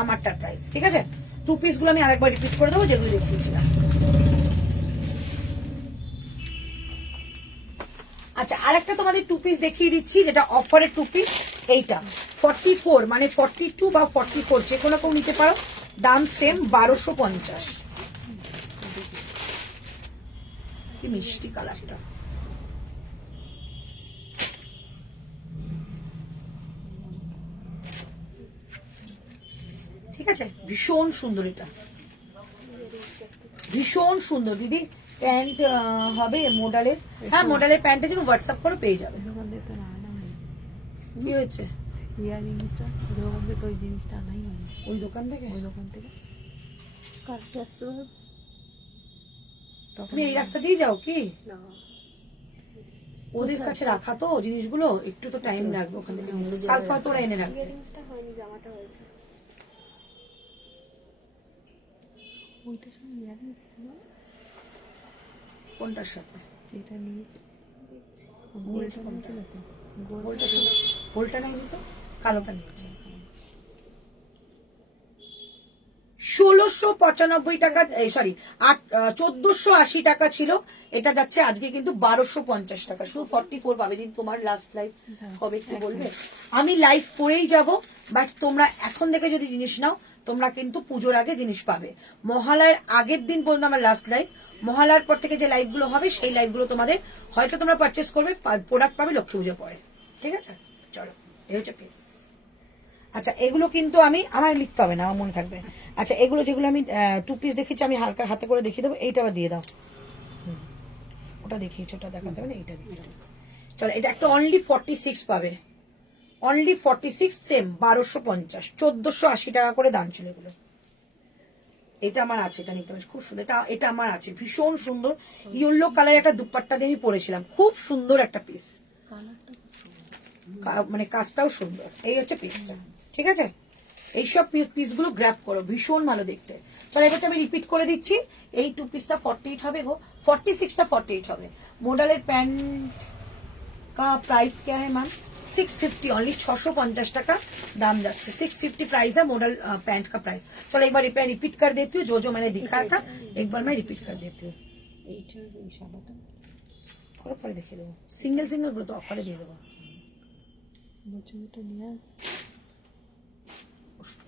আমারটার প্রাইস। ঠিক আছে, টু পিস গুলো আমি আরেকবার রিপিট করে দেবো যেগুলো দেখিয়েছিলাম। আচ্ছা আরেকটা তোমাদের টু পিস দেখিয়ে দিচ্ছি, যেটা অফারের টু পিস। এইটা 44 মানে 42 বা 44 যে কোনো কেউ নিতে পারো, দাম সেম 1250। কি মিষ্টি কালারটা, ভীষণ সুন্দর, এটা ভীষণ সুন্দর দিদি। প্যান্ট হবে মডেলের, হ্যাঁ মডেলের প্যান্টের জন্য হোয়াটসঅ্যাপ করে পেয়ে যাবে। দোকান থেকে তো আনা হয়নি, কি হয়েছে? ইয়ারিংসটা দোকান থেকে তো ওই জিনিসটা আনাই হয়নি। ওই দোকান থেকে? ওই দোকান থেকে কালকে আসতে হবে তুমি এই রাস্তা দিয়ে যাও কি? না, ওদের কাছে রাখা তো জিনিসগুলো, একটু তো টাইম লাগবে ওখান থেকে। কালকে হয়তো ওরা এনে রাখবে। ইয়ারিংসটা হয়নি, জামাটা হয়েছে। ওইটার সঙ্গে ইয়ারিংস ছিল কোনটার সাথে? যেটা নিয়েছি, নিয়েছে গোলটা নিয়েছিল তো, গোলটা ছিল, গোলটা নেয়নি তো, কালোটা নিয়েছে। 1695 টাকা, সরি 1480 টাকা ছিল, এটা যাচ্ছে আজকে কিন্তু 1250 টাকা। শুধু 44 পাবে। দিন তোমার লাস্ট লাইভ কবে একটু বলবে? আমি লাইভ করেই যাব, বাট তোমরা এখন থেকে যদি জিনিস নাও তোমরা কিন্তু পুজোর আগে জিনিস পাবে। মহালয়ার আগের দিন পর্যন্ত আমার লাস্ট লাইভ, মহালয়ার পর থেকে যে লাইভগুলো হবে সেই লাইভগুলো তোমাদের হয়তো তোমরা পারচেস করবে, প্রোডাক্ট পাবে লক্ষ্মী পুজোর পরে। ঠিক আছে, চলো এই হচ্ছে পিস। আচ্ছা এগুলো কিন্তু আমি, আমার লিখতে হবে না, আমার মনে থাকবে। আচ্ছা এগুলো যেগুলো আমি 2 পিস দেখেছি, আমি হালকা হাতে করে দেখিয়ে দেবো। এইটা আবার দিয়ে দাও, ওটা দেখিয়েছি, ওটা দেখাতে হবে না, এইটা দেখিয়ে দাও। চলো এটা একটা অনলি 46 পাবে, অনলি 46, সেম 1250, 1480 টাকা করে দাম ছিল এগুলো। এটা আমার আছে, এটা নিতে পারছি, খুব সুন্দর। এটা আমার আছে, ভীষণ সুন্দর ইয়েলো কালার একটা দুপাট্টা দিয়ে আমি পরেছিলাম, খুব সুন্দর একটা পিস, মানে কাজটাও সুন্দর। এই হচ্ছে পিসটা, ঠিক আছে? এইসব পিসগুলো গ্র্যাব করো, ভীষণ ভালো দেখতে। চলো এবারটা আমি রিপিট করে দিচ্ছি। এই 2 পিসটা 48 হবে গো, 46টা 48 হবে। মডেলের প্যান্ট का प्राइस क्या है मैम? 650 ओनली, 650 টাকা दाम যাচ্ছে। 650 प्राइस है मॉडल पैंट का प्राइस। चलो एक बार रिपीट कर देती हूँ, जो मैंने दिखाया था एक बार मैं रिपीट कर देती हूँ। এইটা ওই সাদাটা পরে দেখিয়ে দেবো, সিঙ্গেল সিঙ্গেল গুলো তো অফারে দিয়ে দেবো। বলছি ওটা নিয়ে আস,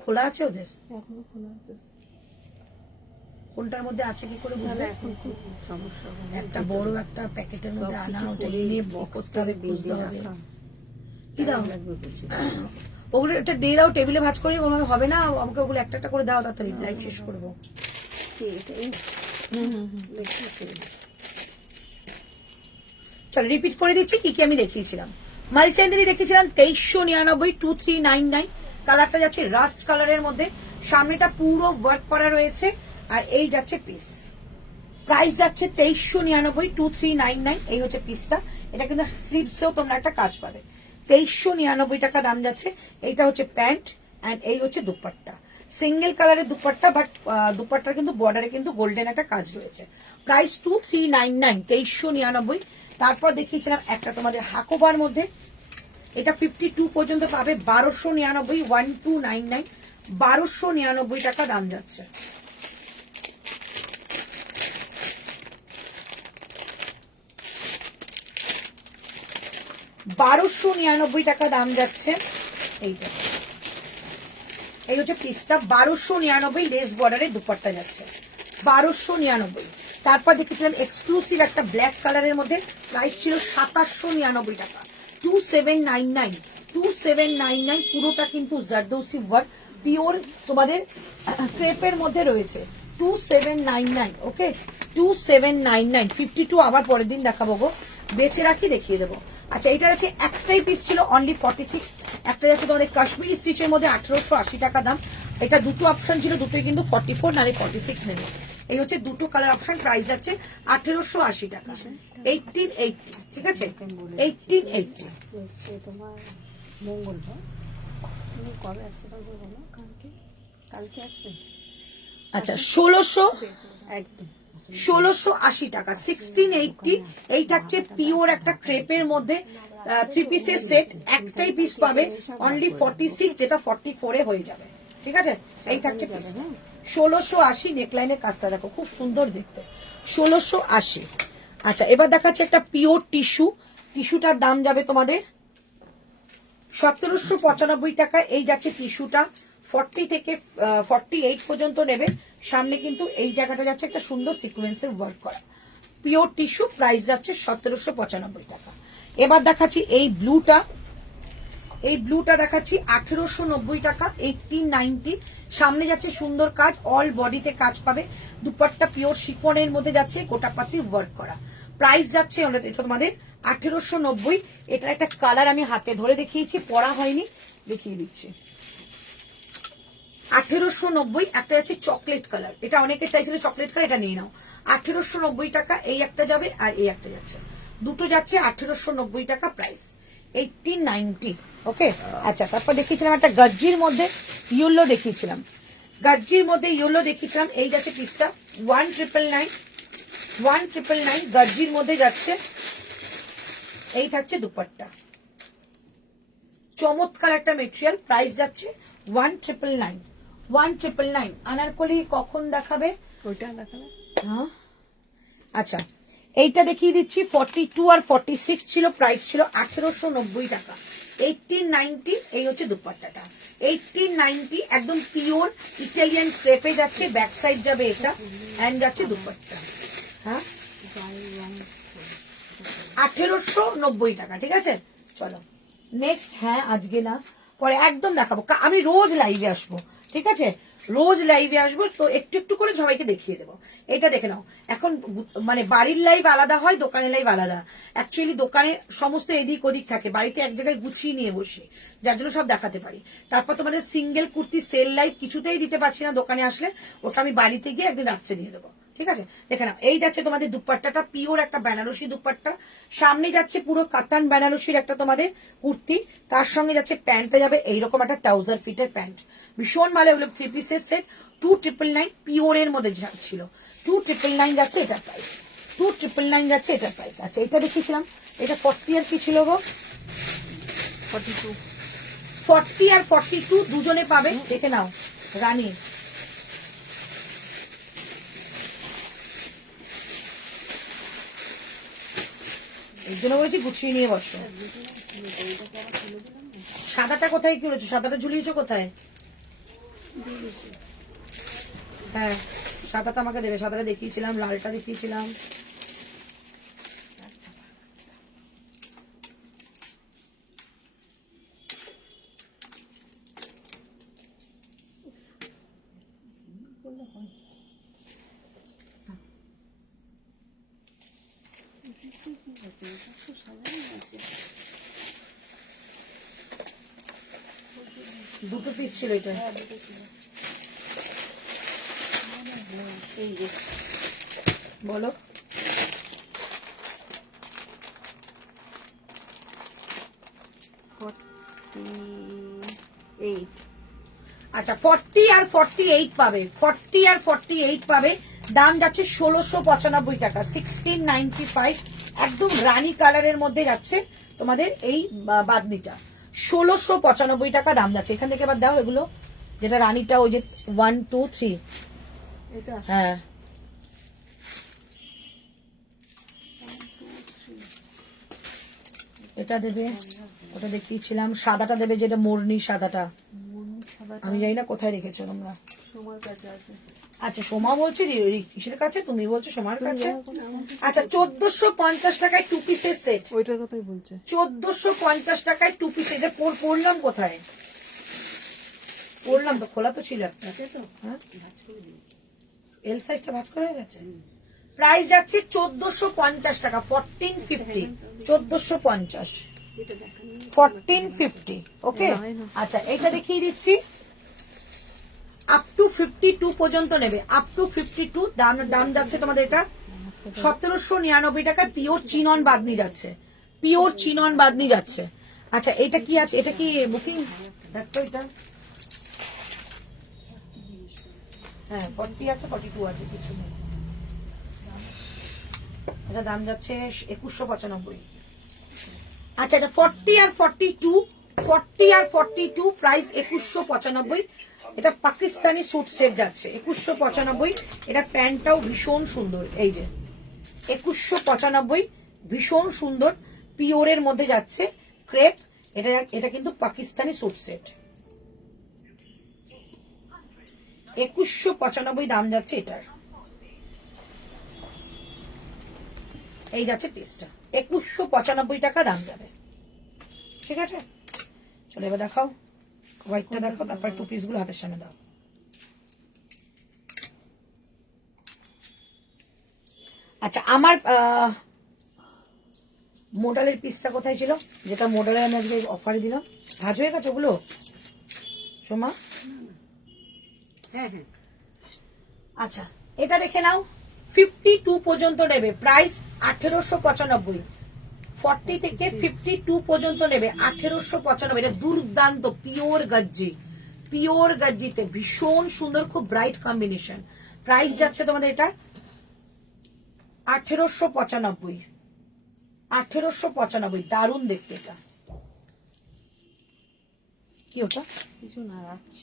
খোলা আছে ওদের? এখনো খোলা আছে। কোনটার মধ্যে আছে কি করে বুঝবে? এখন খুব সমস্যা হবে। একটা বড় একটা প্যাকেটের মধ্যে আনা, সবকিছু ওটা করে নিয়ে box করতে করে হবে, দিয়ে বুঝতে হবে। রাখা। কি দাও লাগবে বলছি। ওগুলো একটা দিয়ে দাও, টেবিলে ভাঁজ করে, ওগুলো হবে না, আমাকে ওগুলো একটা একটা করে দাও, তাড়াতাড়ি লাইভ শেষ করবো। ঠিক আছে, এই বেশি করে। চলো রিপিট করে দিচ্ছি কি কি আমি দেখিয়েছিলাম। মালচেন্দ্রি দেখিয়েছিলাম 2399, 2399, কালারটা যাচ্ছে রাস্ট কালারের মধ্যে, সামনেটা পুরো ওয়ার্ক করা রয়েছে, আর এই যাচ্ছে পিস। প্রাইস যাচ্ছে 2399, 2399, এই হচ্ছে পিসটা। এটা কিন্তু স্লিভসেও তোমরা একটা কাজ পাবে। 2399 টাকা দাম যাচ্ছে। এইটা হচ্ছে প্যান্ট, এন্ড এই হচ্ছে দুপাট্টা, সিঙ্গেল কালারের দুপাট্টা, বাট দুপাট্টার কিন্তু বর্ডারে কিন্তু গোল্ডেন একটা কাজ রয়েছে। প্রাইস 2399, 2399। তারপর দেখিয়েছিলাম একটা তোমাদের হাকোবার মধ্যে, এটা 52 পর্যন্ত পাবে, 1299, 1299, 1299 টাকা দাম যাচ্ছে। $1299 টাকা দাম যাচ্ছে এইটা। এই হচ্ছে পিসটা, 1299, লেস বর্ডারের দুপাট্টা যাচ্ছে 1299। তারপর দেখেছিলাম এক্সক্লুসিভ একটা ব্ল্যাক কালারের মধ্যে, প্রাইস ছিল 2799 টাকা, 2799, 2799, পুরোটা কিন্তু জারদৌসি ওয়ার্ক, পিওর তোমাদের ক্রেপের মধ্যে রয়েছে। 2799, ওকে 2799, 52 আবার পরের দিন দেখাবো গো, বেছে রাখি দেখিয়ে দেবো। আচ্ছা এটা যাচ্ছে একটাই পিস ছিল, অনলি 46। একটা যাচ্ছে তোমাদের কাশ্মীরি স্টিচের মধ্যে 1880 টাকা দাম। এটা দুটো অপশন ছিল, দুটোই কিন্তু 44 নালে 46 নেবে। এই হচ্ছে দুটো কালার অপশন, প্রাইস যাচ্ছে 1880 টাকা, 1880, ঠিক আছে 1880। হচ্ছে তোমার মঙ্গলবার, তুমি কবে আসতে পারবে বলো? কালকে, কালকে আসবে? আচ্ছা 1600, একদম 1680 টাকা, 1680। এই থাকছে পিওর একটা ক্রেপের মধ্যে 3 পিসের সেট, একটাই পিস পাবে, অনলি 46, যেটা 44 এ হয়ে যাবে, ঠিক আছে? এই থাকছে পিস 1680। নেকলাইনের কাজটা দেখো খুব সুন্দর দেখতে, 1680। আচ্ছা এবার দেখাচ্ছে একটা পিওর টিস্যু, টিস্যুটার দাম যাবে তোমাদের 1795 টাকা। এই যাচ্ছে টিস্যুটা, 40 থেকে 48 পর্যন্ত নেবে। সামনে কিন্তু এই জায়গাটা যাচ্ছে একটা সুন্দর সিকোয়েন্সের ওয়ার্ক করা, পিওর টিস্যু, প্রাইস যাচ্ছে 1795 টাকা। এবার দেখাচ্ছি এই ব্লুটা, এই ব্লুটা দেখাচ্ছি 1890 টাকা, 1890। সামনে যাচ্ছে সুন্দর কাজ, অল বডিতে কাজ পাবে। দুপাট্টা পিওর শিফনের মধ্যে যাচ্ছে, গোটাপাতি ওয়ার্ক করা। প্রাইস যাচ্ছে এটা তোমাদের 1890। এটা একটা কালার আমি হাতে ধরে দেখিয়েছি, পরা হয়নি, দেখিয়ে দিচ্ছি। 1890। একটা যাচ্ছে চকলেট কালার, এটা অনেকে চাইছিল চকলেট কালার, এটা নিয়ে নাও। 1890 টাকা এই একটা যাবে, আর এই একটা যাচ্ছে, দুটো যাচ্ছে 1890 টাকা প্রাইস, 1890। ওকে, আচ্ছা তারপর দেখিয়েছিলাম একটা গজ্জির মধ্যে ইয়েলো দেখিয়েছিলাম, গজ্জির মধ্যে ইয়েলো দেখিয়েছিলাম। এই যাচ্ছে পিসটা 1999, 1999 গজ্জির মধ্যে যাচ্ছে। এই থাকছে দুপাট্টা, চমৎকার একটা মেটেরিয়াল। প্রাইস যাচ্ছে 1999, 1999। আনারকলি কখন দেখাবে? ওইটা দেখাবে। হ্যাঁ, আচ্ছা এইটা দেখিয়ে দিচ্ছি। 42 আর 46 ছিল, প্রাইস ছিল 1890 টাকা, 1890। এই হচ্ছে দুপাট্টাটা 1890, একদম পিওর ইটালিয়ান ক্রেপে যাচ্ছে, ব্যাক সাইড যাবে এটা, এন্ড যাচ্ছে দুপাট্টা। হ্যাঁ, 1890 টাকা, ঠিক আছে। চলো নেক্সট। হ্যাঁ আজকে না, পরে একদম দেখাবো, আমি রোজ লাইভে আসবো, ঠিক আছে, রোজ লাইভে আসবো, তো একটু একটু করে সবাইকে দেখিয়ে দেবো। এটা দেখে নাও, এখন মানে বাড়ির লাইভ আলাদা হয়, দোকানের লাইভ আলাদা। অ্যাকচুয়ালি দোকানে সমস্ত এদিক ওদিক থাকে, বাড়িতে এক জায়গায় গুছিয়ে নিয়ে বসে, যার জন্য সব দেখাতে পারি। তারপর তোমাদের সিঙ্গেল কুর্তি সেল লাইভ কিছুতেই দিতে পারছি না দোকানে আসলে, ওটা আমি বাড়িতে গিয়ে একদিন রাত্রে দিয়ে দেবো, ঠিক আছে। দেখে নাও, এই যাচ্ছে তোমাদের দুপাট্টাটা, পিওর একটা বেনারসি দুপাট্টা। সামনে যাচ্ছে পুরো কাতান বেনারসির একটা তোমাদের কুর্তি, তার সঙ্গে যাচ্ছে প্যান্টটা যাবে এইরকম একটা ট্রাউজার ফিটের প্যান্ট, ভীষণ ভালো। এগুলো 3 পিসের সেট, 2999 পিওরের মধ্যে ছিল, 2999 যাচ্ছে এটার প্রাইস, 2999 যাচ্ছে এটার প্রাইস। আচ্ছা এটা দেখিয়েছিলাম, এটা 40 আর কি ছিল গো? 42। 40 আর 42 দুজনে পাবে, দেখে নাও রানী। এই জন্য বলেছি গুছিয়ে নিয়ে বসো। সাদাটা কোথায় কি রয়েছে? সাদাটা ঝুলিয়েছো কোথায়? হ্যাঁ সাদাটা আমাকে দেবে, সাদাটা দেখিয়েছিলাম, লালটা দেখিয়েছিলাম। দুটো পিস ছিল এটা, বলো। আচ্ছা 40 আর 48 পাবে, 40 আর 48 পাবে। দাম যাচ্ছে 1695 টাকা, 1695। একদম রানী কালারের মধ্যে যাচ্ছে তোমাদের এই বাদনিটা, 1695 টাকা দাম যাচ্ছে। এখান থেকে এবার দাও এগুলো, যেটা রানীটা ওই যে 1 2 3, হ্যাঁ এটা দেবে, ওটা দেখিয়েছিলাম। সাদাটা দেবে, যেটা মোরনি সাদাটা, আমি জানি না কোথায় রেখেছো তোমরা। আচ্ছা সোমা বলছে কিসের কাছে, তুমি বলছো সোমার কাছে। আচ্ছা 1450 টাকায় 2 পিসের সেট, ওইটার কথাই বলছে। 1450 টাকায় 2 পিস। এটা পড়লাম কোথায়? পড়লাম তো, খোলা তো ছিল একটা, হ্যাঁ এল সাইজটা ভাঁজ করা হয়ে গেছে। প্রাইস যাচ্ছে 1450 টাকা, 1450, 1450, 1450। ওকে আচ্ছা এটা দেখিয়ে দিচ্ছি, আপ টু 52 পর্যন্ত নেবে, আপ টু 52 দাম যাচ্ছে তোমাদের এটা 1799 টাকা। পিওর চিনন বাদনি যাচ্ছে, পিওর চিনন বাদনি যাচ্ছে। আচ্ছা এটা কি আছে, এটা কি বুকিং? দেখো এটা, হ্যাঁ 40 আছে, 42 আছে, কিছু নেই। এটা দাম যাচ্ছে 2195। আচ্ছা এটা 40 আর 42, 40 আর 42 প্রাইস 2195। এটা পাকিস্তানি স্যুট সেট যাচ্ছে 2195। এটা প্যান্টটাও ভীষণ সুন্দর, এই যে 2195, ভীষণ সুন্দর পিওরের মধ্যে যাচ্ছে ক্রেপ। এটা কিন্তু পাকিস্তানি স্যুট সেট, 2195 দাম যাচ্ছে এটার। এই যাচ্ছে পিসটা 2195 টাকা দাম যাবে, ঠিক আছে। চলো এবার দেখাও, হোয়াইটটা দেখো, তারপর টু পিস গুলো হাতের সামনে দাও। আচ্ছা আমার মোডালের পিসটা কোথায় ছিল, যেটা মোডালের আমি আজকে অফারে দিলাম? ভাজ হয়ে গেছে ওগুলো সোমা? হ্যাঁ হ্যাঁ আচ্ছা এটা দেখে নাও, 52 পর্যন্ত নেবে, প্রাইস 1895। 40 থেকে 52 পর্যন্ত নেবে 1895। এটা দুর্দান্ত পিওর গজ্জি, পিওর গজ্জিতে ভীষণ সুন্দর, খুব ব্রাইট কম্বিনেশন। প্রাইস যাচ্ছে তোমাদের এটা 1895। 1895, দারুণ দেখতে এটা। কি ওটা? কিছু না, রাখছি।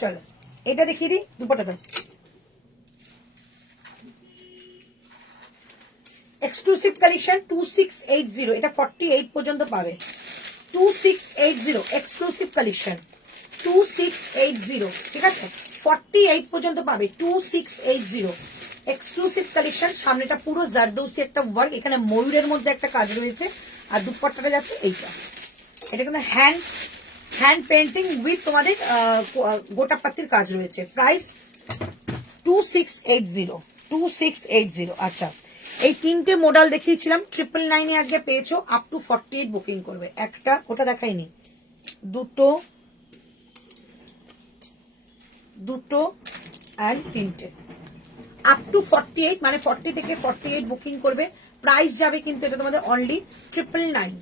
চলো এটা দেখিয়ে দিই, দুপাটাটা এক্সক্লুসিভ কালেকশন 2680, এটা 48 পর্যন্ত পাবে। 2680 এক্সক্লুসিভ কালেকশন 2680, ঠিক আছে? 48 পর্যন্ত পাবে 2680 এক্সক্লুসিভ কালেকশন। সামনেটা পুরো জারদৌসি একটা ওয়ার্ক, এখানে ময়ূরের মধ্যে একটা কাজ রয়েছে, আর দুপাট্টাটা যাচ্ছে এইটা। এটা কিন্তু হ্যান্ড পেন্টিং উইথ তোমাদের গোটা পাত্তির কাজ রয়েছে। প্রাইস 2680, 2680। আচ্ছা এই তিনটে মডেল দেখিয়েছিলাম, 999 আজকে পেয়েছো, আপ টু 48 বুকিং করবে। একটা ওটা দেখাইনি, দুটো আর তিনটে, আপ টু 48, মানে 40 থেকে 48 বুকিং করবে। প্রাইস যাবে কিন্তু এটা তোমাদের অনলি 999।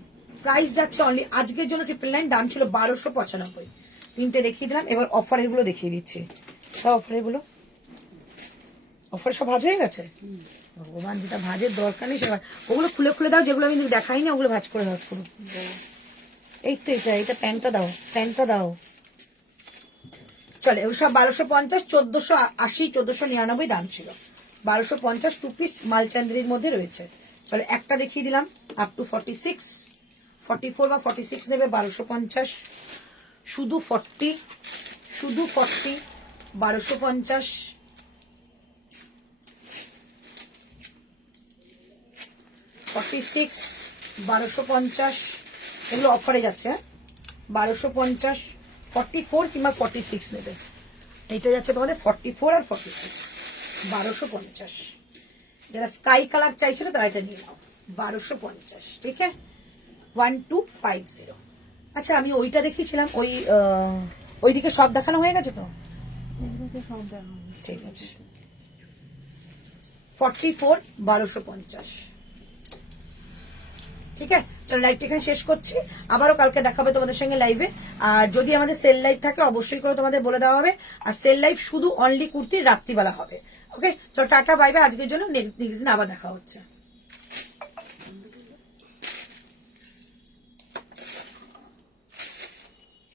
প্রাইস যাচ্ছে অনলি আজকের জন্য 999, দাম ছিল 1295। তিনটে দেখিয়ে দিলাম, এবার অফারের গুলো দেখিয়ে দিচ্ছি। সব অফারের গুলো, অফার সব ভাজ হয়ে গেছে। ভগবান, যেটা ভাজের দরকার নেই সেটা ওগুলো খুলে খুলে দাও, যেগুলো আমি দেখাই না ওগুলো ভাজ করে দাও পুরো। এই তো এটা প্যান্টটা দাও, প্যান্টটা দাও। চলে ওই সব 1250, 1480, 1499 দাম ছিল। 1250 টু পিস মালচান্দ্রির মধ্যে রয়েছে। চলে একটা দেখিয়ে দিলাম, আপ টু 46, 44 বা 46 নেবে 1250, শুধু 40, 1250, 46, 1250, এগুলো অফারে যাচ্ছে। 1250, 44 কিংবা 46 নেবে। এইটা যাচ্ছে তোমাদের 44 আর 46, 1250। যারা স্কাই কালার চাইছিল তারা এটা নিয়ে নাও, 1250, ঠিক আছে? 1250। আচ্ছা আমি ওইটা দেখিয়েছিলাম, ওইদিকে সব দেখানো হয়ে গেছে তো? ঠিক আছে, 44, 1250, ঠিক আছে? তাহলে লাইভটা এখানে শেষ করছি, আবারও কালকে দেখাবে তোমাদের সঙ্গে লাইভে। আর যদি আমাদের সেল লাইভ থাকে অবশ্যই করে তোমাদের বলে দেওয়া হবে। আর সেল লাইভ শুধু অনলি কুর্তির রাত্রিবেলা হবে। ওকে, চলো টাটা বাই বাই, আজকের জন্য নেক্সট দিন আবার দেখা হচ্ছে।